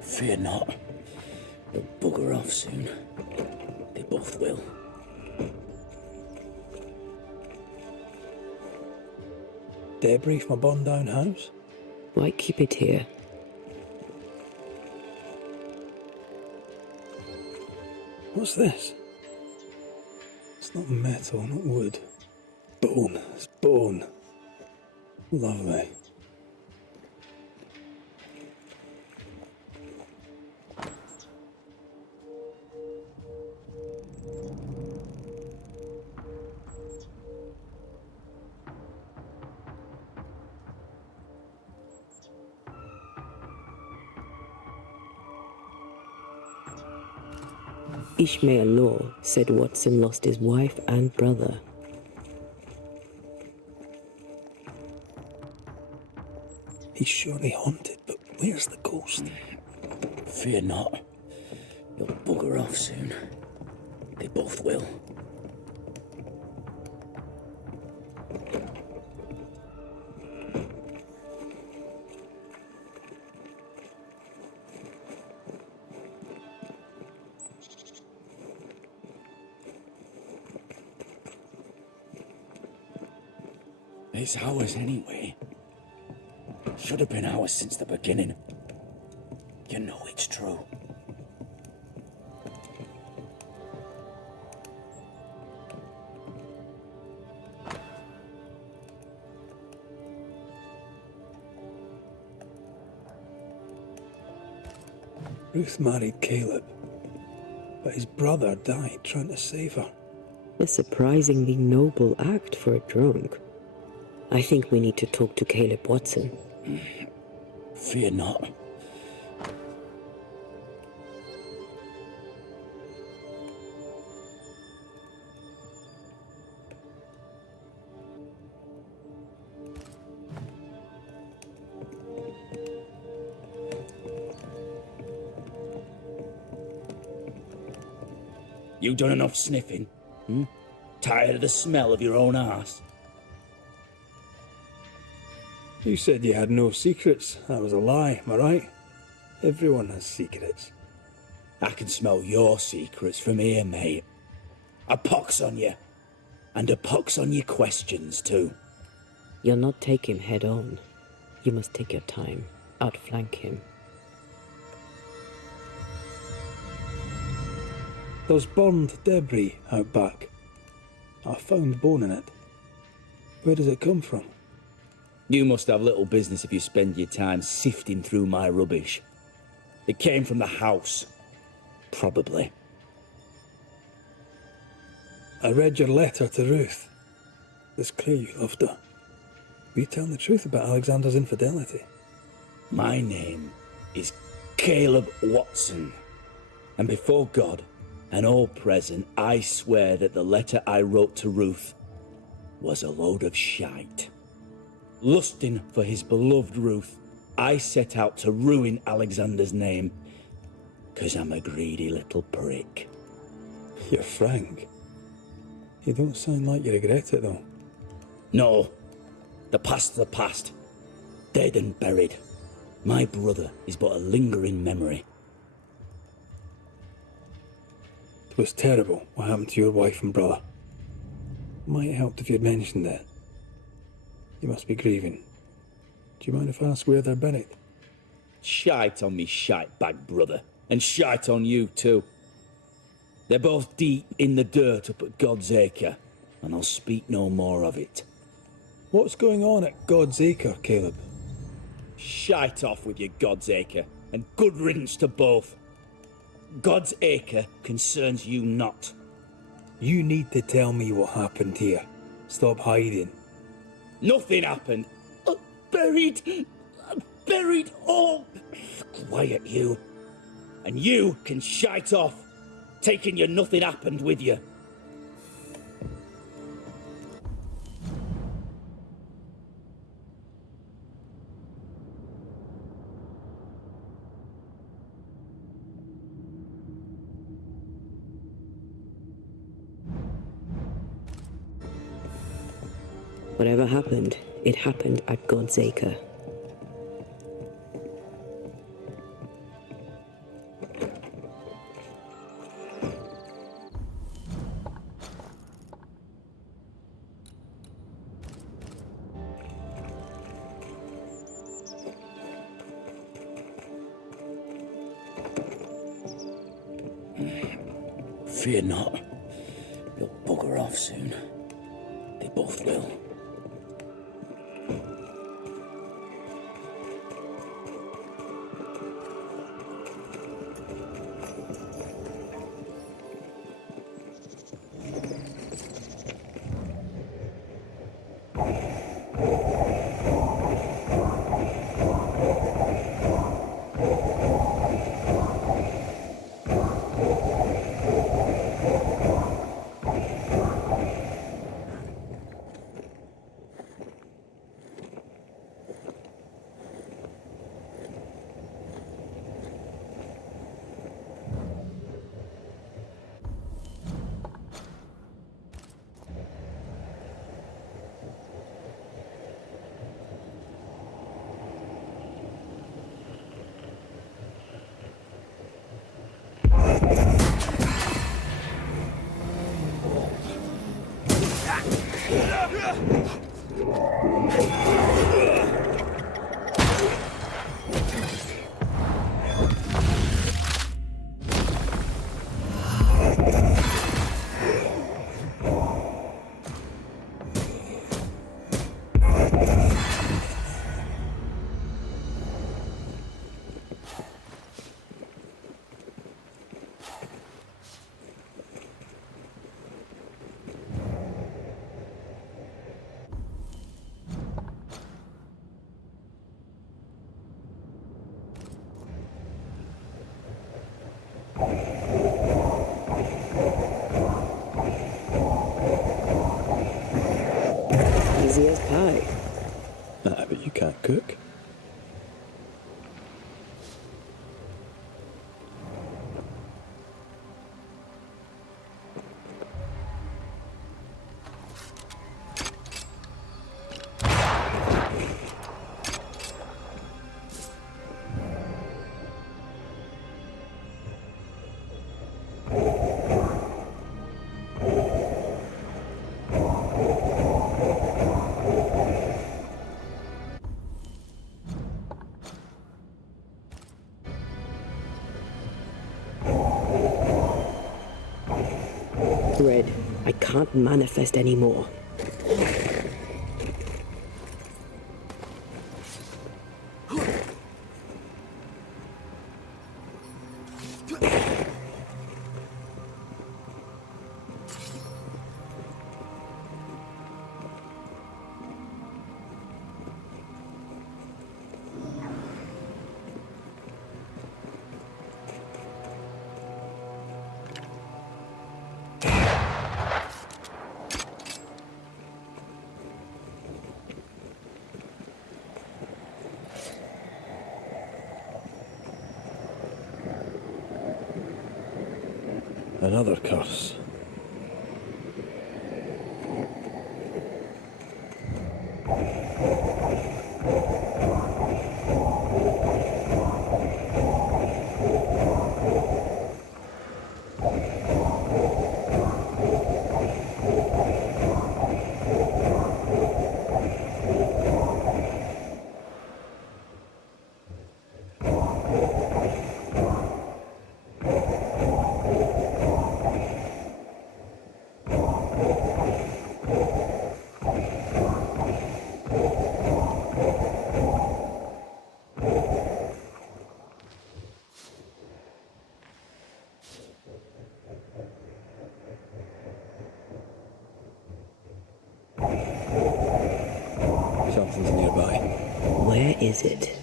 Fear not. They'll bugger off soon. They both will. Debris from a burned down house? Why keep it here? What's this? It's not metal, not wood. Bone. It's bone. Lovely. Ishmael Law said Watson lost his wife and brother. He's surely haunted, but where's the ghost? Fear not. You'll bugger off soon. They both will. It's ours anyway. Should have been ours since the beginning. You know it's true. Ruth married Caleb, but his brother died trying to save her. A surprisingly noble act for a drunk. I think we need to talk to Caleb Watson. Fear not. You done enough sniffing? Tired of the smell of your own arse? You said you had no secrets. That was a lie, am I right? Everyone has secrets. I can smell your secrets from here, mate. A pox on you. And a pox on your questions, too. You'll not take him head on. You must take your time, outflank him. There's burned debris out back. I found bone in it. Where does it come from? You must have little business if you spend your time sifting through my rubbish. It came from the house. Probably. I read your letter to Ruth. It's clear you loved her. Were you telling the truth about Alexander's infidelity? My name is Caleb Watson. And before God and all present, I swear that the letter I wrote to Ruth was a load of shite. Lusting for his beloved Ruth, I set out to ruin Alexander's name, 'cause I'm a greedy little prick. You're frank. You don't sound like you regret it, though. No. The past's the past. Dead and buried. My brother is but a lingering memory. It was terrible what happened to your wife and brother. Might have helped if you'd mentioned it. You must be grieving. Do you mind if I ask where they're buried? Shite on me shite bag brother. And shite on you too. They're both deep in the dirt up at God's Acre, and I'll speak no more of it. What's going on at God's Acre, Caleb? Shite off with your God's Acre, and good riddance to both. God's Acre concerns you not. You need to tell me what happened here. Stop hiding. Nothing happened. Buried. Buried all. Quiet, you. And you can shite off, taking your nothing happened with you. Whatever happened, it happened at God's Acre. Fear not. You'll bugger off soon. They both will. Easy as pie. Nah, but you can't cook. Red, I can't manifest anymore. Another curse. Something's nearby. Where is it?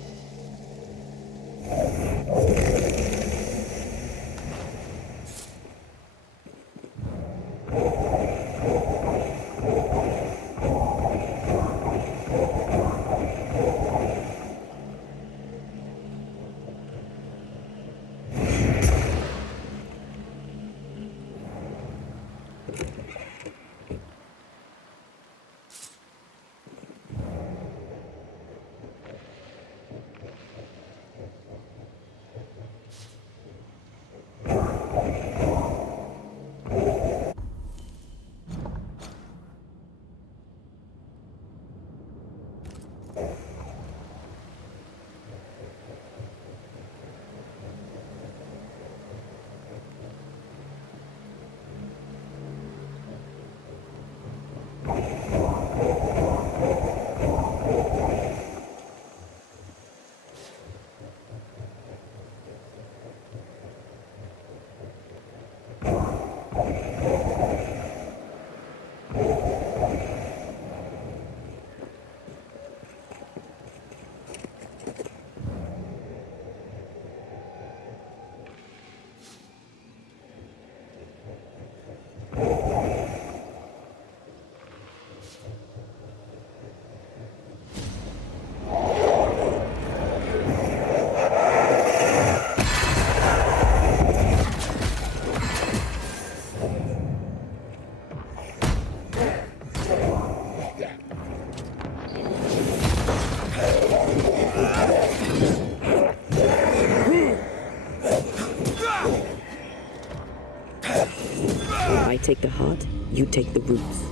I take the heart, you take the roots.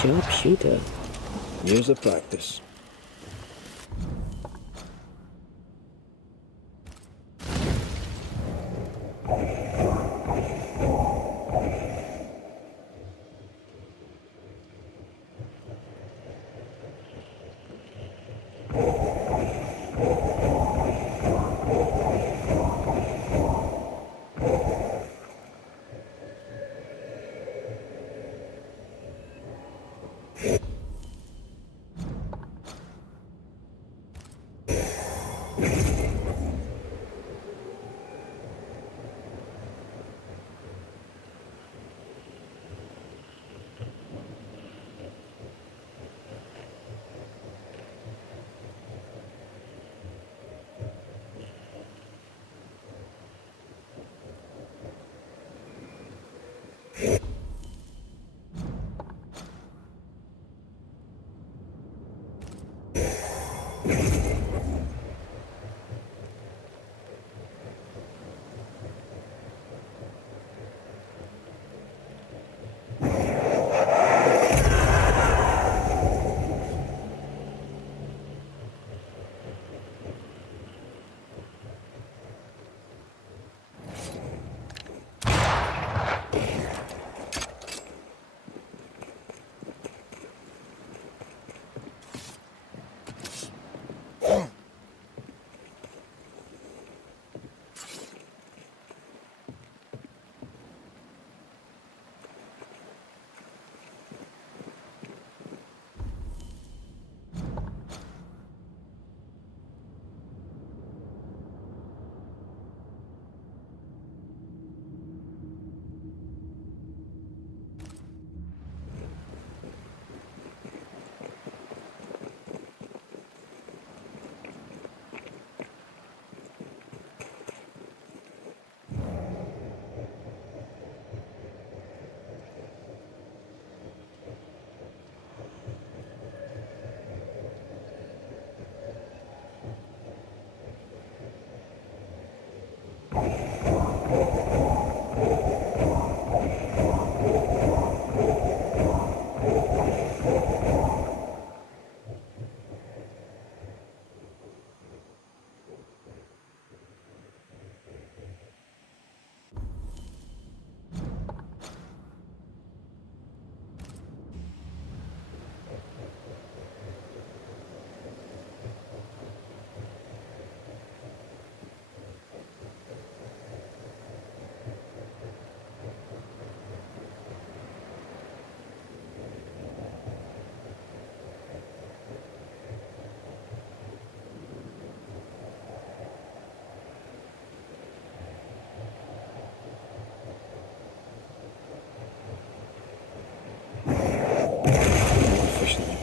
sharpshooter. Years of practice.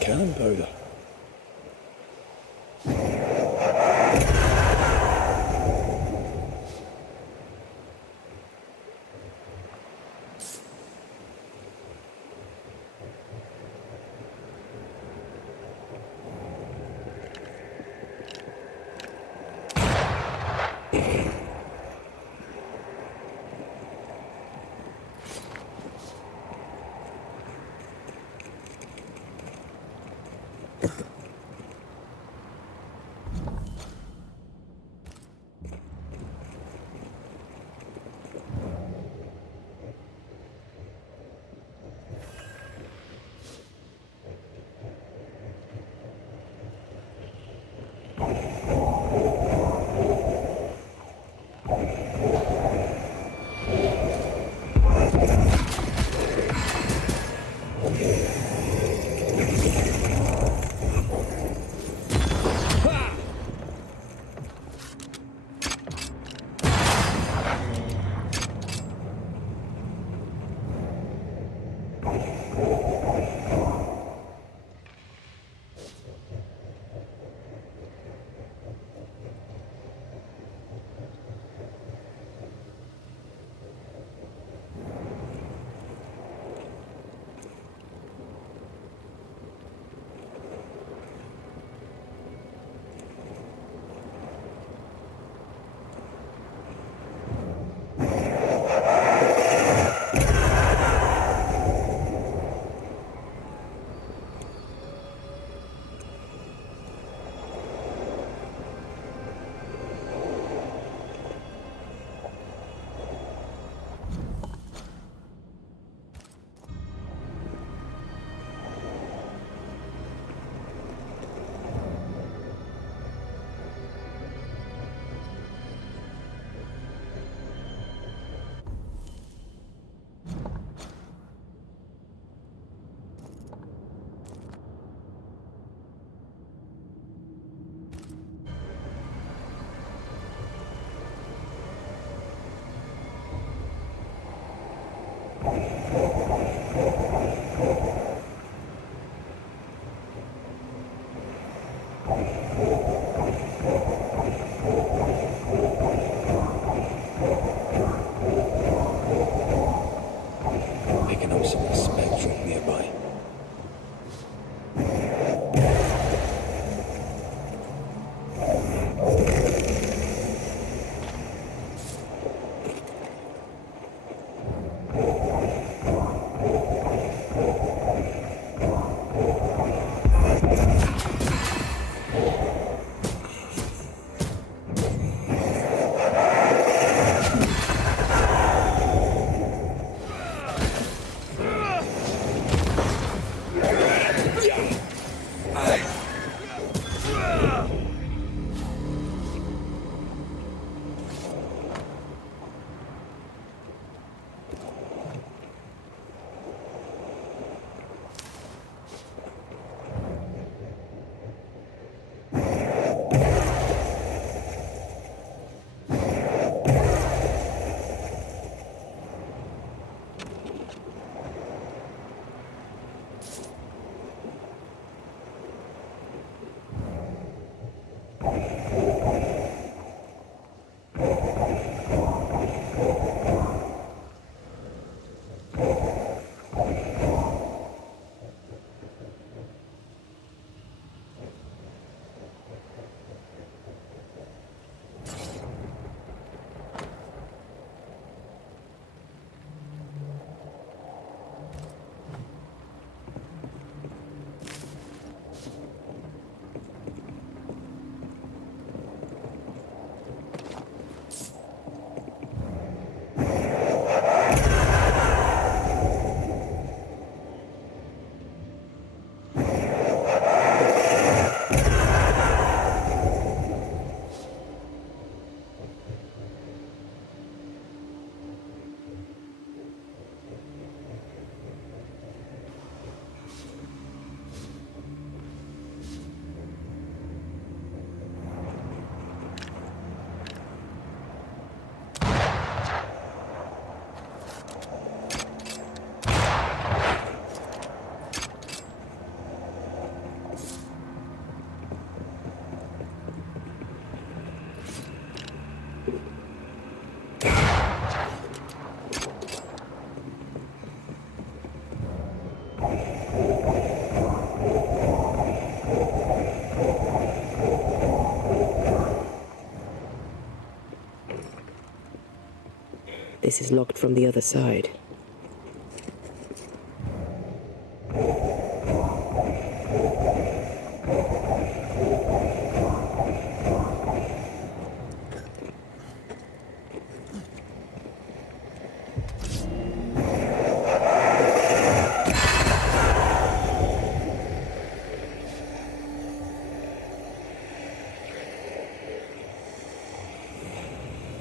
Gunpowder. This is locked from the other side.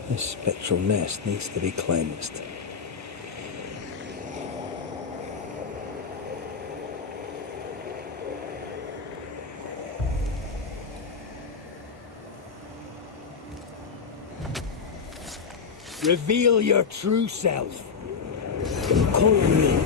This spectral nest needs to be cleansed. Reveal your true self. Call on me.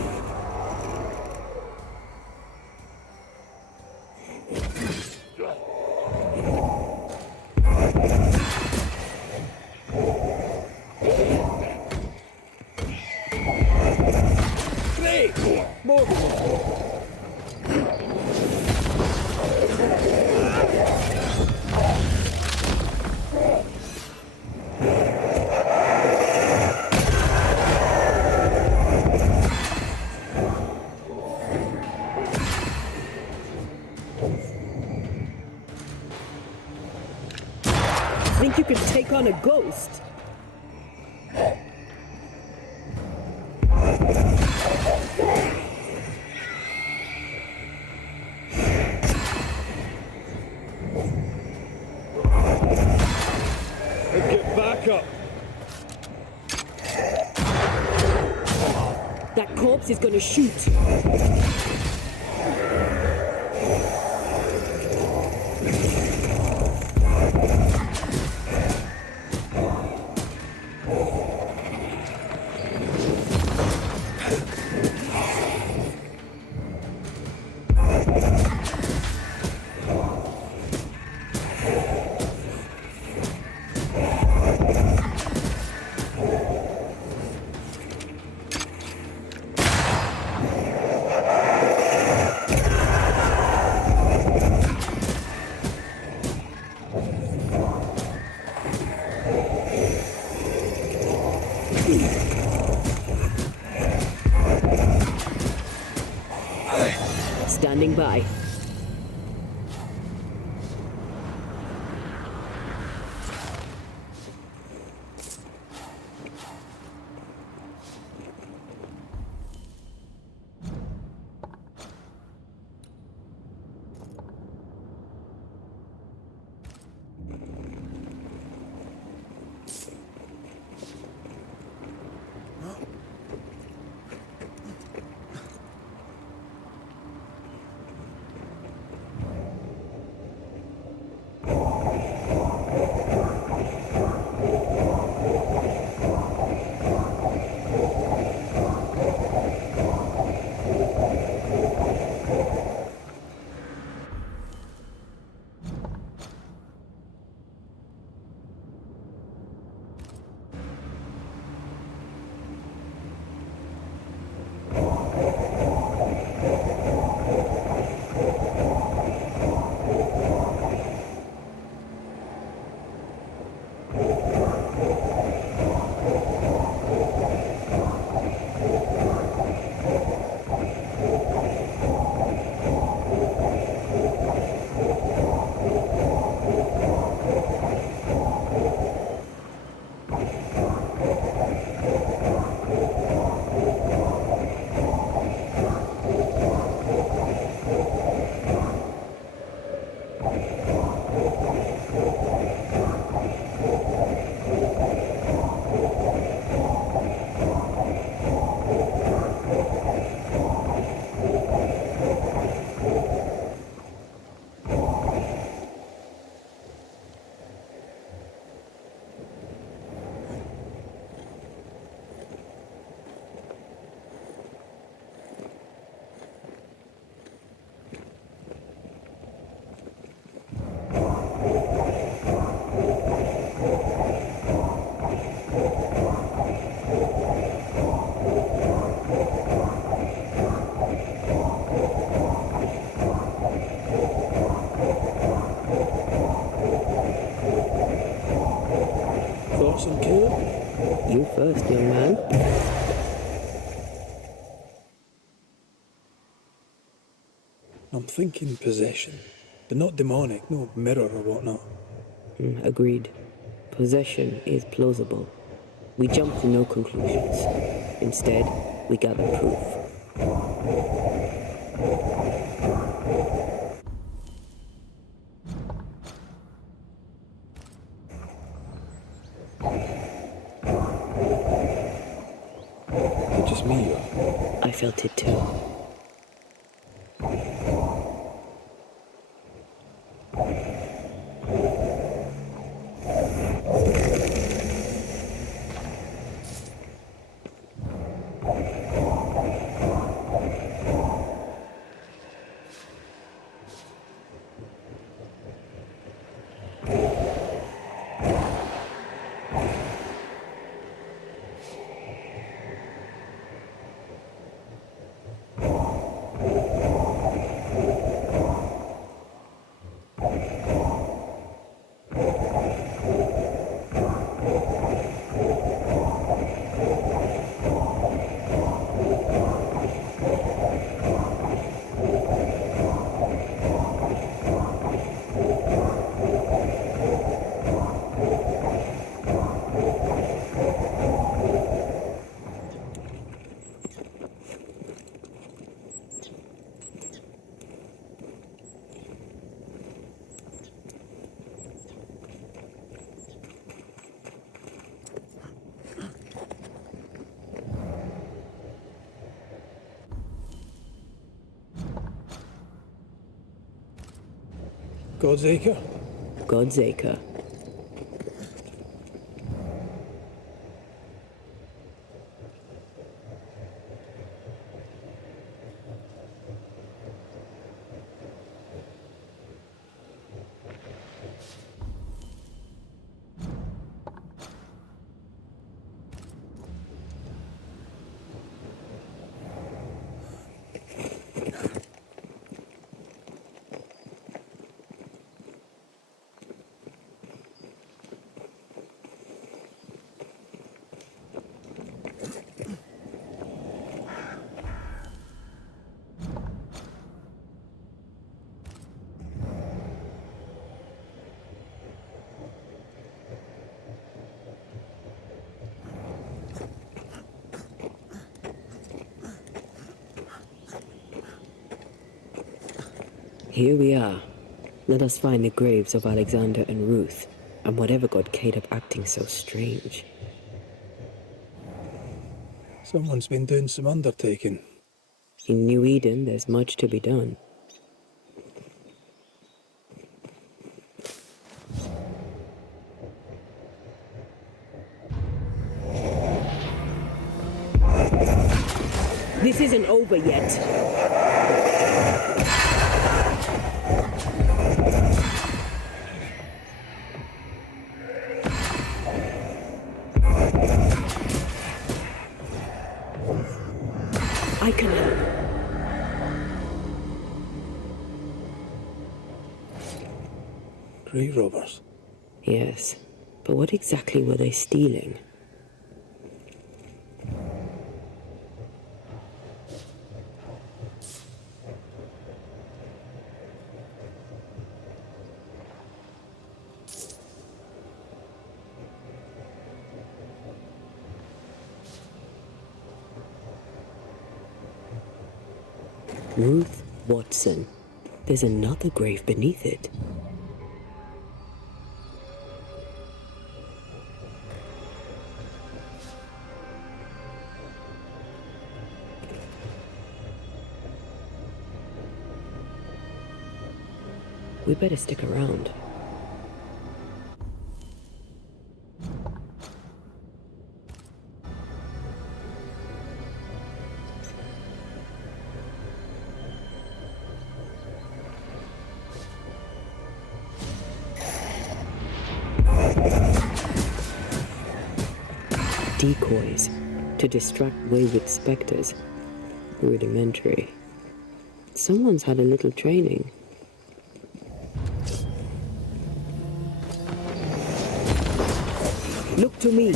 Think you could take on a ghost? Get back up! That corpse is gonna shoot. Standing by. I'm thinking possession. They're not demonic, no mirror or whatnot. Agreed. Possession is plausible. We jump to no conclusions. Instead, we gather proof. Is it just me or? I felt it too. God's Acre? God's Acre. Here we are. Let us find the graves of Alexander and Ruth, and whatever got Kate up acting so strange. Someone's been doing some undertaking. In New Eden, there's much to be done. This isn't over yet. I can help. Grave robbers? Yes, but what exactly were they stealing? Ruth Watson. There's another grave beneath it. We better stick around. Decoys to distract wayward specters. Rudimentary. Someone's had a little training. Look to me.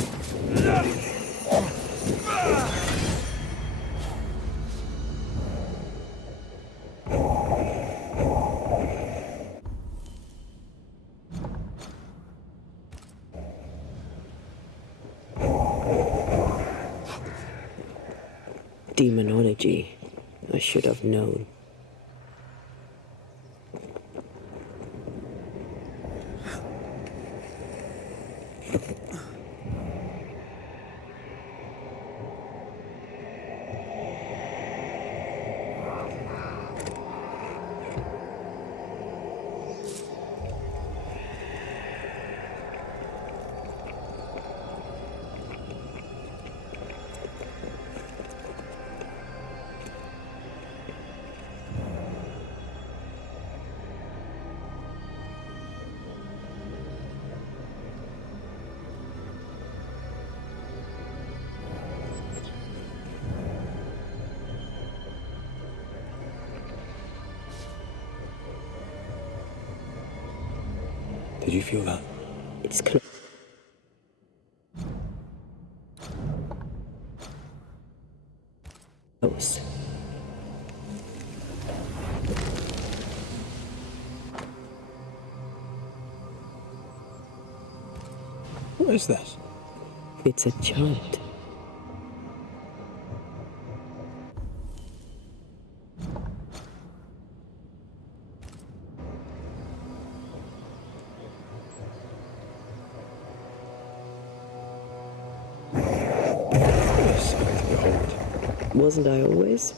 Demonology. I should have known. Did you feel that? It's close. What is this? It's a chant. Wasn't I always?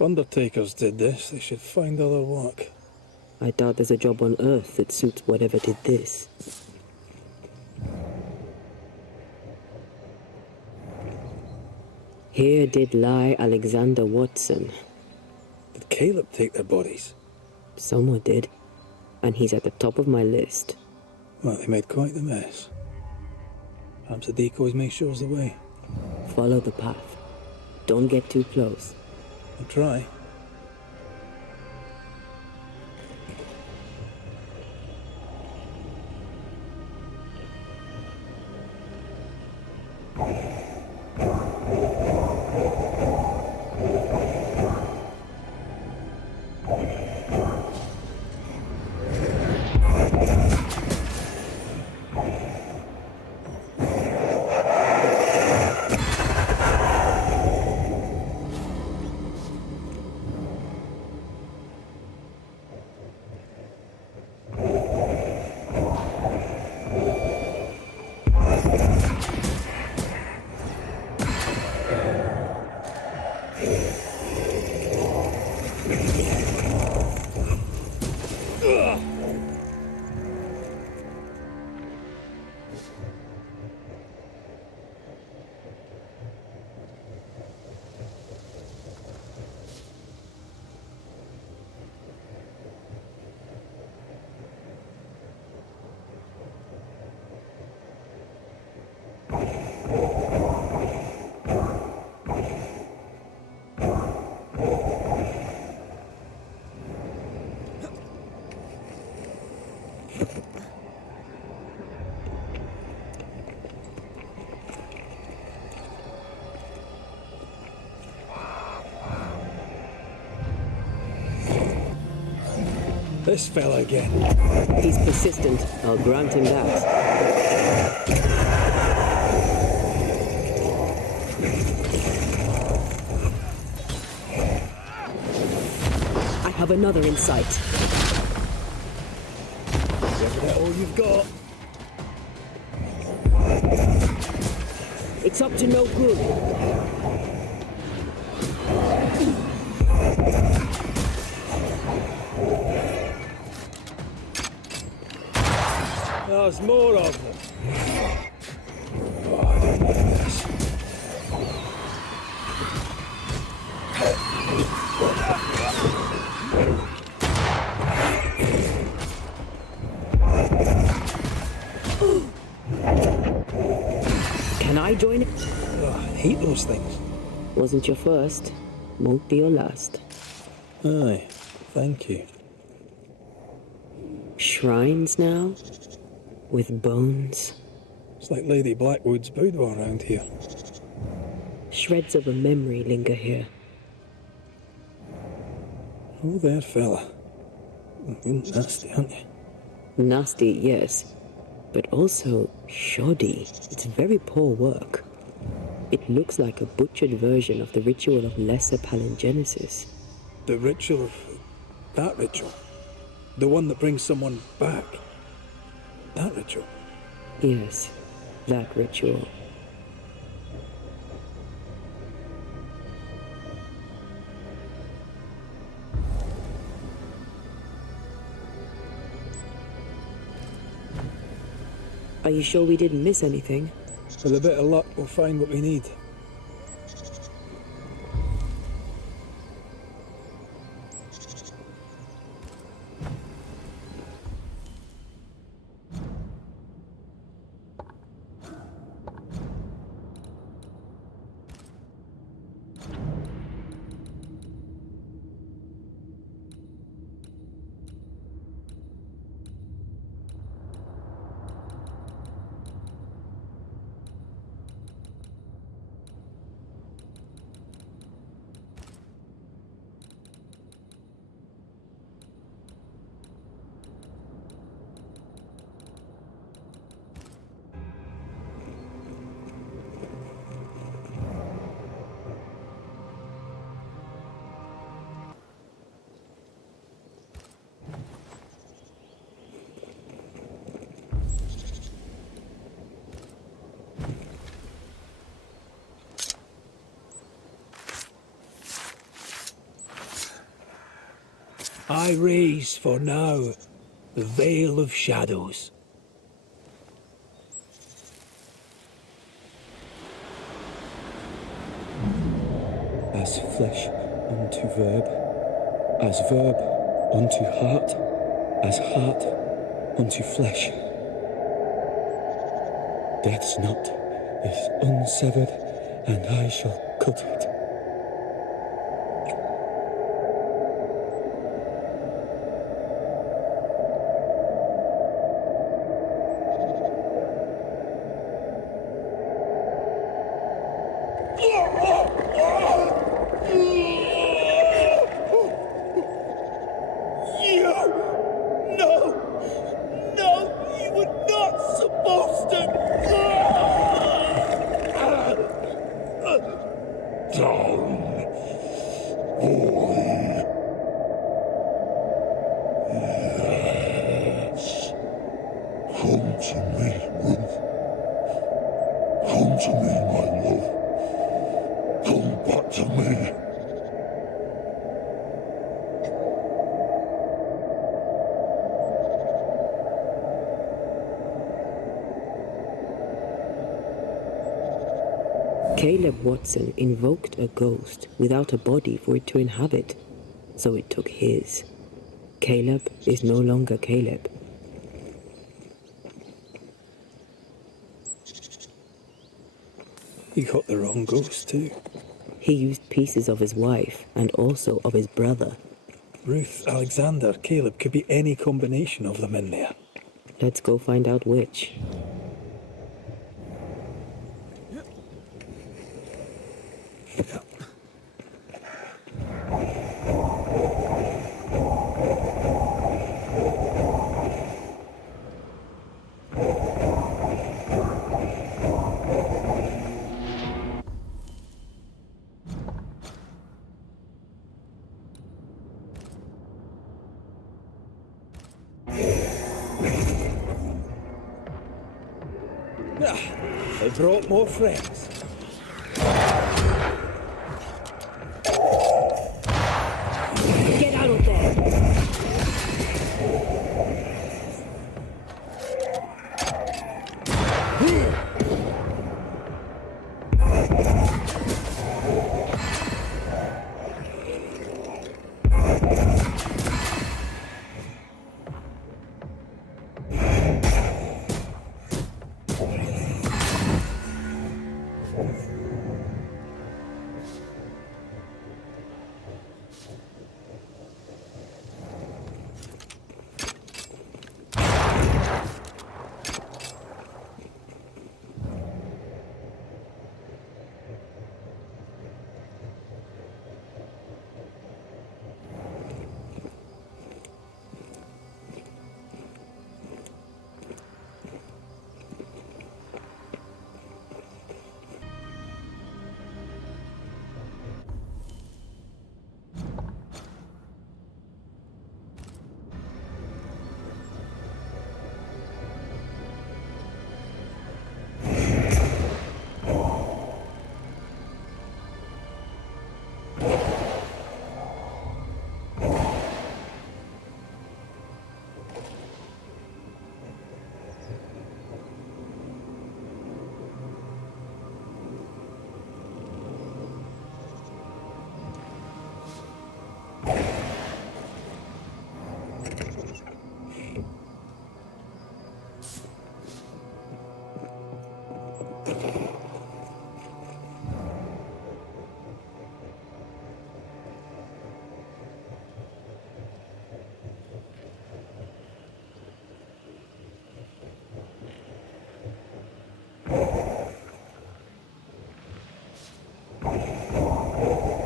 If undertakers did this, they should find other work. I doubt there's a job on Earth that suits whatever did this. Here did lie Alexander Watson. Did Caleb take their bodies? Someone did, and he's at the top of my list. Well, they made quite the mess. Perhaps the decoys may show us the way. Follow the path. Don't get too close. I'll try. This fella again. He's persistent. I'll grant him that. I have another in sight. Give it all you've got. It's up to no good. There's more of them. Oh, I don't need this. Can I join it? Oh, I hate those things. Wasn't your first. Won't be your last. Aye, thank you. Shrines now? With bones? It's like Lady Blackwood's boudoir around here. Shreds of a memory linger here. Oh, there, fella. You're nasty, aren't you? Nasty, yes. But also shoddy. It's very poor work. It looks like a butchered version of the ritual of Lesser Palingenesis. The ritual of... that ritual? The one that brings someone back? That ritual? Yes, that ritual. Are you sure we didn't miss anything? With a bit of luck, we'll find what we need. I raise for now the veil of shadows. As flesh unto verb, as verb unto heart, as heart unto flesh. Death's knot is unsevered, and I shall cut it. Caleb Watson invoked a ghost without a body for it to inhabit, so it took his. Caleb is no longer Caleb. He got the wrong ghost too. He used pieces of his wife and also of his brother. Ruth, Alexander, Caleb, could be any combination of them in there. Let's go find out which. I brought more friends. Get out of there!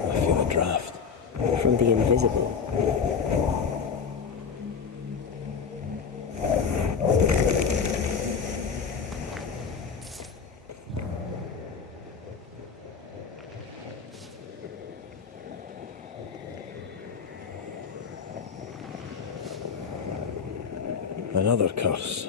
I feel a draft. From the invisible. Another curse.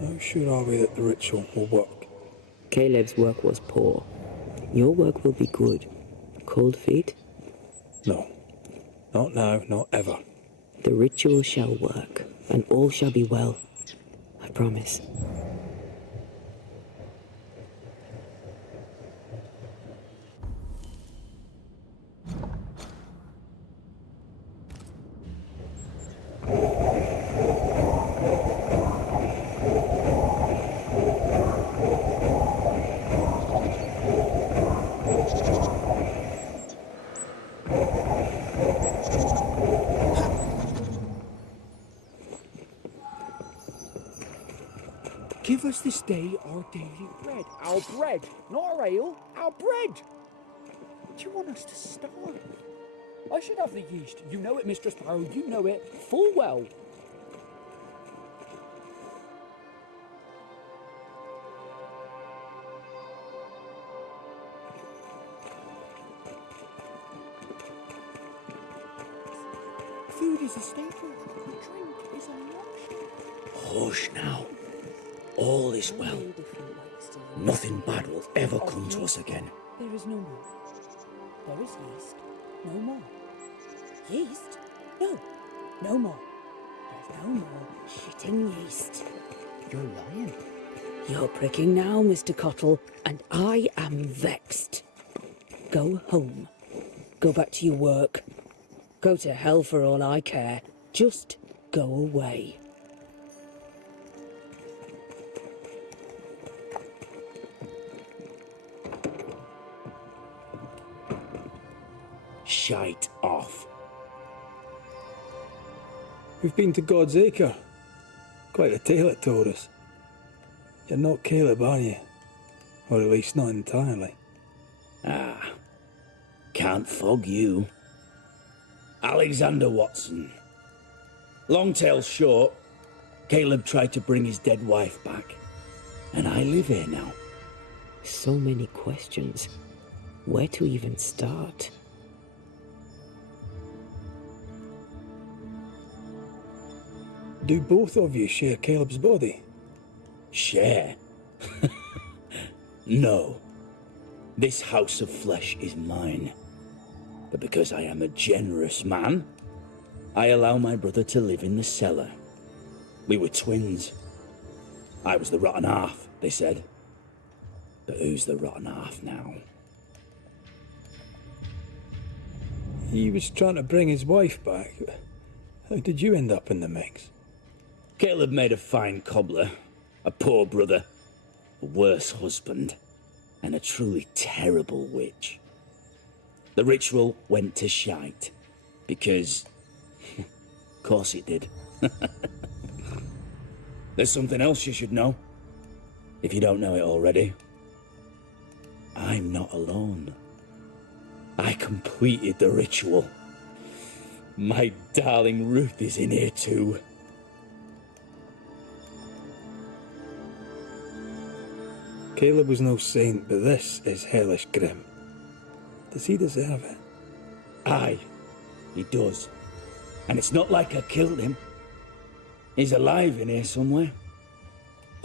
How sure are we that the ritual will work? Caleb's work was poor. Your work will be good. Cold feet? No. Not now, not ever. The ritual shall work, and all shall be well. I promise. Give us this day our daily bread. Our bread, not our ale, our bread. Do you want us to starve? I should have the yeast. You know it, Mistress Barrow. You know it full well. Food is a staple. The drink is a luxury. Hush now. All is well. Nothing bad will ever come to us again. There is no more. There is yeast. No more. Yeast? No. No more. There's no more shitting yeast. You're lying. You're pricking now, Mr. Cottle, and I am vexed. Go home. Go back to your work. Go to hell for all I care. Just go away. Shite off. We've been to God's Acre. Quite a tale it told us. You're not Caleb, are you? Or at least not entirely. Ah, can't fog you. Alexander Watson. Long tale short, Caleb tried to bring his dead wife back. And I live here now. So many questions. Where to even start? Do both of you share Caleb's body? Share? No. This house of flesh is mine. But because I am a generous man, I allow my brother to live in the cellar. We were twins. I was the rotten half, they said. But who's the rotten half now? He was trying to bring his wife back. How did you end up in the mix? Caleb made a fine cobbler, a poor brother, a worse husband, and a truly terrible witch. The ritual went to shite, because... of course it did. There's something else you should know, if you don't know it already. I'm not alone. I completed the ritual. My darling Ruth is in here too. Caleb was no saint, but this is hellish grim. Does he deserve it? Aye, he does. And it's not like I killed him. He's alive in here somewhere.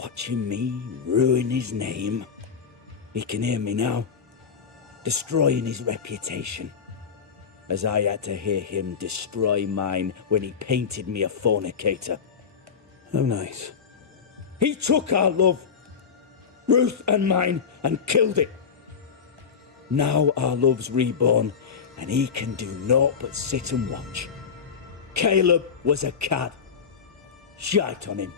Watching me ruin his name. He can hear me now. Destroying his reputation. As I had to hear him destroy mine when he painted me a fornicator. How nice. He took our love, Ruth and mine, and killed it. Now our love's reborn, and he can do naught but sit and watch. Caleb was a cad. Shite on him.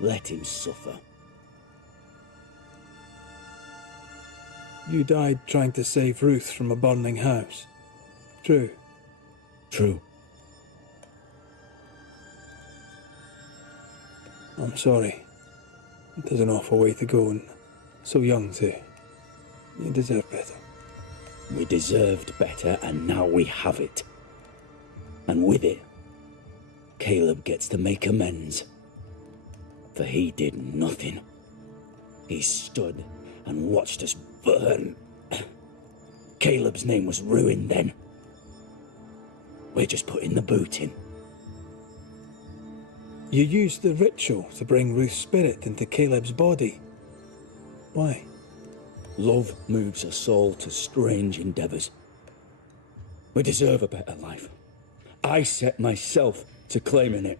Let him suffer. You died trying to save Ruth from a burning house. True. True. I'm sorry. It is an awful way to go, and so young too. You deserve better. We deserved better, and now we have it. And with it, Caleb gets to make amends. For he did nothing. He stood and watched us burn. Caleb's name was ruined then. We're just putting the boot in. You used the ritual to bring Ruth's spirit into Caleb's body. Why? Love moves a soul to strange endeavours. We deserve a better life. I set myself to claiming it.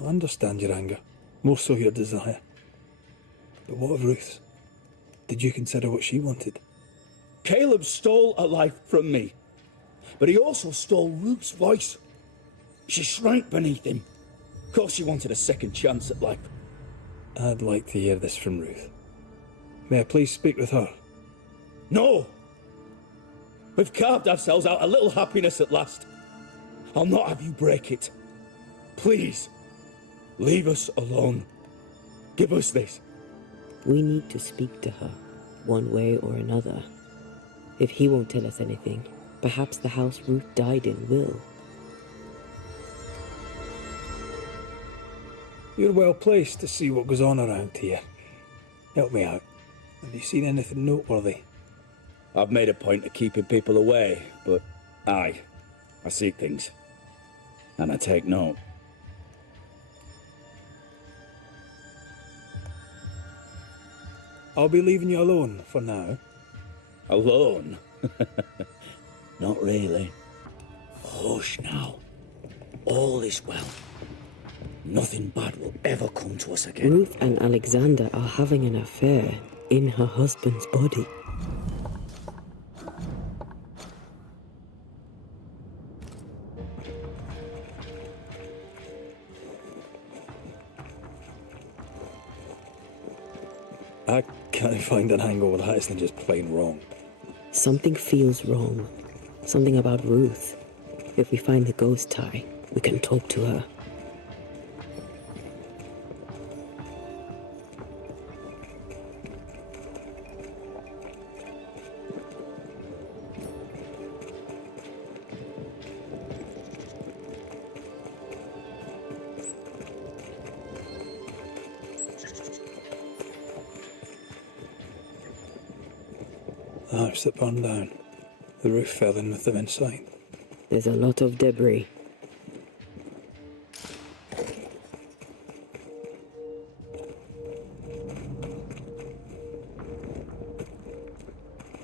I understand your anger, more so your desire. But what of Ruth's? Did you consider what she wanted? Caleb stole a life from me, but he also stole Ruth's voice. She shrank beneath him. Of course she wanted a second chance at life. I'd like to hear this from Ruth. May I please speak with her? No! We've carved ourselves out a little happiness at last. I'll not have you break it. Please, leave us alone. Give us this. We need to speak to her, one way or another. If he won't tell us anything, perhaps the house Ruth died in will. You're well placed to see what goes on around here. Help me out. Have you seen anything noteworthy? I've made a point of keeping people away, but I see things. And I take note. I'll be leaving you alone for now. Alone? Not really. Hush now. All is well. Nothing bad will ever come to us again. Ruth and Alexander are having an affair in her husband's body. I can't find an angle that isn't just plain wrong. Something feels wrong. Something about Ruth. If we find the ghost tie, we can talk to her. The house that burned down. The roof fell in with them inside. There's a lot of debris.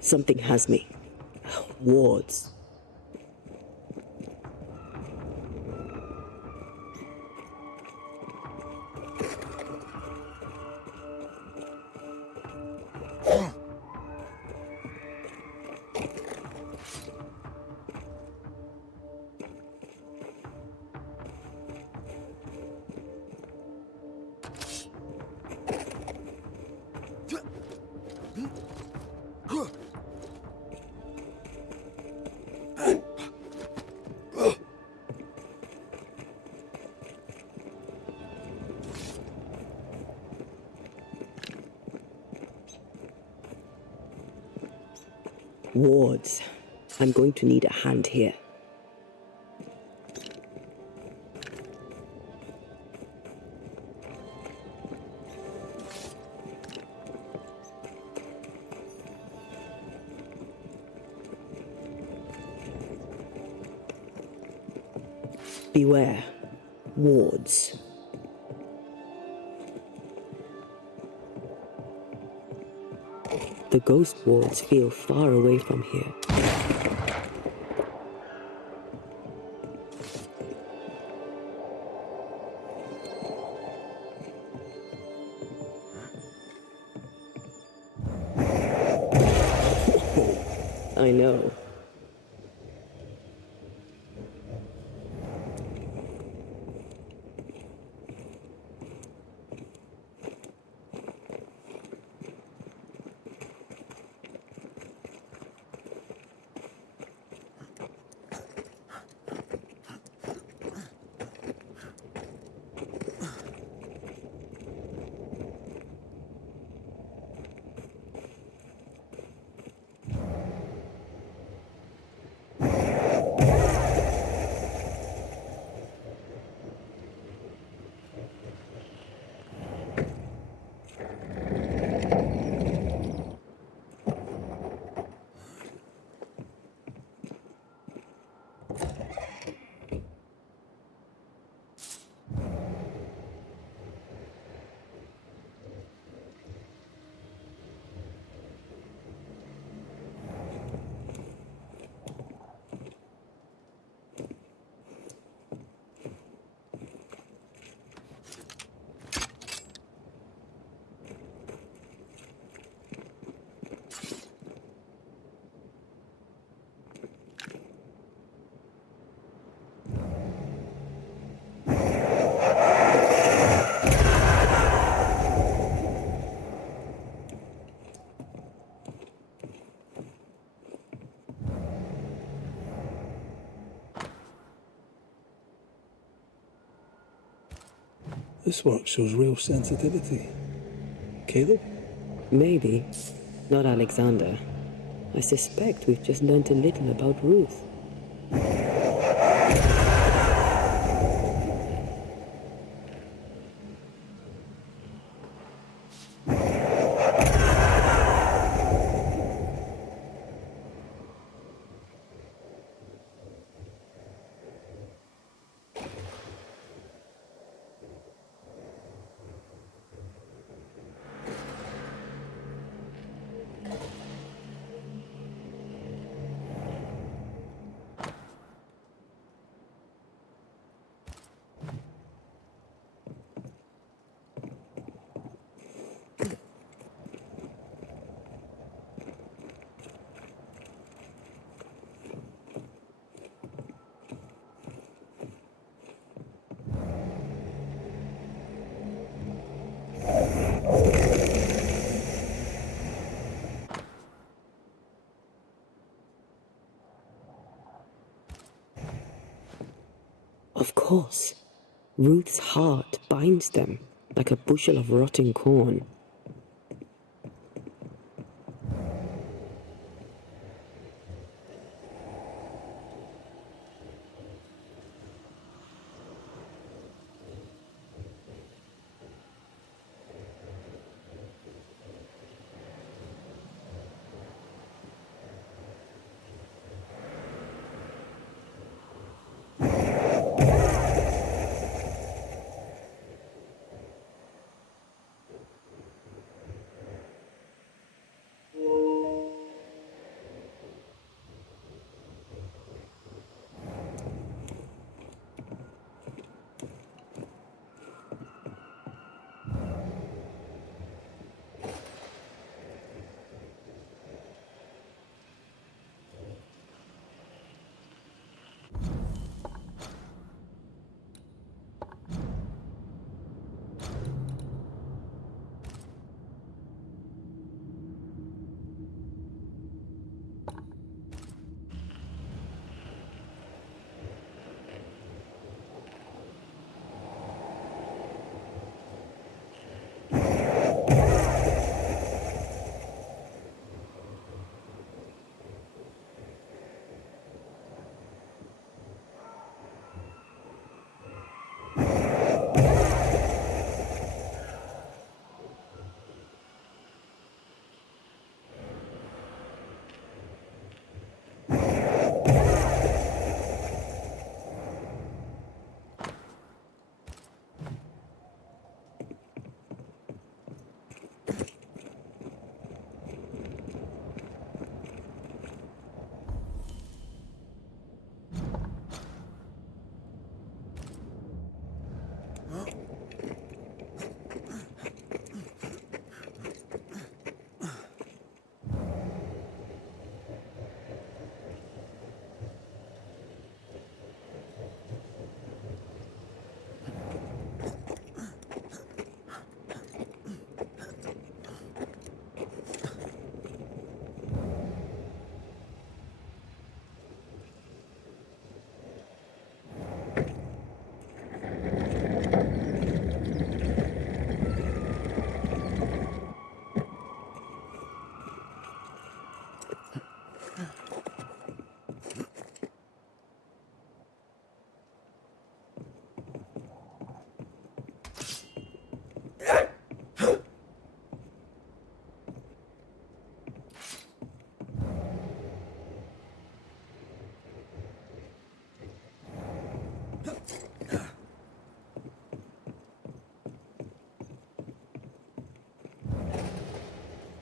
Something has me. Wards. Wards. I'm going to need a hand here. Beware. Wards. The ghost wards feel far away from here. I know. This work shows real sensitivity. Caleb? Maybe. Not Alexander. I suspect we've just learnt a little about Ruth. Of course. Ruth's heart binds them like a bushel of rotting corn.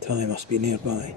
Ty must be nearby.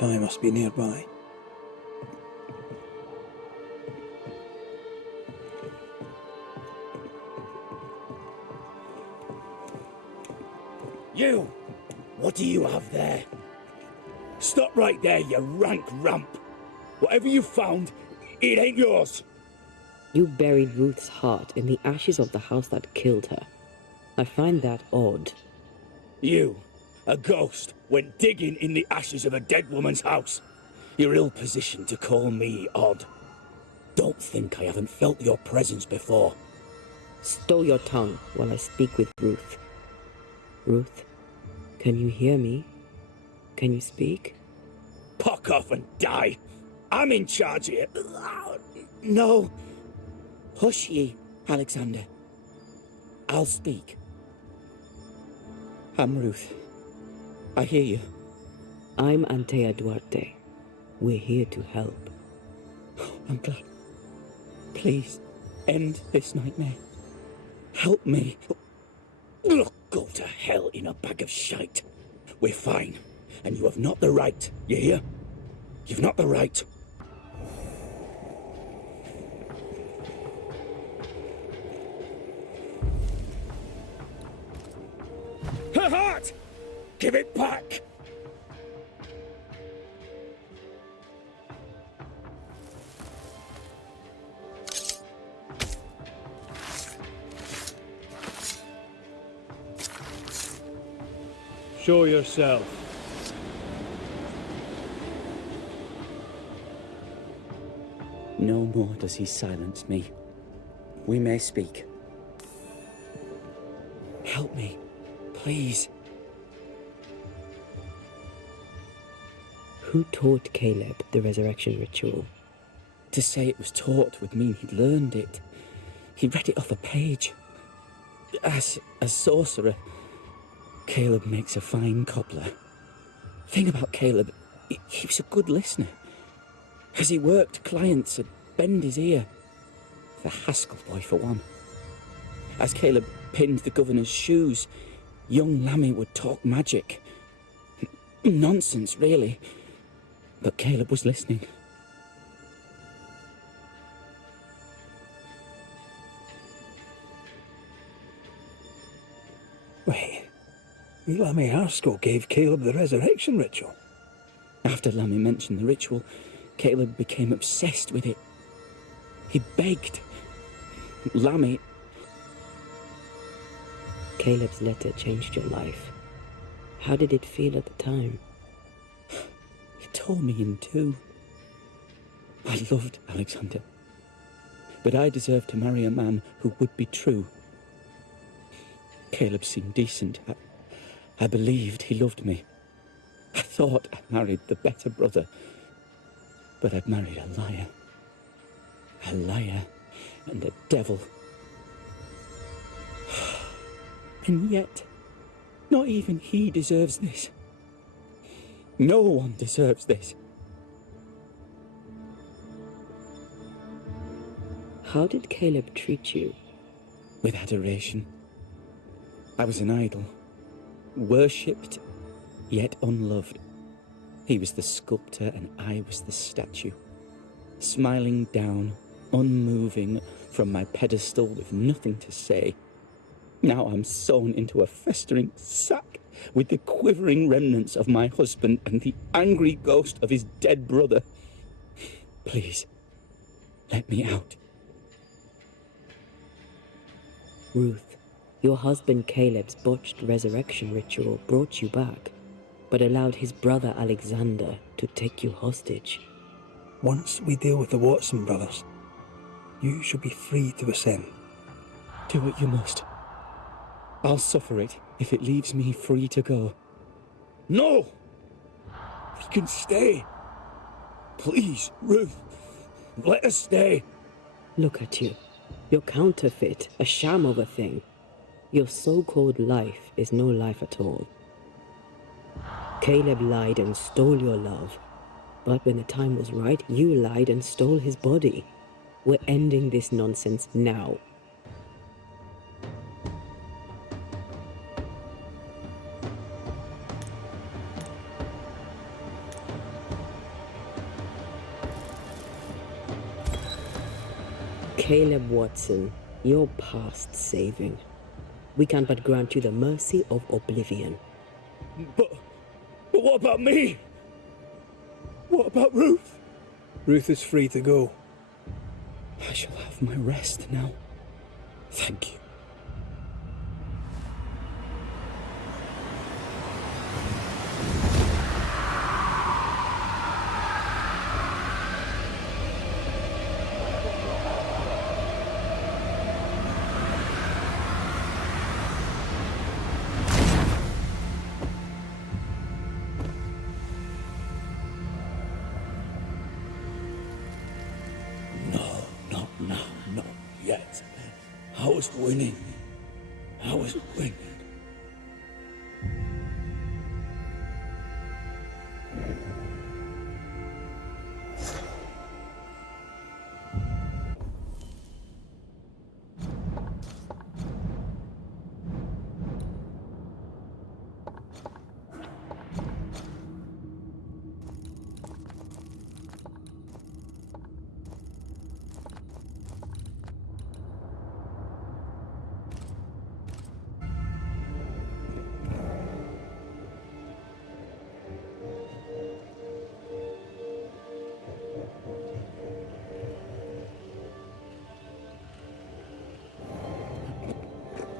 Mackay must be nearby. You! What do you have there? Stop right there, you rank ramp! Whatever you found, it ain't yours! You buried Ruth's heart in the ashes of the house that killed her. I find that odd. You, a ghost, went digging in the ashes of a dead woman's house. You're ill-positioned to call me odd. Don't think I haven't felt your presence before. Stow your tongue while I speak with Ruth. Ruth, can you hear me? Can you speak? Puck off and die! I'm in charge here. No. Hush ye, Alexander. I'll speak. I'm Ruth. I hear you. I'm Antea Duarte. We're here to help. I'm glad. Please, end this nightmare. Help me. Go to hell in a bag of shite. We're fine, and you have not the right, you hear? You've not the right. Her heart! Give it back! Show yourself. No more does he silence me. We may speak. Help me, please. Who taught Caleb the resurrection ritual? To say it was taught would mean he'd learned it. He read it off a page. As a sorcerer, Caleb makes a fine cobbler. Thing about Caleb, he was a good listener. As he worked, clients would bend his ear. The Haskell boy, for one. As Caleb pinned the governor's shoes, young Lammy would talk magic. Nonsense, really. But Caleb was listening. Wait, Lammy Haskell gave Caleb the resurrection ritual? After Lammy mentioned the ritual, Caleb became obsessed with it. He begged. Lammy... Caleb's letter changed your life. How did it feel at the time? It tore me in two. I loved Alexander. But I deserved to marry a man who would be true. Caleb seemed decent. I believed he loved me. I thought I married the better brother. But I'd married a liar. A liar and a devil. And yet, not even he deserves this. No one deserves this. How did Caleb treat you? With adoration. I was an idol. Worshipped, yet unloved. He was the sculptor and I was the statue. Smiling down, unmoving from my pedestal with nothing to say. Now I'm sewn into a festering sack with the quivering remnants of my husband and the angry ghost of his dead brother. Please, let me out. Ruth, your husband Caleb's botched resurrection ritual brought you back, but allowed his brother Alexander to take you hostage. Once we deal with the Watson brothers, you shall be free to ascend. Do what you must. I'll suffer it if it leaves me free to go. No! We can stay. Please, Ruth, let us stay. Look at you. You're counterfeit, a sham of a thing. Your so-called life is no life at all. Caleb lied and stole your love. But when the time was right, you lied and stole his body. We're ending this nonsense now. Caleb Watson, you're past saving. We can but grant you the mercy of oblivion. But what about me? What about Ruth? Ruth is free to go. I shall have my rest now. Thank you. Not yet. I was winning. I was winning.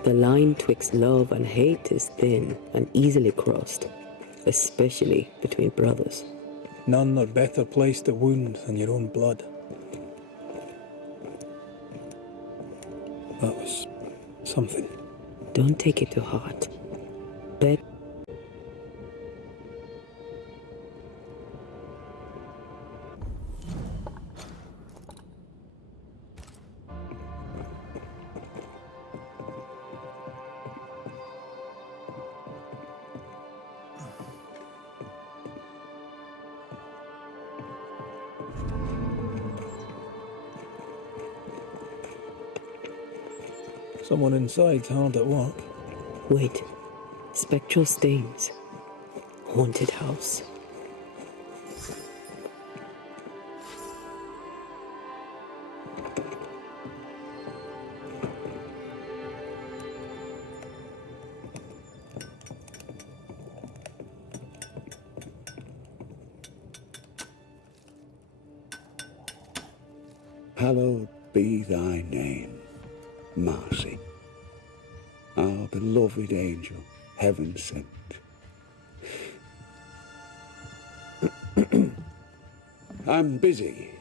The line twixt love and hate is thin and easily crossed, especially between brothers. None are better placed to wound than your own blood. That was something. Don't take it to heart. Bet Someone inside hard at work. Wait. Spectral stains. Haunted house. Hallowed be thy name, Marcy, our beloved angel, heaven sent. I'm busy.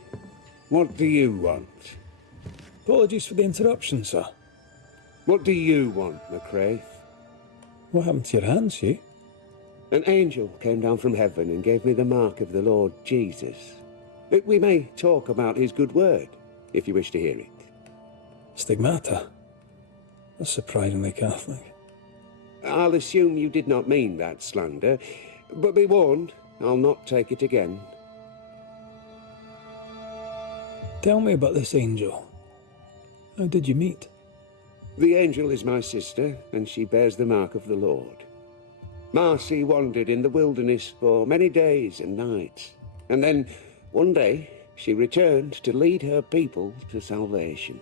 What do you want? Apologies for the interruption, sir. What do you want, McCraith? What happened to your hands, Hugh? An angel came down from heaven and gave me the mark of the Lord Jesus. We may talk about his good word, if you wish to hear it. Stigmata? That's surprisingly Catholic. I'll assume you did not mean that slander, but be warned, I'll not take it again. Tell me about this angel. How did you meet? The angel is my sister, and she bears the mark of the Lord. Marcy wandered in the wilderness for many days and nights, and then, one day, she returned to lead her people to salvation.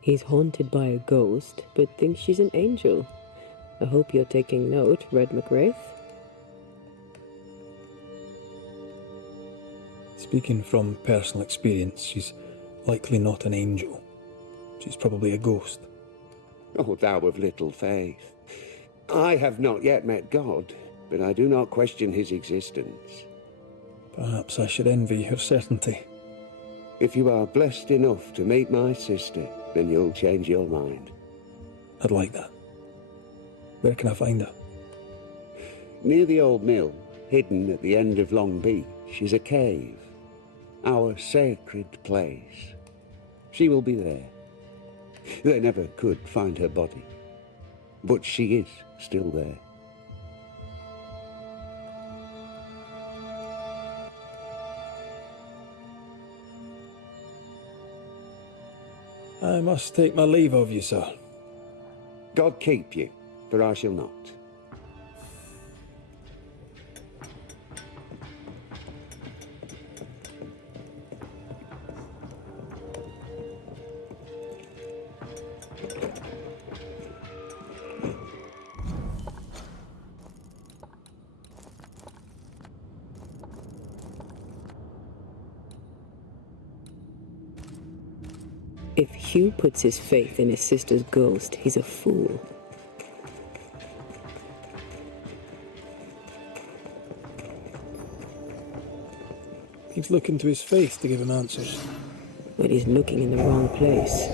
He's haunted by a ghost, but thinks she's an angel. I hope you're taking note, Red McGrath. Speaking from personal experience, she's likely not an angel. She's probably a ghost. Oh, thou of little faith. I have not yet met God, but I do not question his existence. Perhaps I should envy her certainty. If you are blessed enough to meet my sister, then you'll change your mind. I'd like that. Where can I find her? Near the old mill, hidden at the end of Long Beach, is a cave. Our sacred place. She will be there. They never could find her body, but she is still there. I must take my leave of you, sir. God keep you, for I shall not. If Hugh puts his faith in his sister's ghost, he's a fool. He's looking to his faith to give him answers. But he's looking in the wrong place.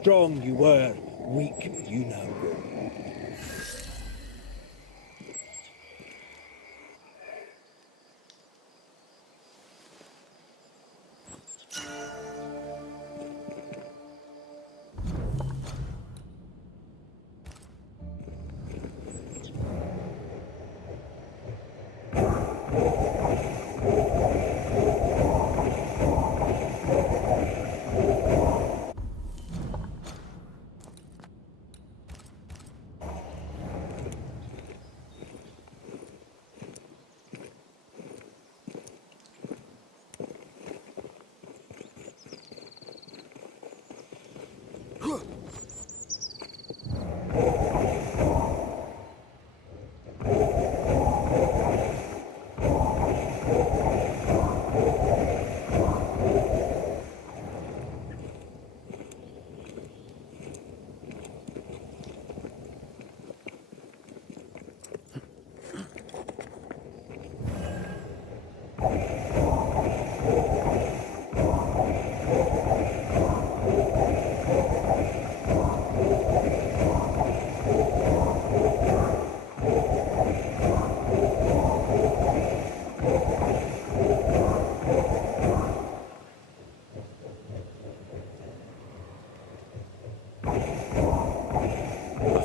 Strong you were, weak you now grow.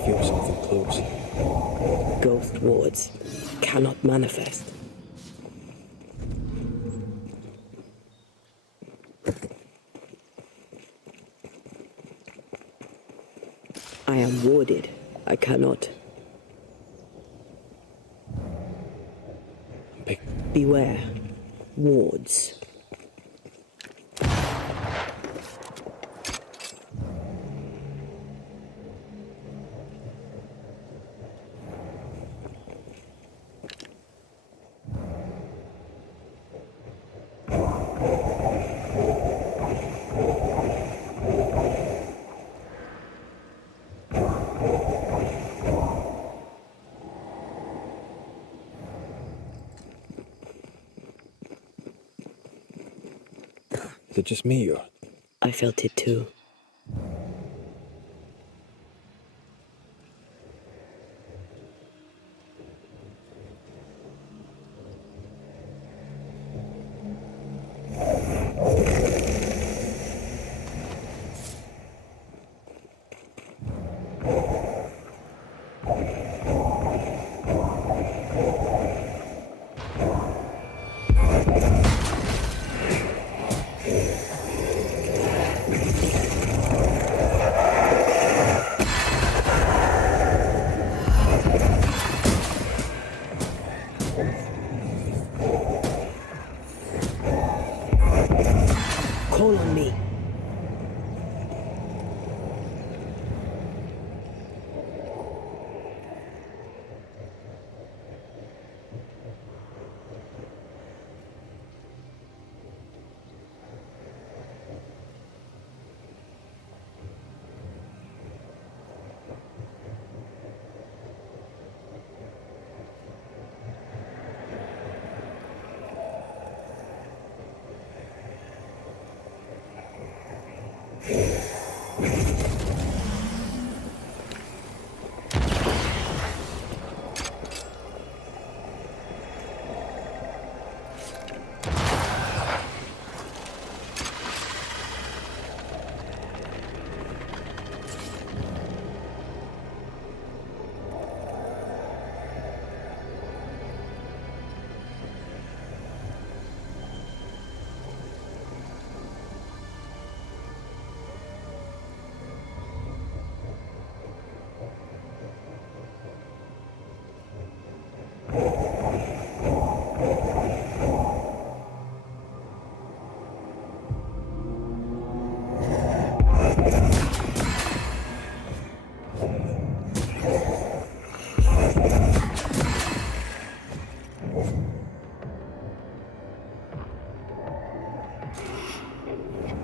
feel something close. Ghost wards cannot manifest. I am warded. I cannot. Beware. Wards. Is it just me, or? I felt it too. Call on me.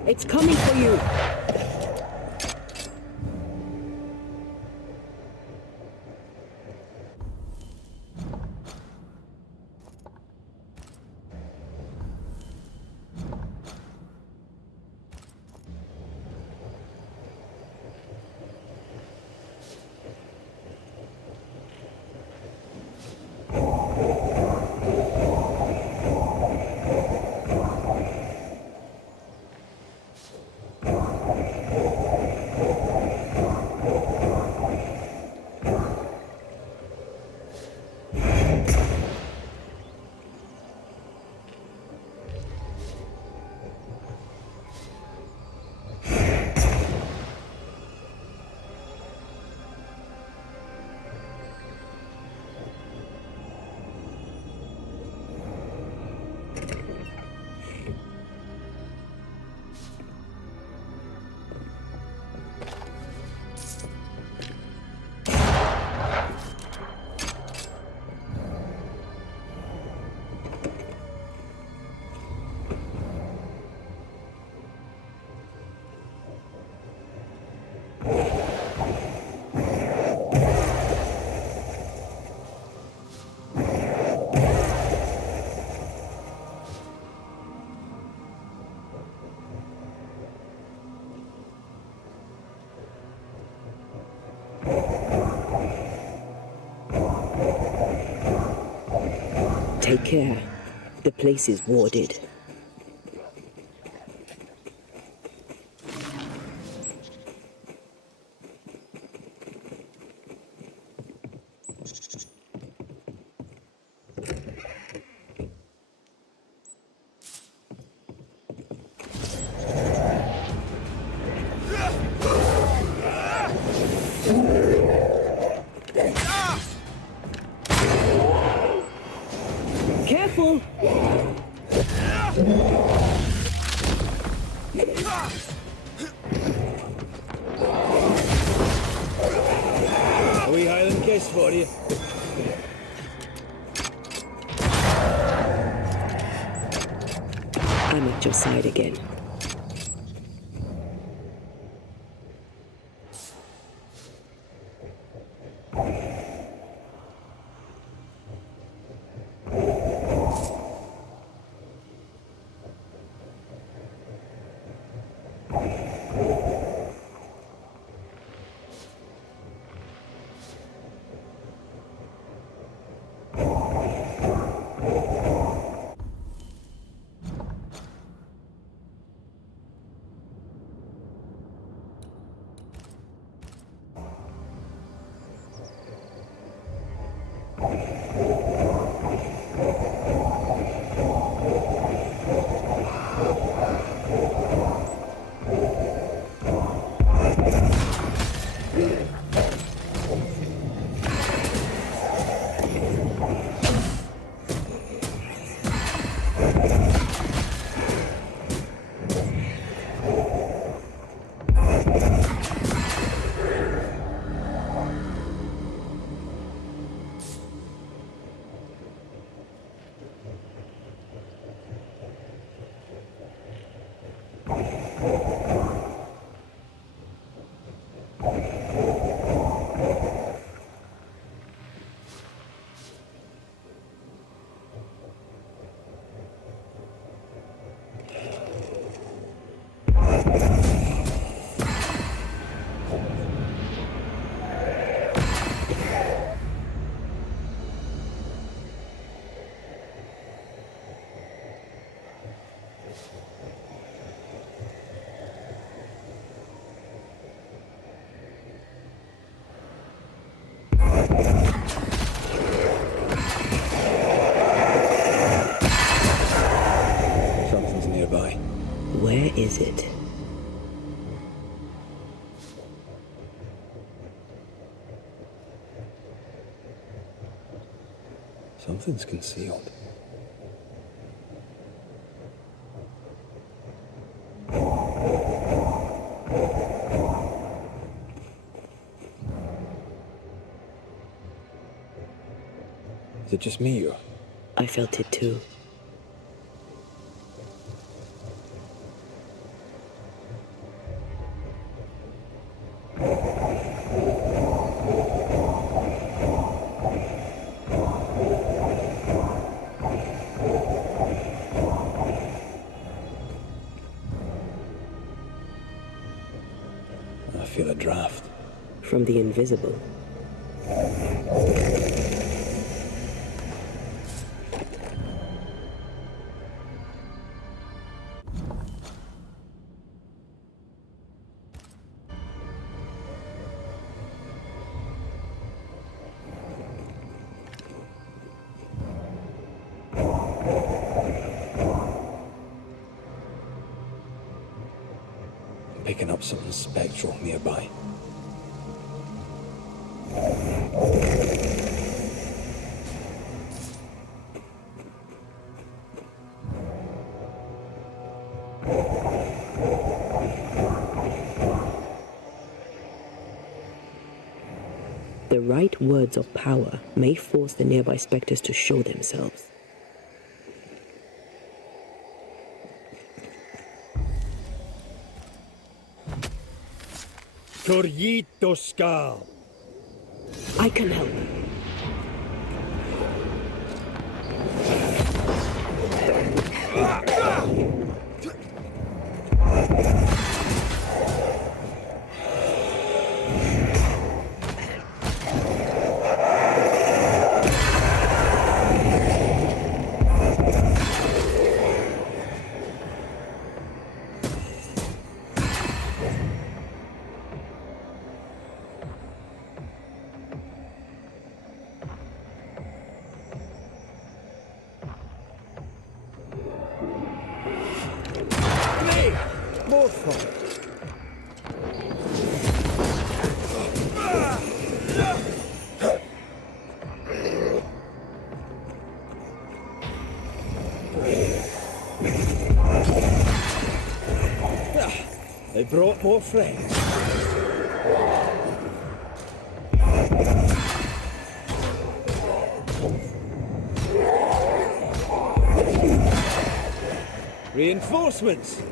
It's coming for you! Take care. The place is warded. A wee Highland kiss for you. I'm at your side again. Something's nearby. Where is it? Something's concealed. Is it just me or? I felt it too. I feel a draft. From the invisible. I'm picking up something spectral nearby. The right words of power may force the nearby specters to show themselves. Corrito Skal. I can help. They brought more friends. Reinforcements!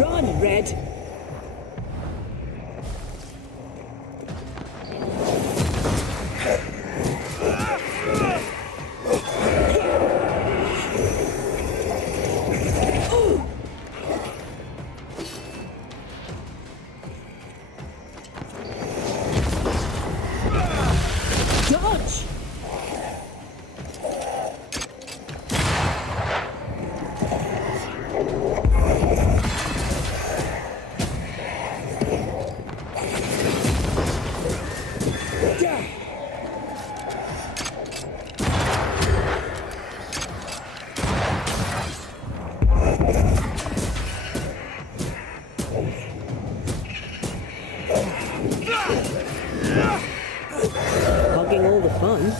Run, Red! Dodge! Hogging all the fun.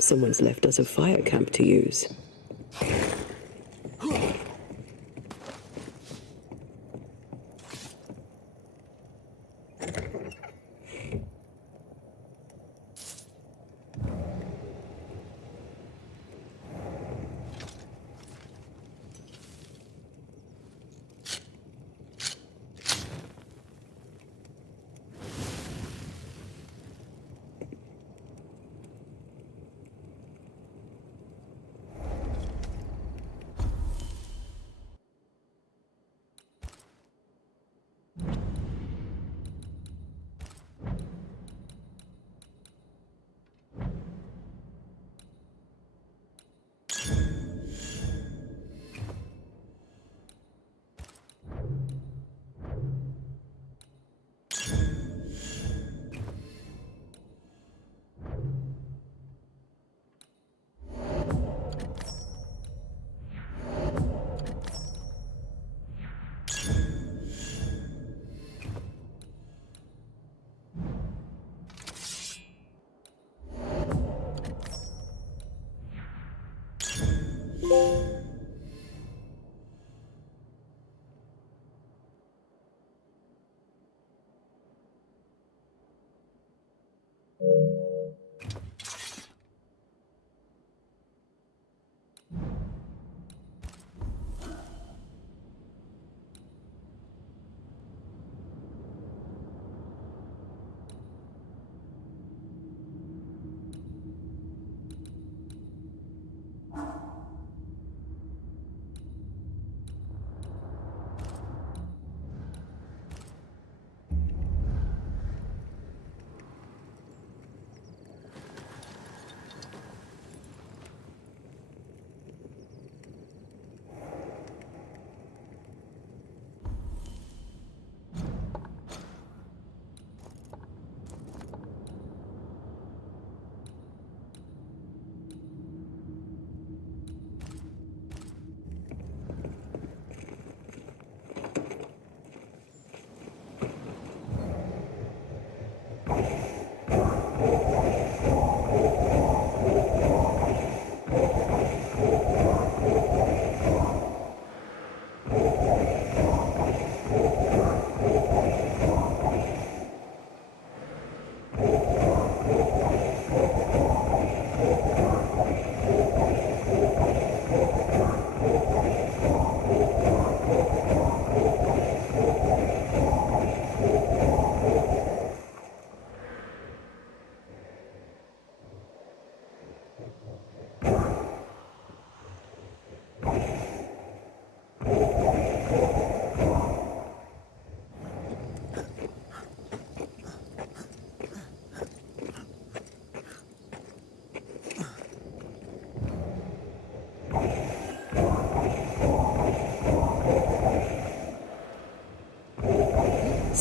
Someone's left us a fire camp to use.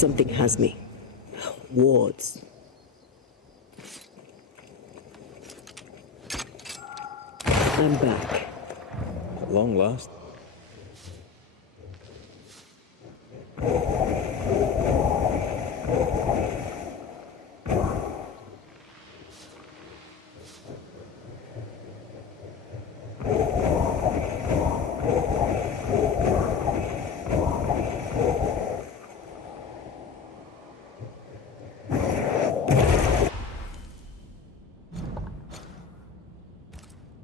Something has me. Wards. I'm back. At long last.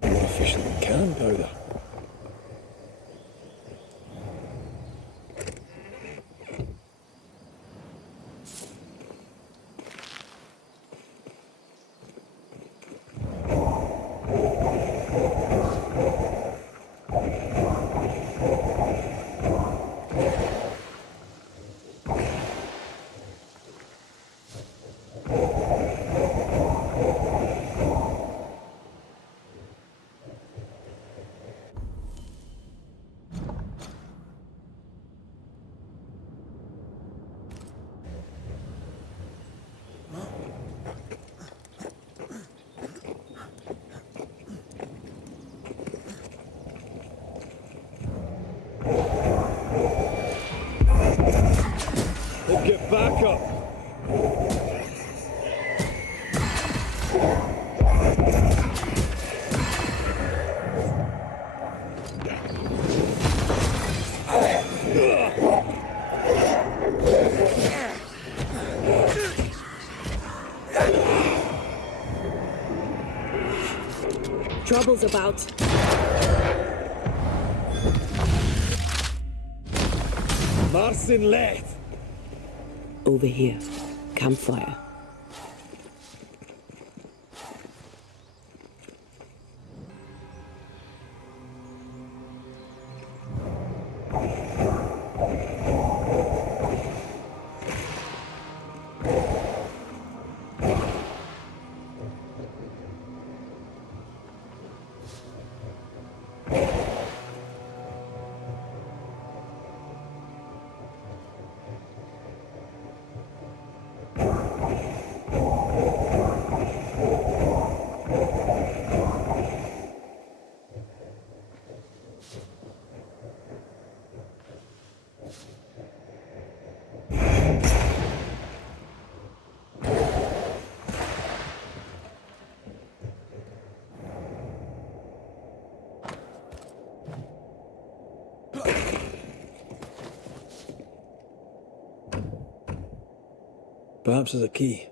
More efficient than cannon powder. Get back up! Trouble's about. Marcin left! Over here. Campfire. Perhaps there's a key.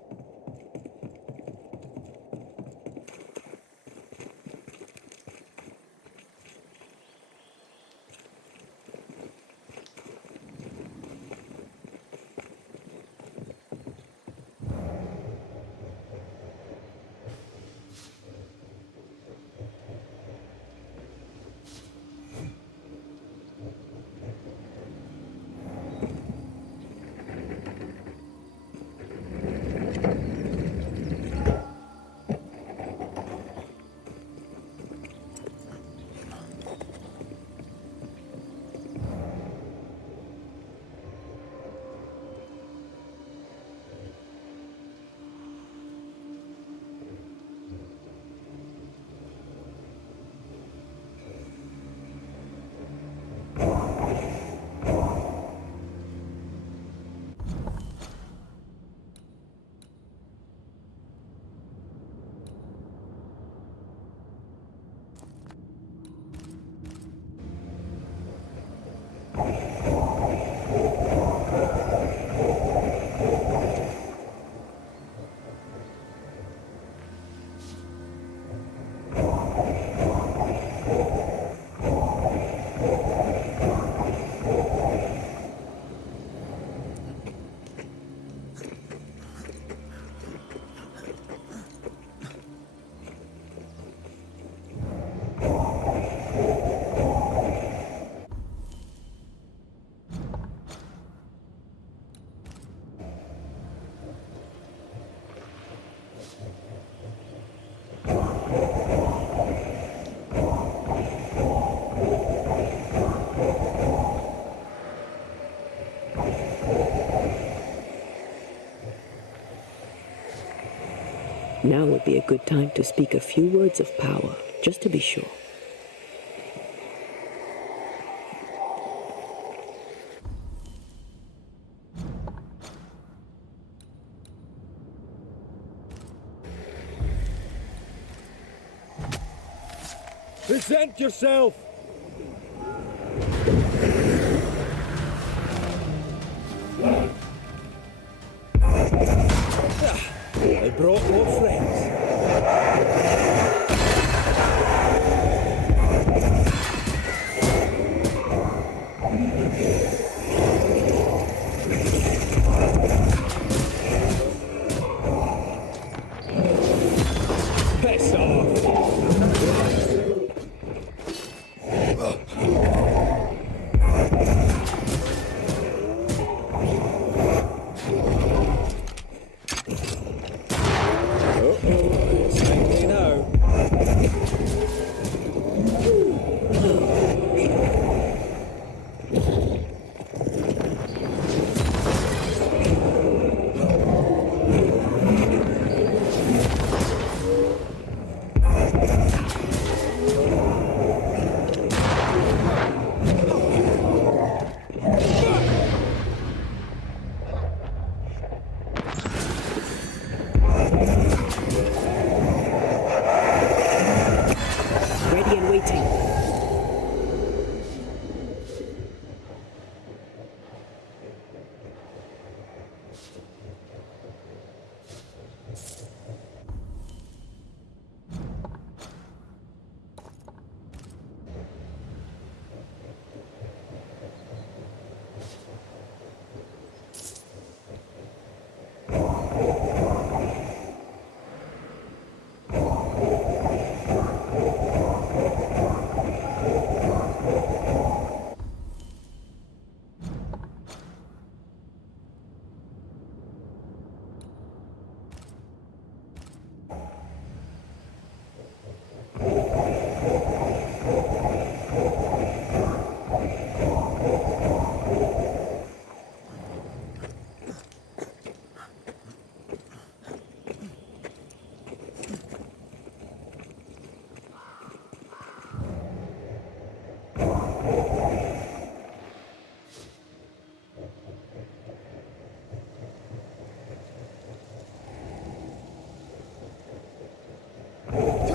Now would be a good time to speak a few words of power, just to be sure. Present yourself! I brought more friends. Piss off!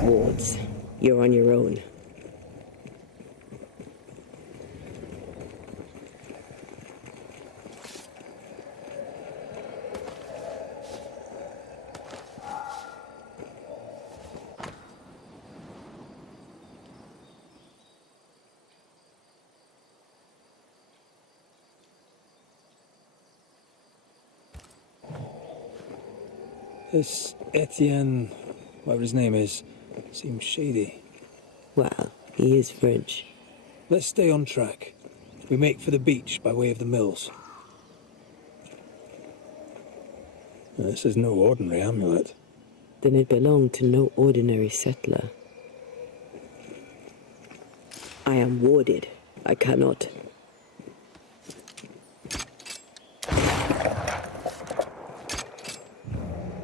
Wards, you're on your own. This Etienne, whatever his name is, seems shady. Well, he is French. Let's stay on track. We make for the beach by way of the mills. Now, this is no ordinary amulet. Then it belonged to no ordinary settler. I am warded. I cannot.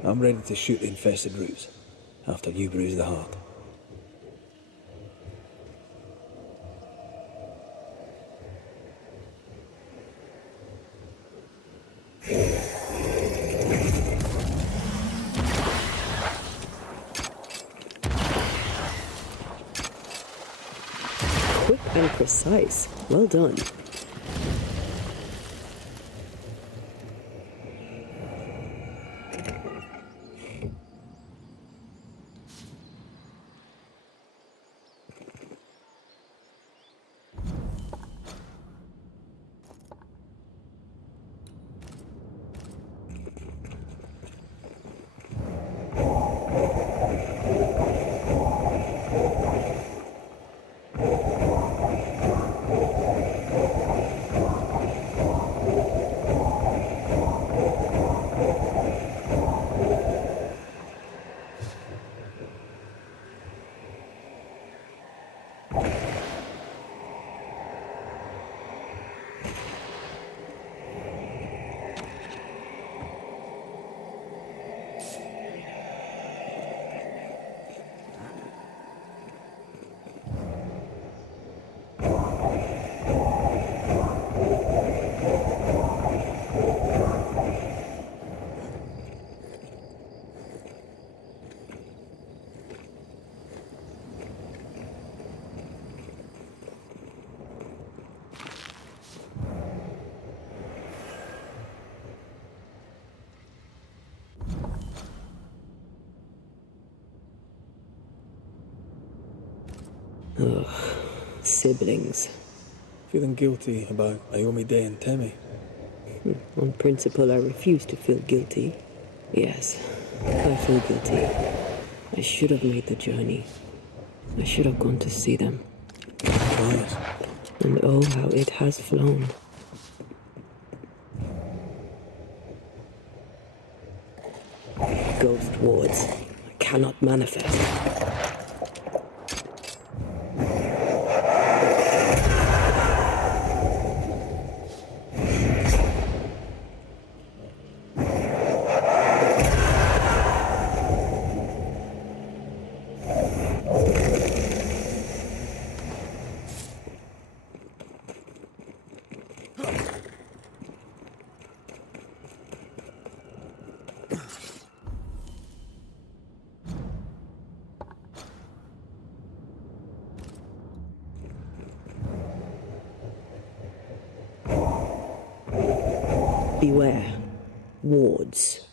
I'm ready to shoot the infested roots, after you bruise the heart. Quick and precise. Well done. Ugh, siblings. Feeling guilty about Naomi Day and Timmy? On principle, I refuse to feel guilty. Yes, I feel guilty. I should have made the journey. I should have gone to see them. Twice. And oh, how it has flown. Ghost wards. I cannot manifest. Beware. Wards.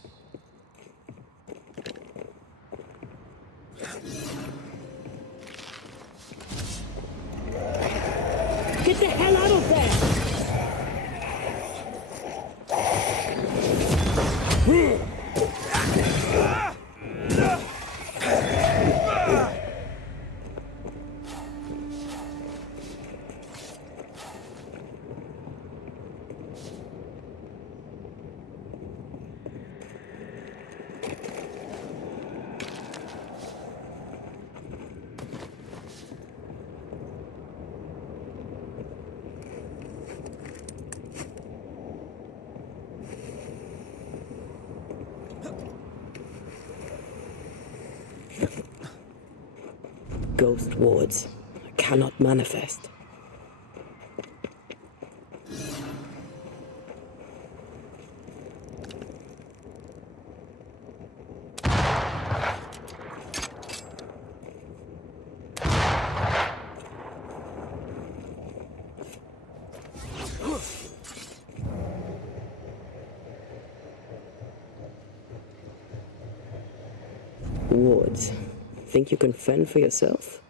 Get the hell out of there! Ghost wards. I cannot manifest. Wards. Think you can fend for yourself?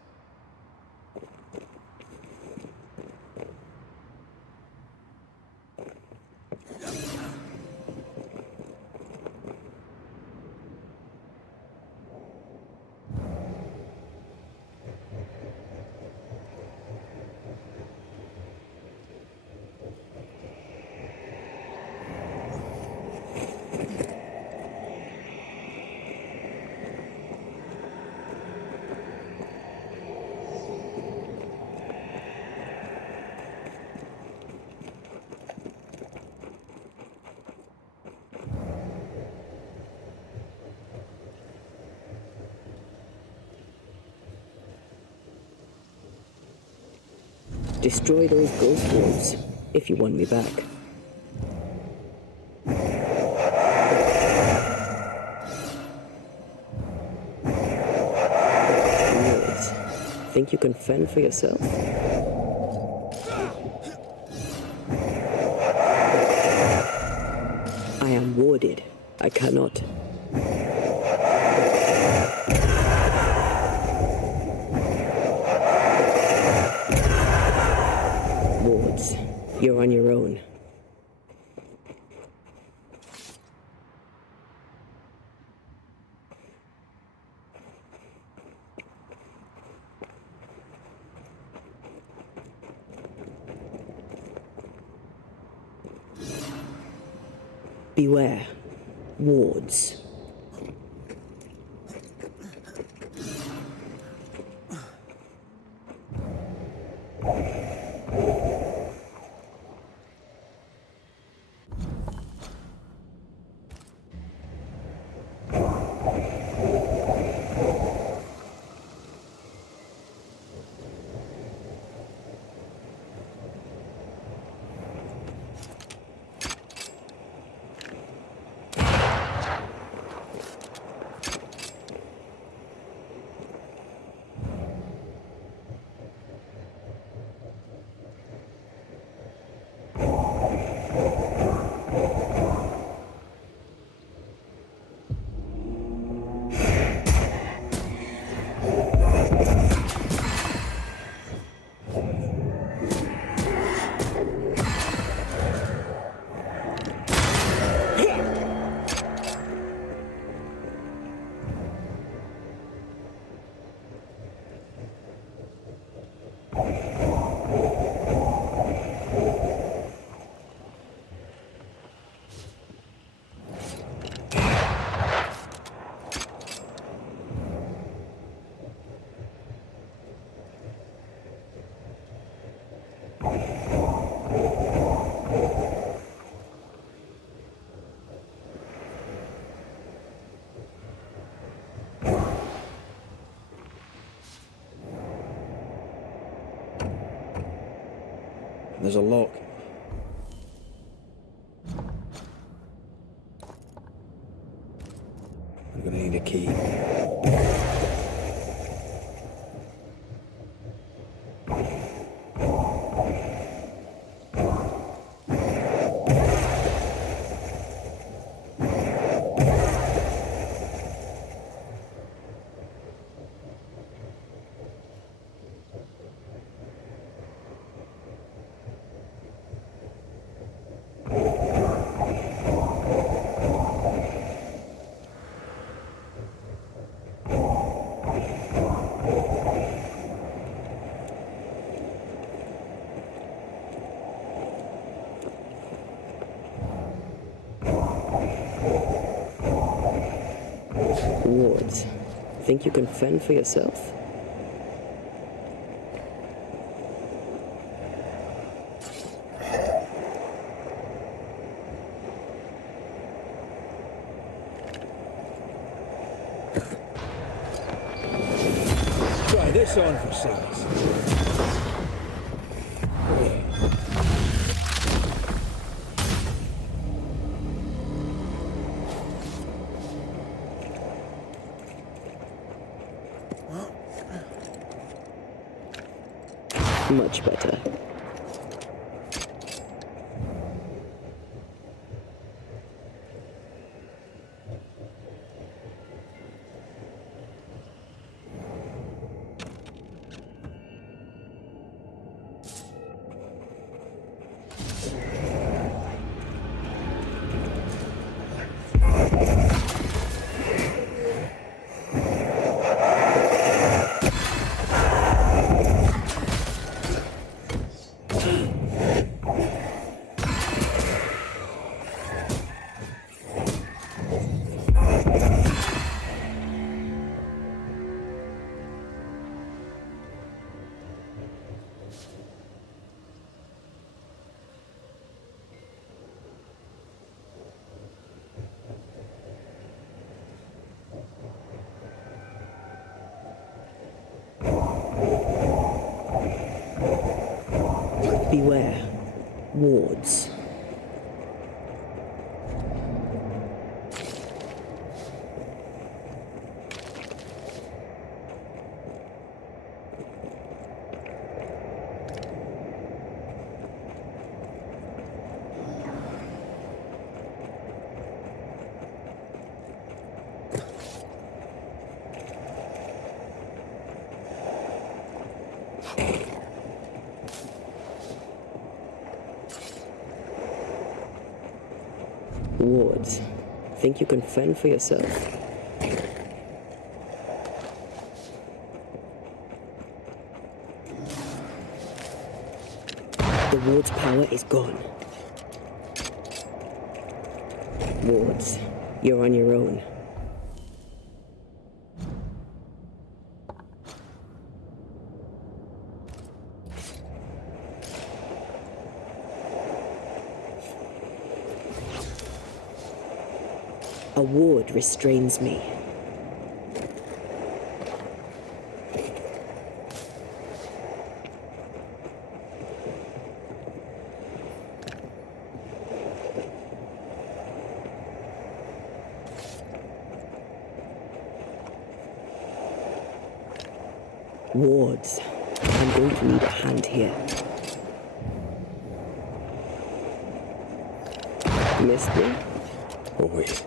Destroy those ghost wards, if you want me back. Wards. Think you can fend for yourself? I am warded. I cannot. Wards, you're on your own. Beware. Wards. There's a lock. I'm gonna need a key. Wards, think you can fend for yourself? Try this on for size. Much better. Beware. Wards. Wards, think you can fend for yourself? The ward's power is gone. Wards, you're on your own. A ward restrains me. Wards, I'm going to need a hand here. Missed me? Oh, wait.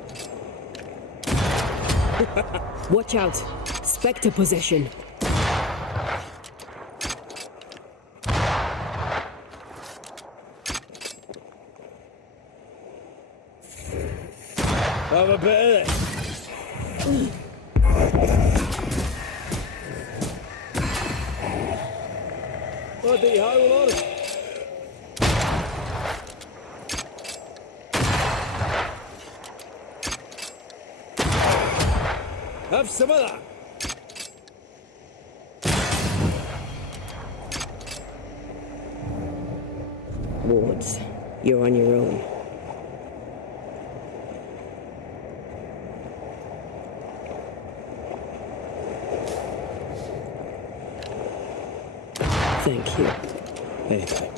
Watch out! Spectre possession! Have a bit of it. Bloody hell, Lord. Have some of that. Wards, you're on your own. Thank you. Anytime.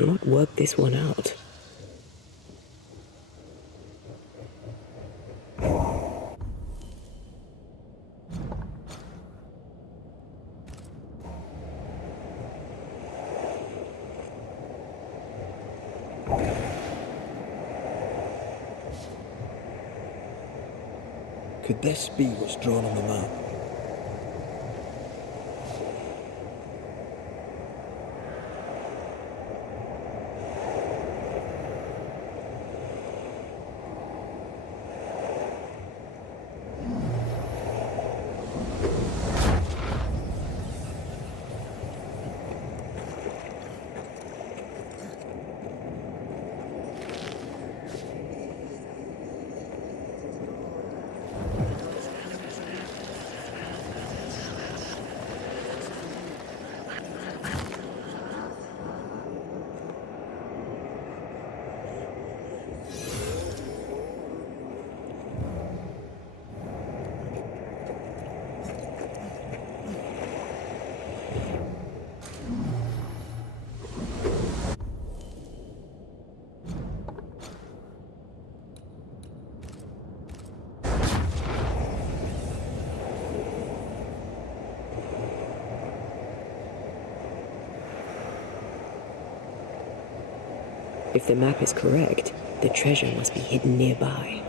cannot work this one out. Could this be what's drawn on the map? If the map is correct, the treasure must be hidden nearby.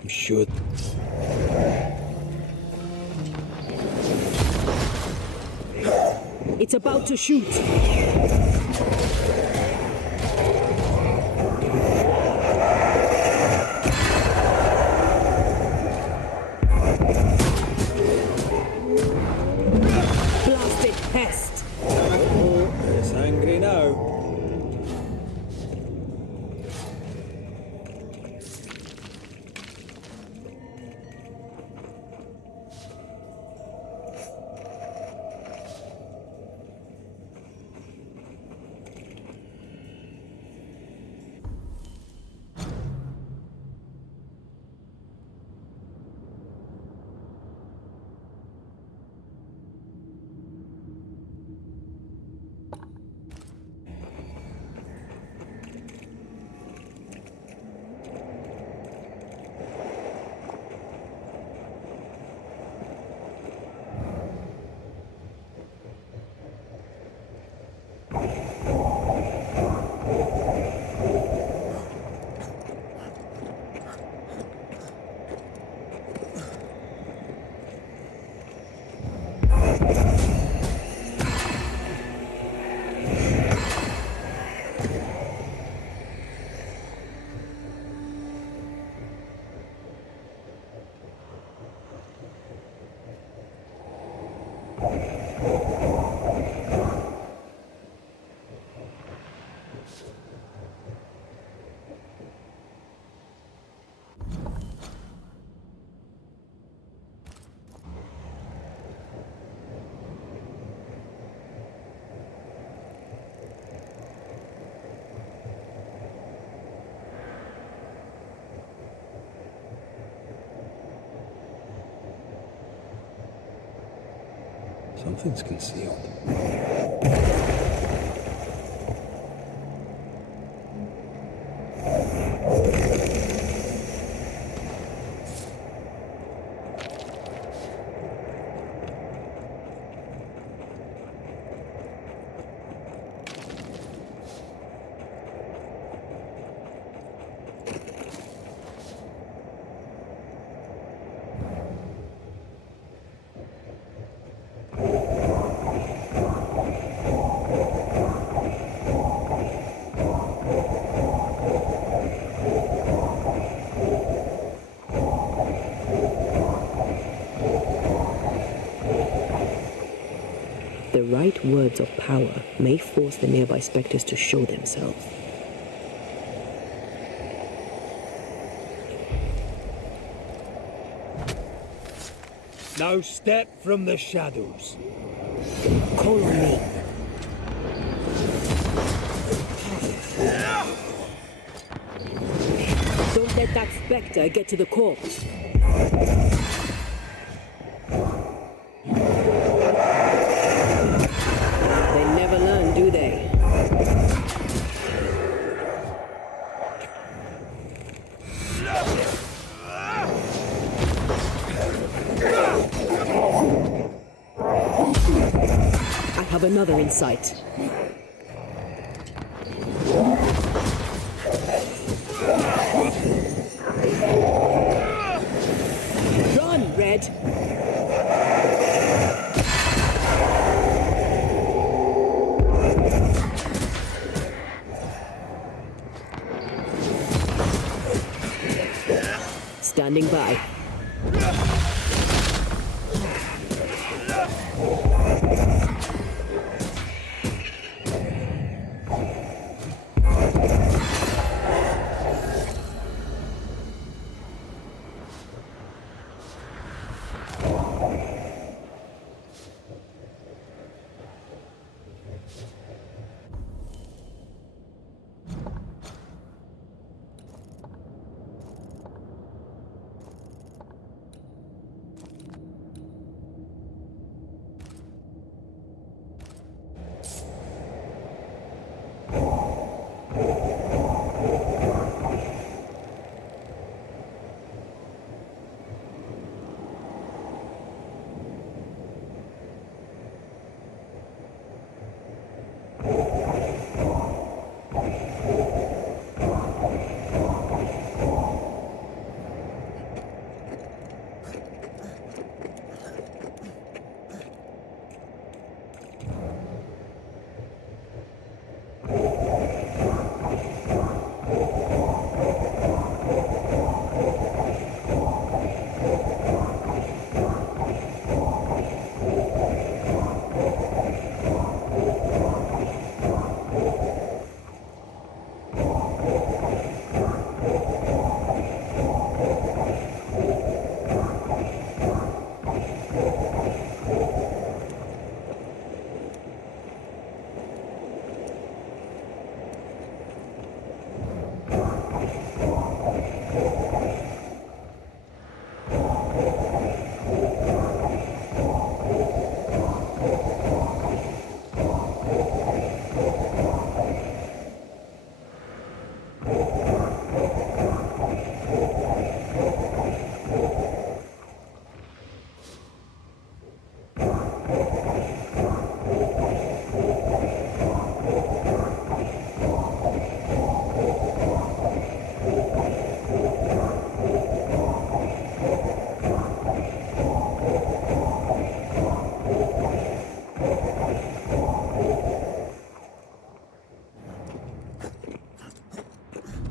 I'm sure. It's about to shoot. Blasted pest. Oh, it's angry now. Something's concealed. The right words of power may force the nearby spectres to show themselves. Now step from the shadows. Call on me. Don't let That spectre get to the corpse. They never learn, do they? I have another in sight. Run, Red! Standing by.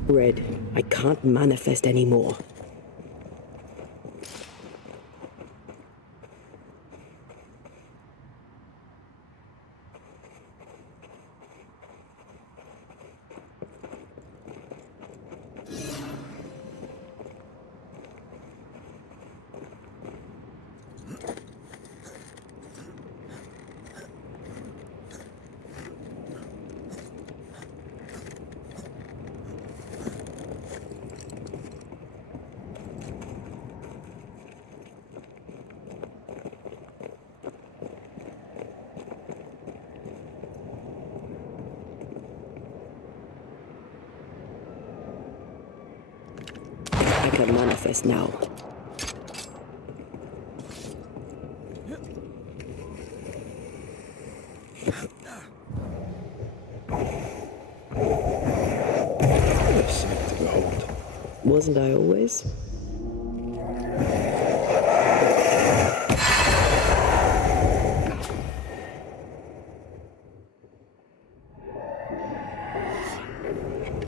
Red, I can't manifest anymore. I can manifest now. A sight to behold. Wasn't I always?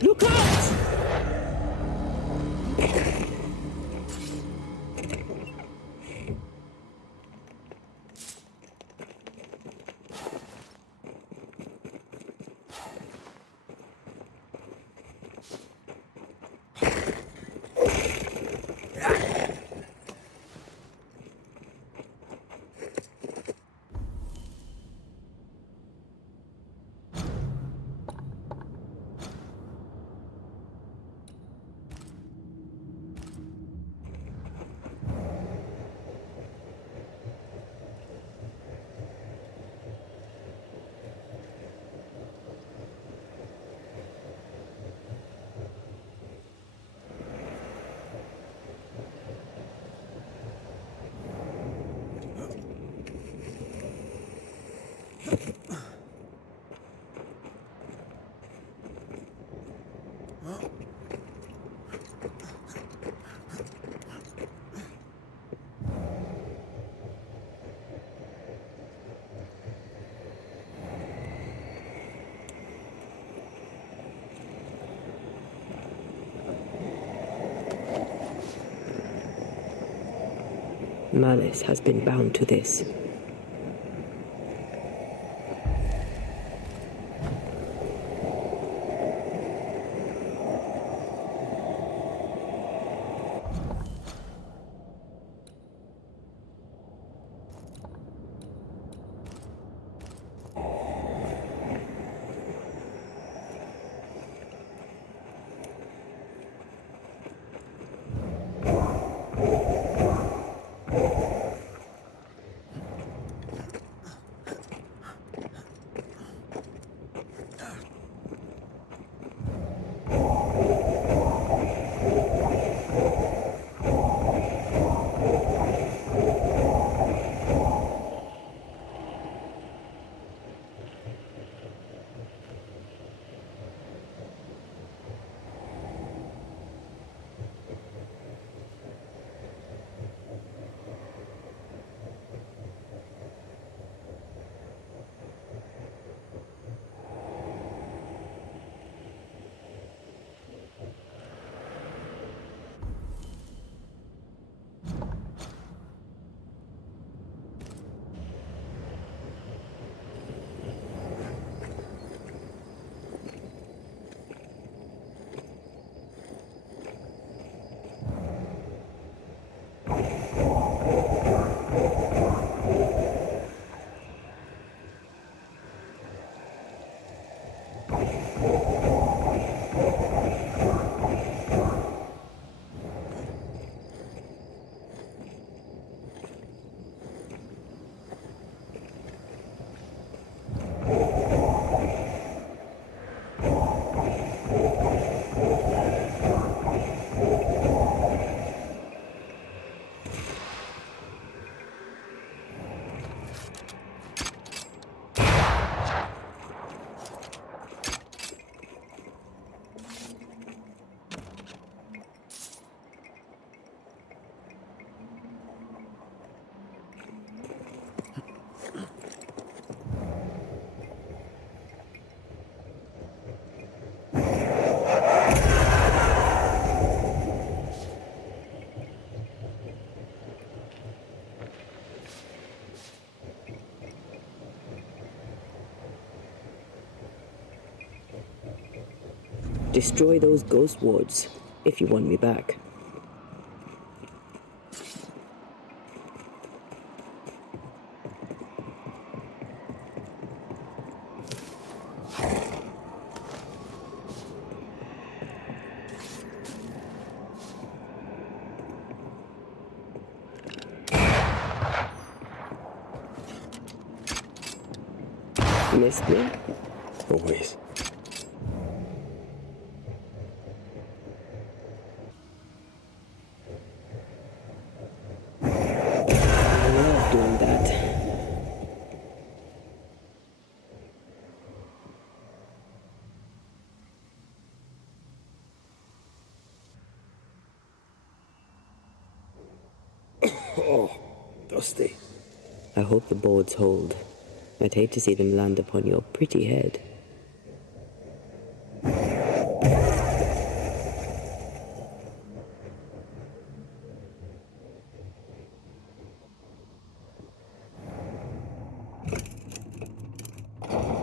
Look out! Malice has been bound to this. Destroy those ghost wards if you want me back. Missed me? Always. I love doing that. Oh, dusty. I hope the boards hold. I'd hate to see them land upon your pretty head.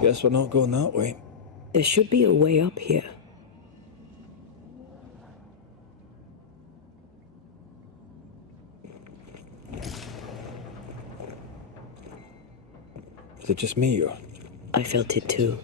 Guess we're not going that way. There should be a way up here. Is it just me or? I felt it too.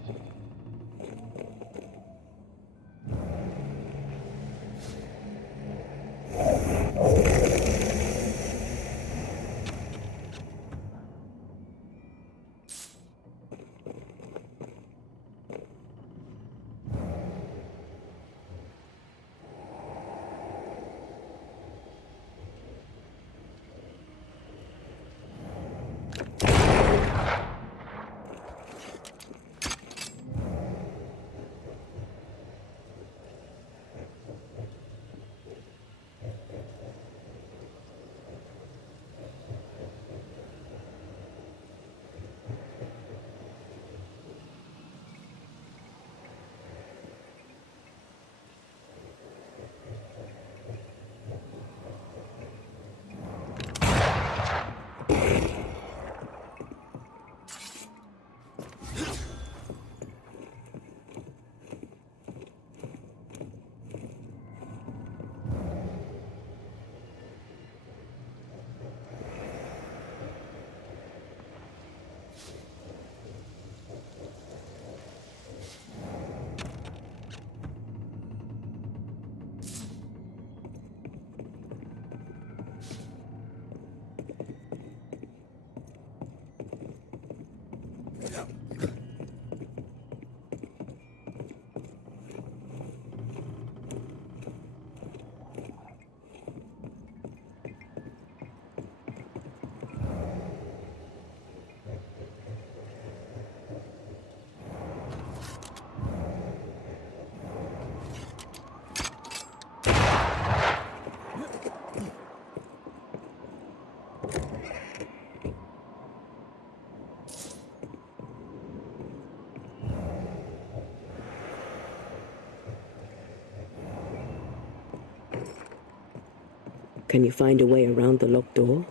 Can you find a way around the locked door?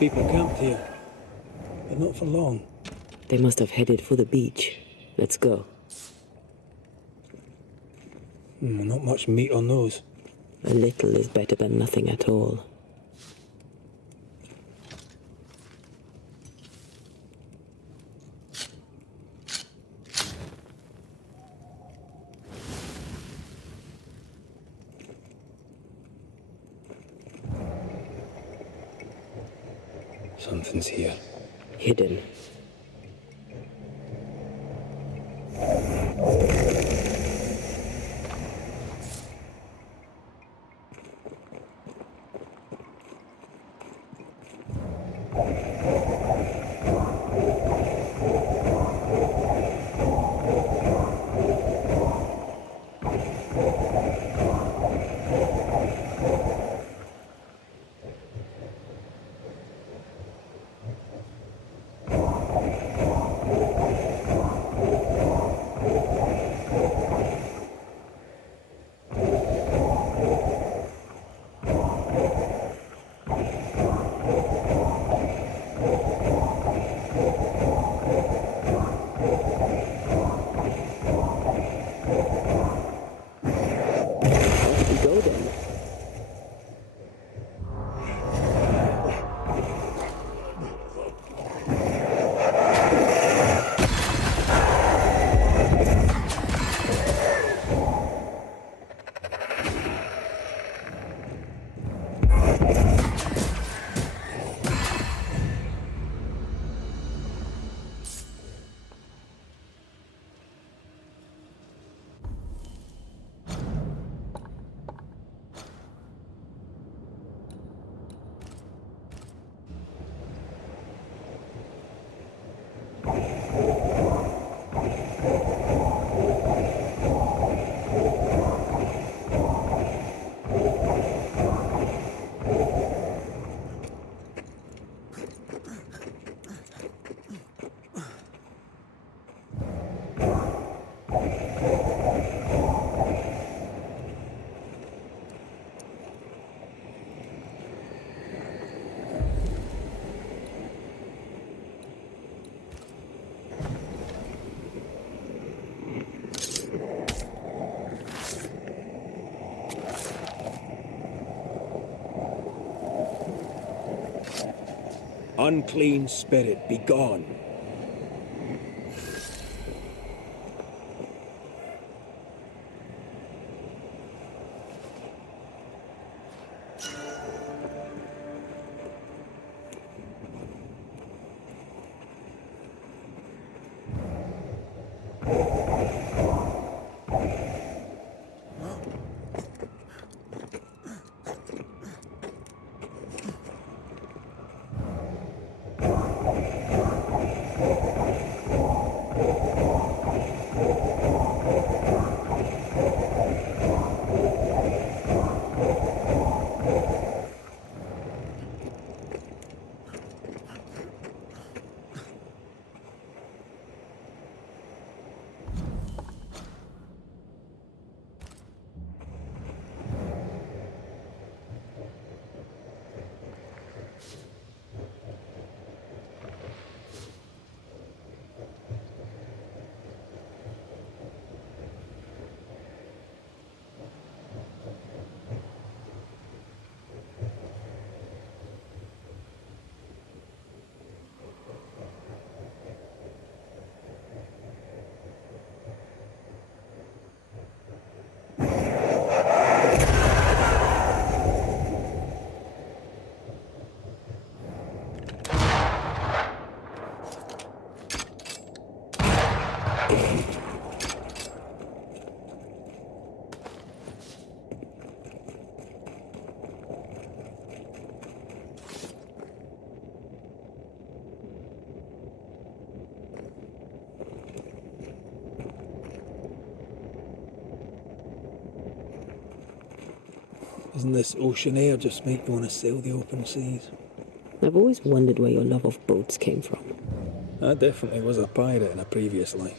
People camped here, but not for long. They must have headed for the beach. Let's go. Not much meat on those. A little is better than nothing at all. Something's here. Hidden. Unclean spirit, be gone. Doesn't this ocean air just make you want to sail the open seas? I've always wondered where your love of boats came from. I definitely was a pirate in a previous life.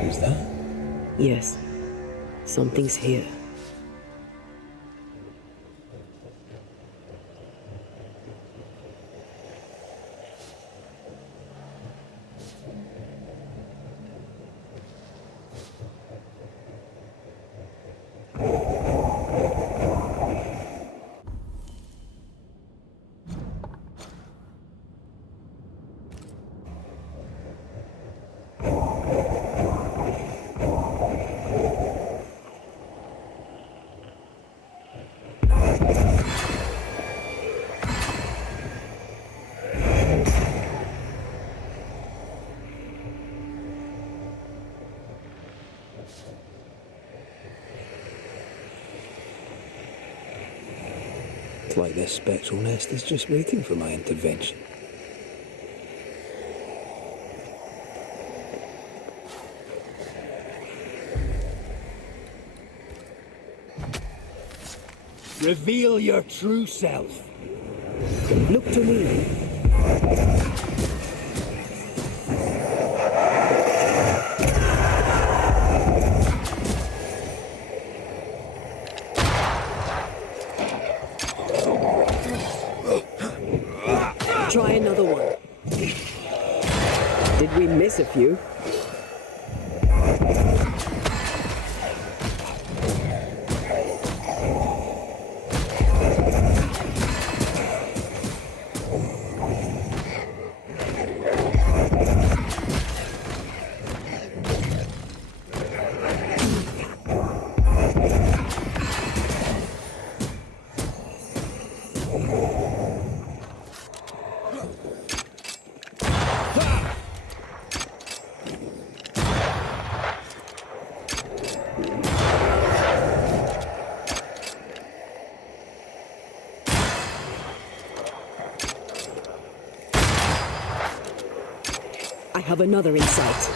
Who's that? Yes, something's here. It's like this spectral nest is just waiting for my intervention. Reveal your true self. Look to me. Try another one. Did we miss a few? I have another in sight.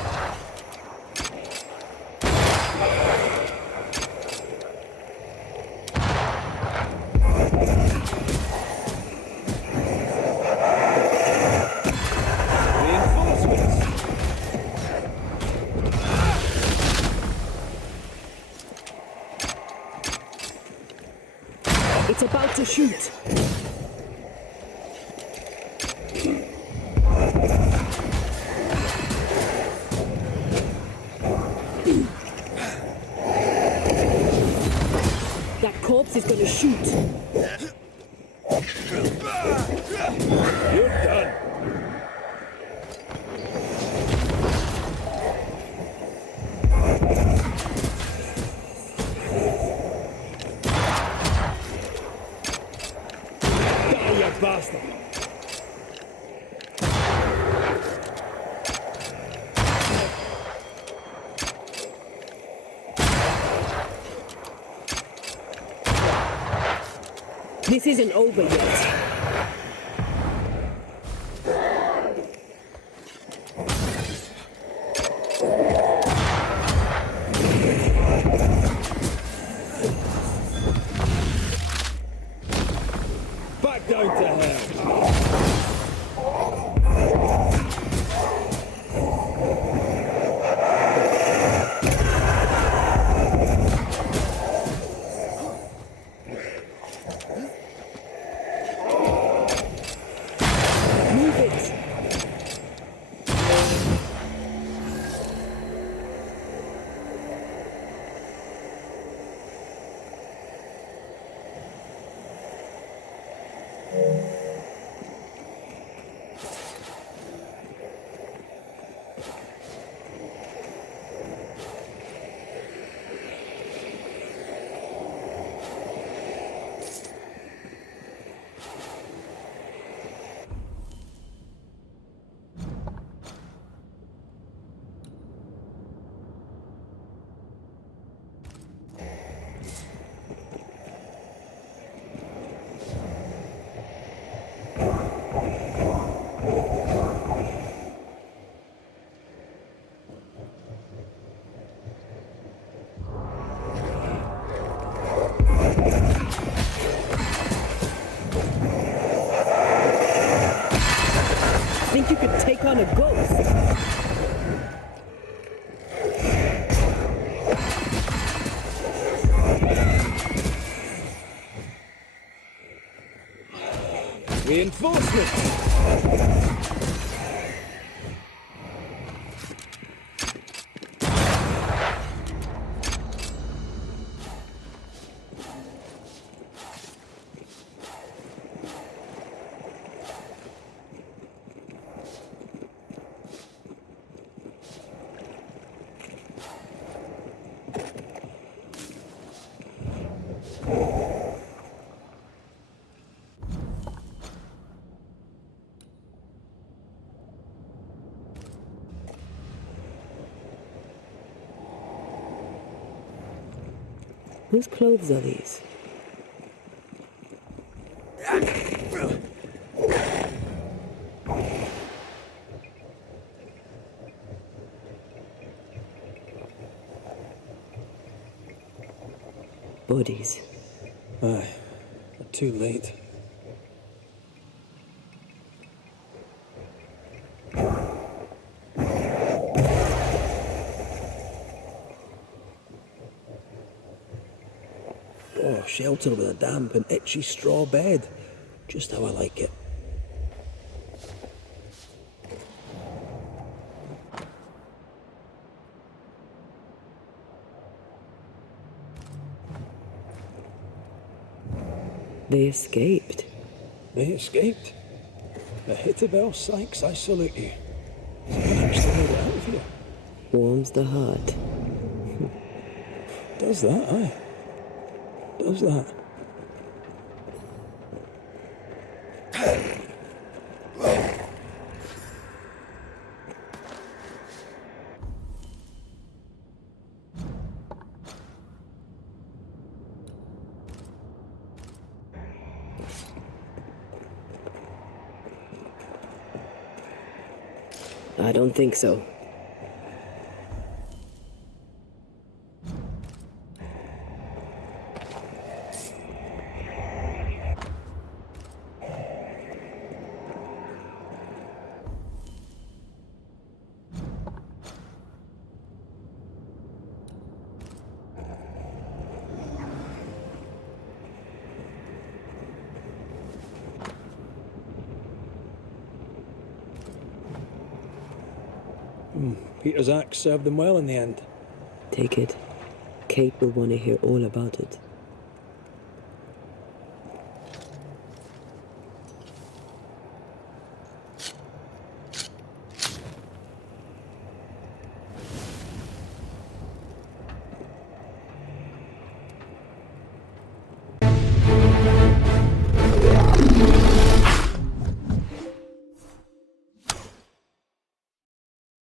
It's about to shoot. That corpse is going to shoot. You're done. Die, you bastard! This isn't over yet. Back down to hell! Move it. Think you could take on a ghost? Reinforcements! Whose clothes are these? Bodies. Aye, we're too late. Oh, shelter with a damp and itchy straw bed. Just how I like it. They escaped. They escaped. Ahithophel Sykes, I salute you. Someone actually made it out of here. Warms the heart. Does that, aye. Does that. I don't think so. Peter's axe served them well in the end. Take it. Kate will want to hear all about it.